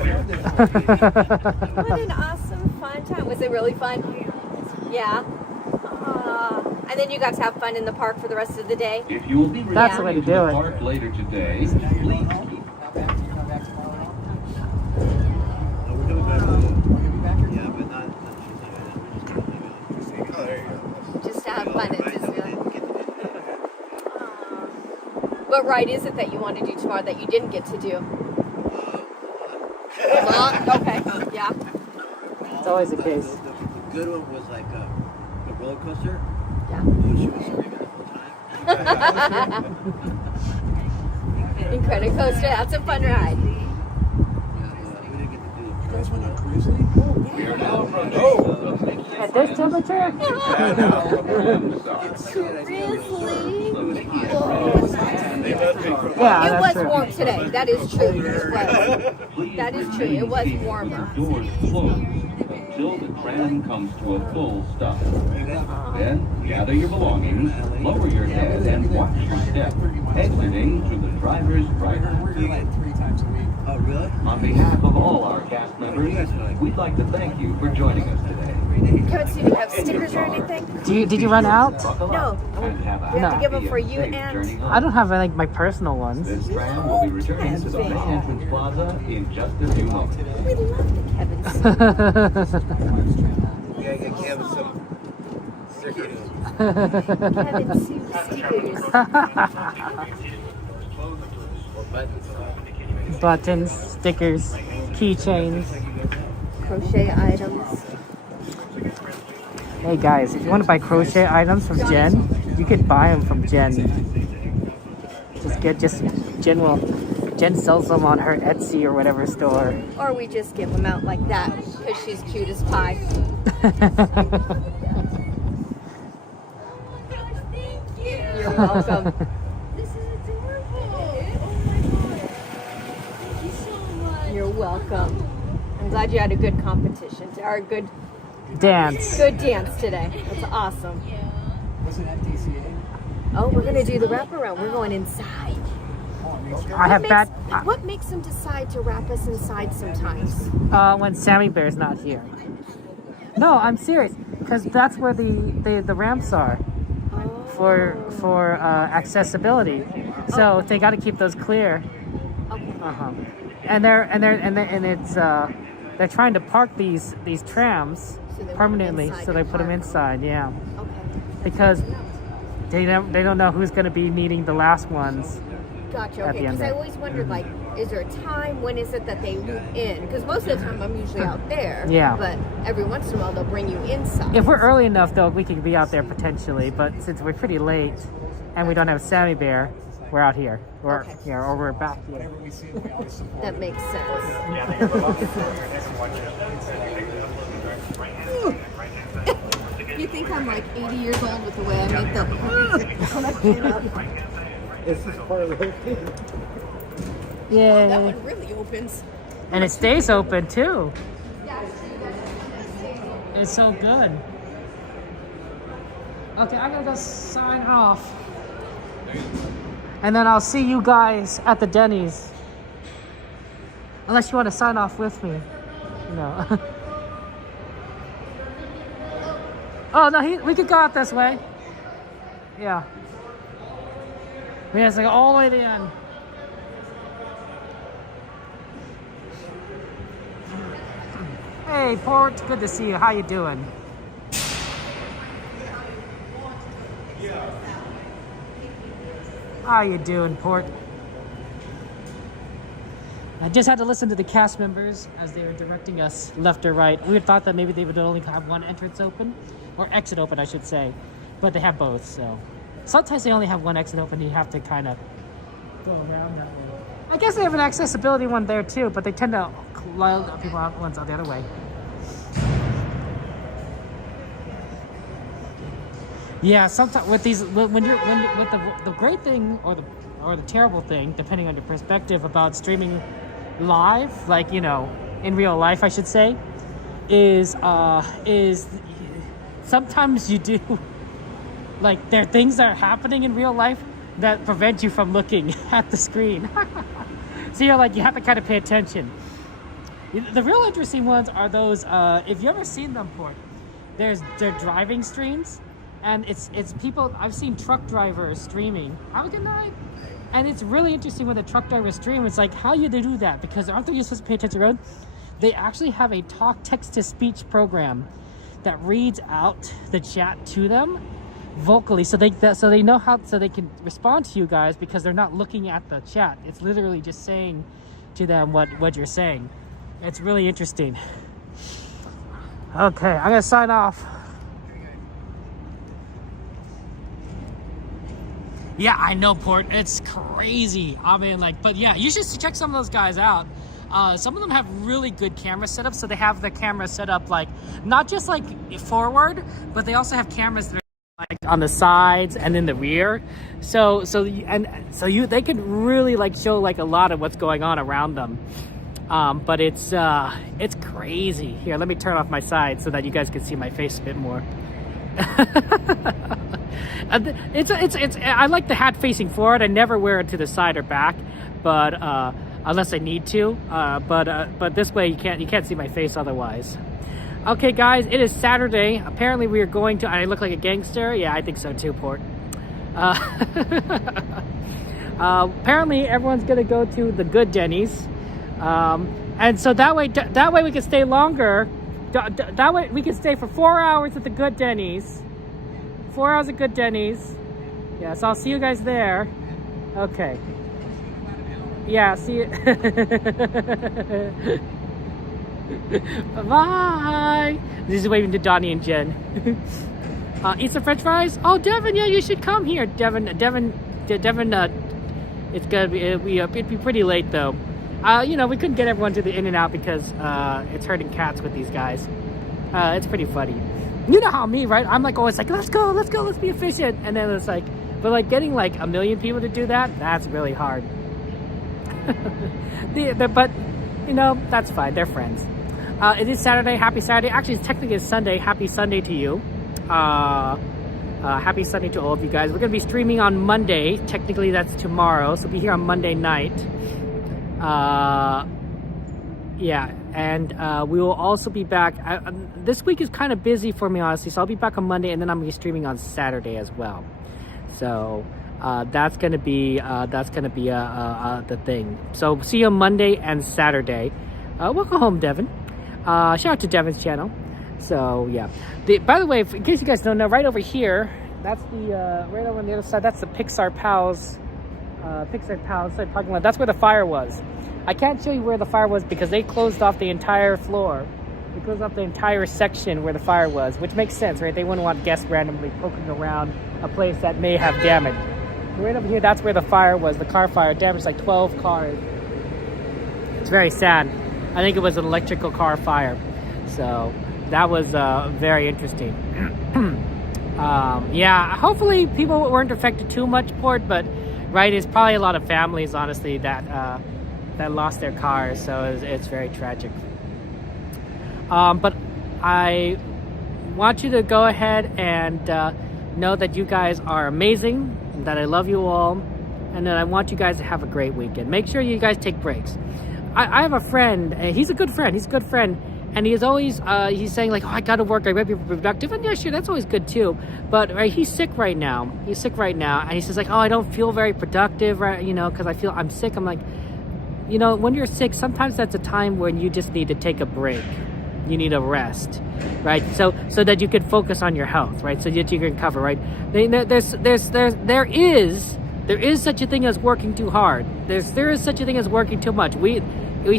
What an awesome fun time. Was it really fun? Yeah. And then you got to have fun in the park for the rest of the day? If you will be That's the way to returning do the it. park later today, please Just to have fun at Disneyland. What ride is it that you want to do tomorrow that you didn't get to do? Okay, yeah. It's always the case. The good one was like the roller coaster. Yeah. She was screaming the whole time. Incredicoaster, that's a fun ride. At this temperature? Yeah, It that's was true. warm today. That is true. It was. That is true. It was warmer. doors closed until the tram comes to a full stop. Then gather your belongings, lower your head, and watch your step, exiting through the driver's right. Like 3 times a week. Oh, really? On behalf of all our cast members, we'd like to thank you for joining us today. Kevin, do you have stickers or anything? Did you run out? No. And have a We have to No. give them for you safe and. journey home. I don't have like my personal ones. This tram will be returning to the main entrance plaza in just a few moments. We love the Kevin You gotta get Kevin some circuit. Kevin Sue stickers. buttons, stickers, keychains. Crochet items. Hey guys, if you want to buy crochet items from Jen, you could buy them from Jen. Jen sells them on her Etsy or whatever store. Or we just give them out like that because she's cute as pie. You're welcome. This is adorable. Oh my god. Thank you so much. You're welcome. I'm glad you had a good competition or a good dance. Good dance today. That's awesome. Wasn't that DCA? Oh, we're gonna do the wraparound. We're going inside. What makes them decide to wrap us inside sometimes? When Sammy Bear's not here. No, I'm serious, because that's where the ramps are for accessibility. So they got to keep those clear. And they're trying to park these trams permanently, so they put them inside. Yeah. Okay. Because they don't know who's going to be needing the last ones. Gotcha. At Okay. the end Because I there. always wondered, like, is there a time? When is it that they move in? Because most of the time I'm usually out there. Yeah. But every once in a while they'll bring you inside. If we're early enough, though, we can be out there potentially. But since we're pretty late and we don't have Sammy Bear, we're out here. Or we're back here. That makes sense. You think I'm like 80 years old with the way I make the This is part of the whole thing. Yeah. that one really opens. And it stays open too. It's so good. Okay, I gotta go sign off. And then I'll see you guys at the Denny's. Unless you want to sign off with me. No. Oh, no, we could go out this way. Yeah. We have to go all the way to the end. Hey, Port, good to see you. How you doing? How you doing, Port? I just had to listen to the cast members as they were directing us left or right. We had thought that maybe they would only have one entrance open, or exit open, I should say, but they have both. So sometimes they only have one exit open. You have to kind of go around that way. I guess they have an accessibility one there too, but they tend to allow people out ones on the other way. Yeah, sometimes with these, with the great thing or the terrible thing, depending on your perspective about streaming live, like, you know, in real life, I should say, is sometimes you do, like, there are things that are happening in real life that prevent you from looking at the screen. So you're like, you have to kind of pay attention. The real interesting ones are those, if you ever seen them, Port, they're driving streams. And it's people, I've seen truck drivers streaming. Have a good night. And it's really interesting when the truck drivers stream. It's like, how you do that? Because aren't they supposed to pay attention to the road? They actually have a text-to-speech program that reads out the chat to them vocally, so they know how, so they can respond to you guys because they're not looking at the chat. It's literally just saying to them what you're saying. It's really interesting. Okay, I'm gonna sign off. Yeah, I know, Port. It's crazy. I mean, like, but yeah, you should check some of those guys out. Some of them have really good camera setups. So they have the camera set up, like, not just like forward, but they also have cameras that are like on the sides and in the rear. So they can really like show like a lot of what's going on around them. But it's crazy. Here, let me turn off my side so that you guys can see my face a bit more. I like the hat facing forward. I never wear it to the side or back, but unless I need to. But this way you can't see my face otherwise. Okay, guys, it is Saturday. Apparently we are going to. I look like a gangster. Yeah, I think so too, Port. Apparently everyone's gonna go to the good Denny's, and so that way we can stay longer. That way we can stay for 4 hours at the good Denny's. 4 hours at good Denny's. Yeah, so I'll see you guys there. Okay. Yeah, see you. Bye. This is waving to Donnie and Jen. Eat some French fries. Oh, Devin, yeah, you should come here, Devin. It's gonna be it'd be pretty late though. You know, we couldn't get everyone to the In-N-Out because it's herding cats with these guys. It's pretty funny. You know how me, right? I'm like always like, let's go, let's be efficient. And then it's like, but like getting like 1 million people to do that, that's really hard. But you know, that's fine. They're friends. It is Saturday. Happy Saturday. Actually, it's technically Sunday. Happy Sunday to you. Happy Sunday to all of you guys. We're going to be streaming on Monday. Technically, that's tomorrow. So we'll be here on Monday night. Yeah. And we will also be back. This week is kind of busy for me, honestly. So I'll be back on Monday. And then I'm going to be streaming on Saturday as well. So that's going to be the thing. So see you on Monday and Saturday. Welcome home, Devin. Shout out to Devin's channel. So yeah. By the way, in case you guys don't know, right over here, that's the right over on the other side. That's the Pixar Pals parking lot. That's where the fire was. I can't show you where the fire was because they closed off the entire floor. They closed off the entire section where the fire was, which makes sense, right? They wouldn't want guests randomly poking around a place that may have damage. Right over here, that's where the fire was. The car fire damaged like 12 cars. It's very sad. I think it was an electrical car fire. So that was very interesting. Yeah, hopefully people weren't affected too much, Port, but right, it's probably a lot of families, honestly, that lost their cars. So it's very tragic. But I want you to go ahead and know that you guys are amazing, that I love you all, and that I want you guys to have a great weekend. Make sure you guys take breaks. I have a friend, he's a good friend, and he's always, he's saying like, oh, I gotta work, I gotta be productive, and yeah, sure, that's always good too, but right, he's sick right now, and he says like, oh, I don't feel very productive, right, you know, because I'm sick. I'm like, you know, when you're sick, sometimes that's a time when you just need to take a break. You need a rest, right? So that you can focus on your health, right? So that you can recover, right? There is such a thing as working too hard. There is such a thing as working too much. We've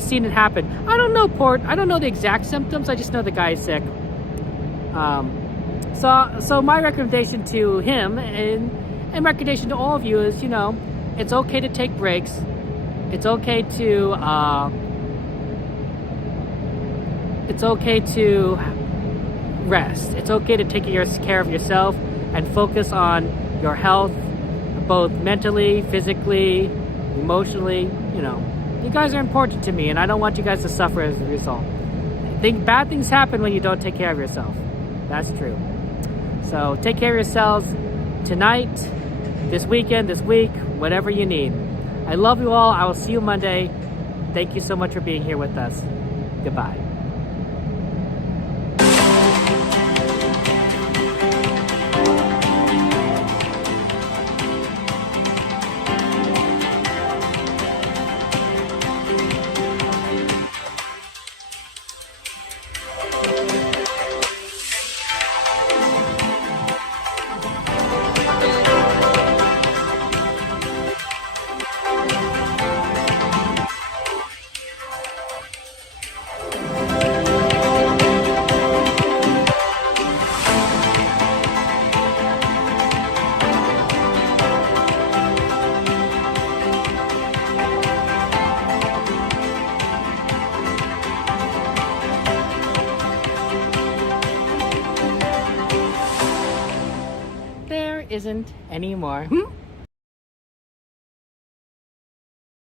seen it happen. I don't know, Port. I don't know the exact symptoms. I just know the guy is sick. So my recommendation to him and recommendation to all of you is, you know, it's okay to take breaks. It's okay to rest. It's okay to take care of yourself and focus on your health, both mentally, physically, emotionally. You know, you guys are important to me, and I don't want you guys to suffer as a result. Bad things happen when you don't take care of yourself. That's true. So take care of yourselves tonight, this weekend, this week, whatever you need. I love you all. I will see you Monday. Thank you so much for being here with us. Goodbye. Isn't anymore.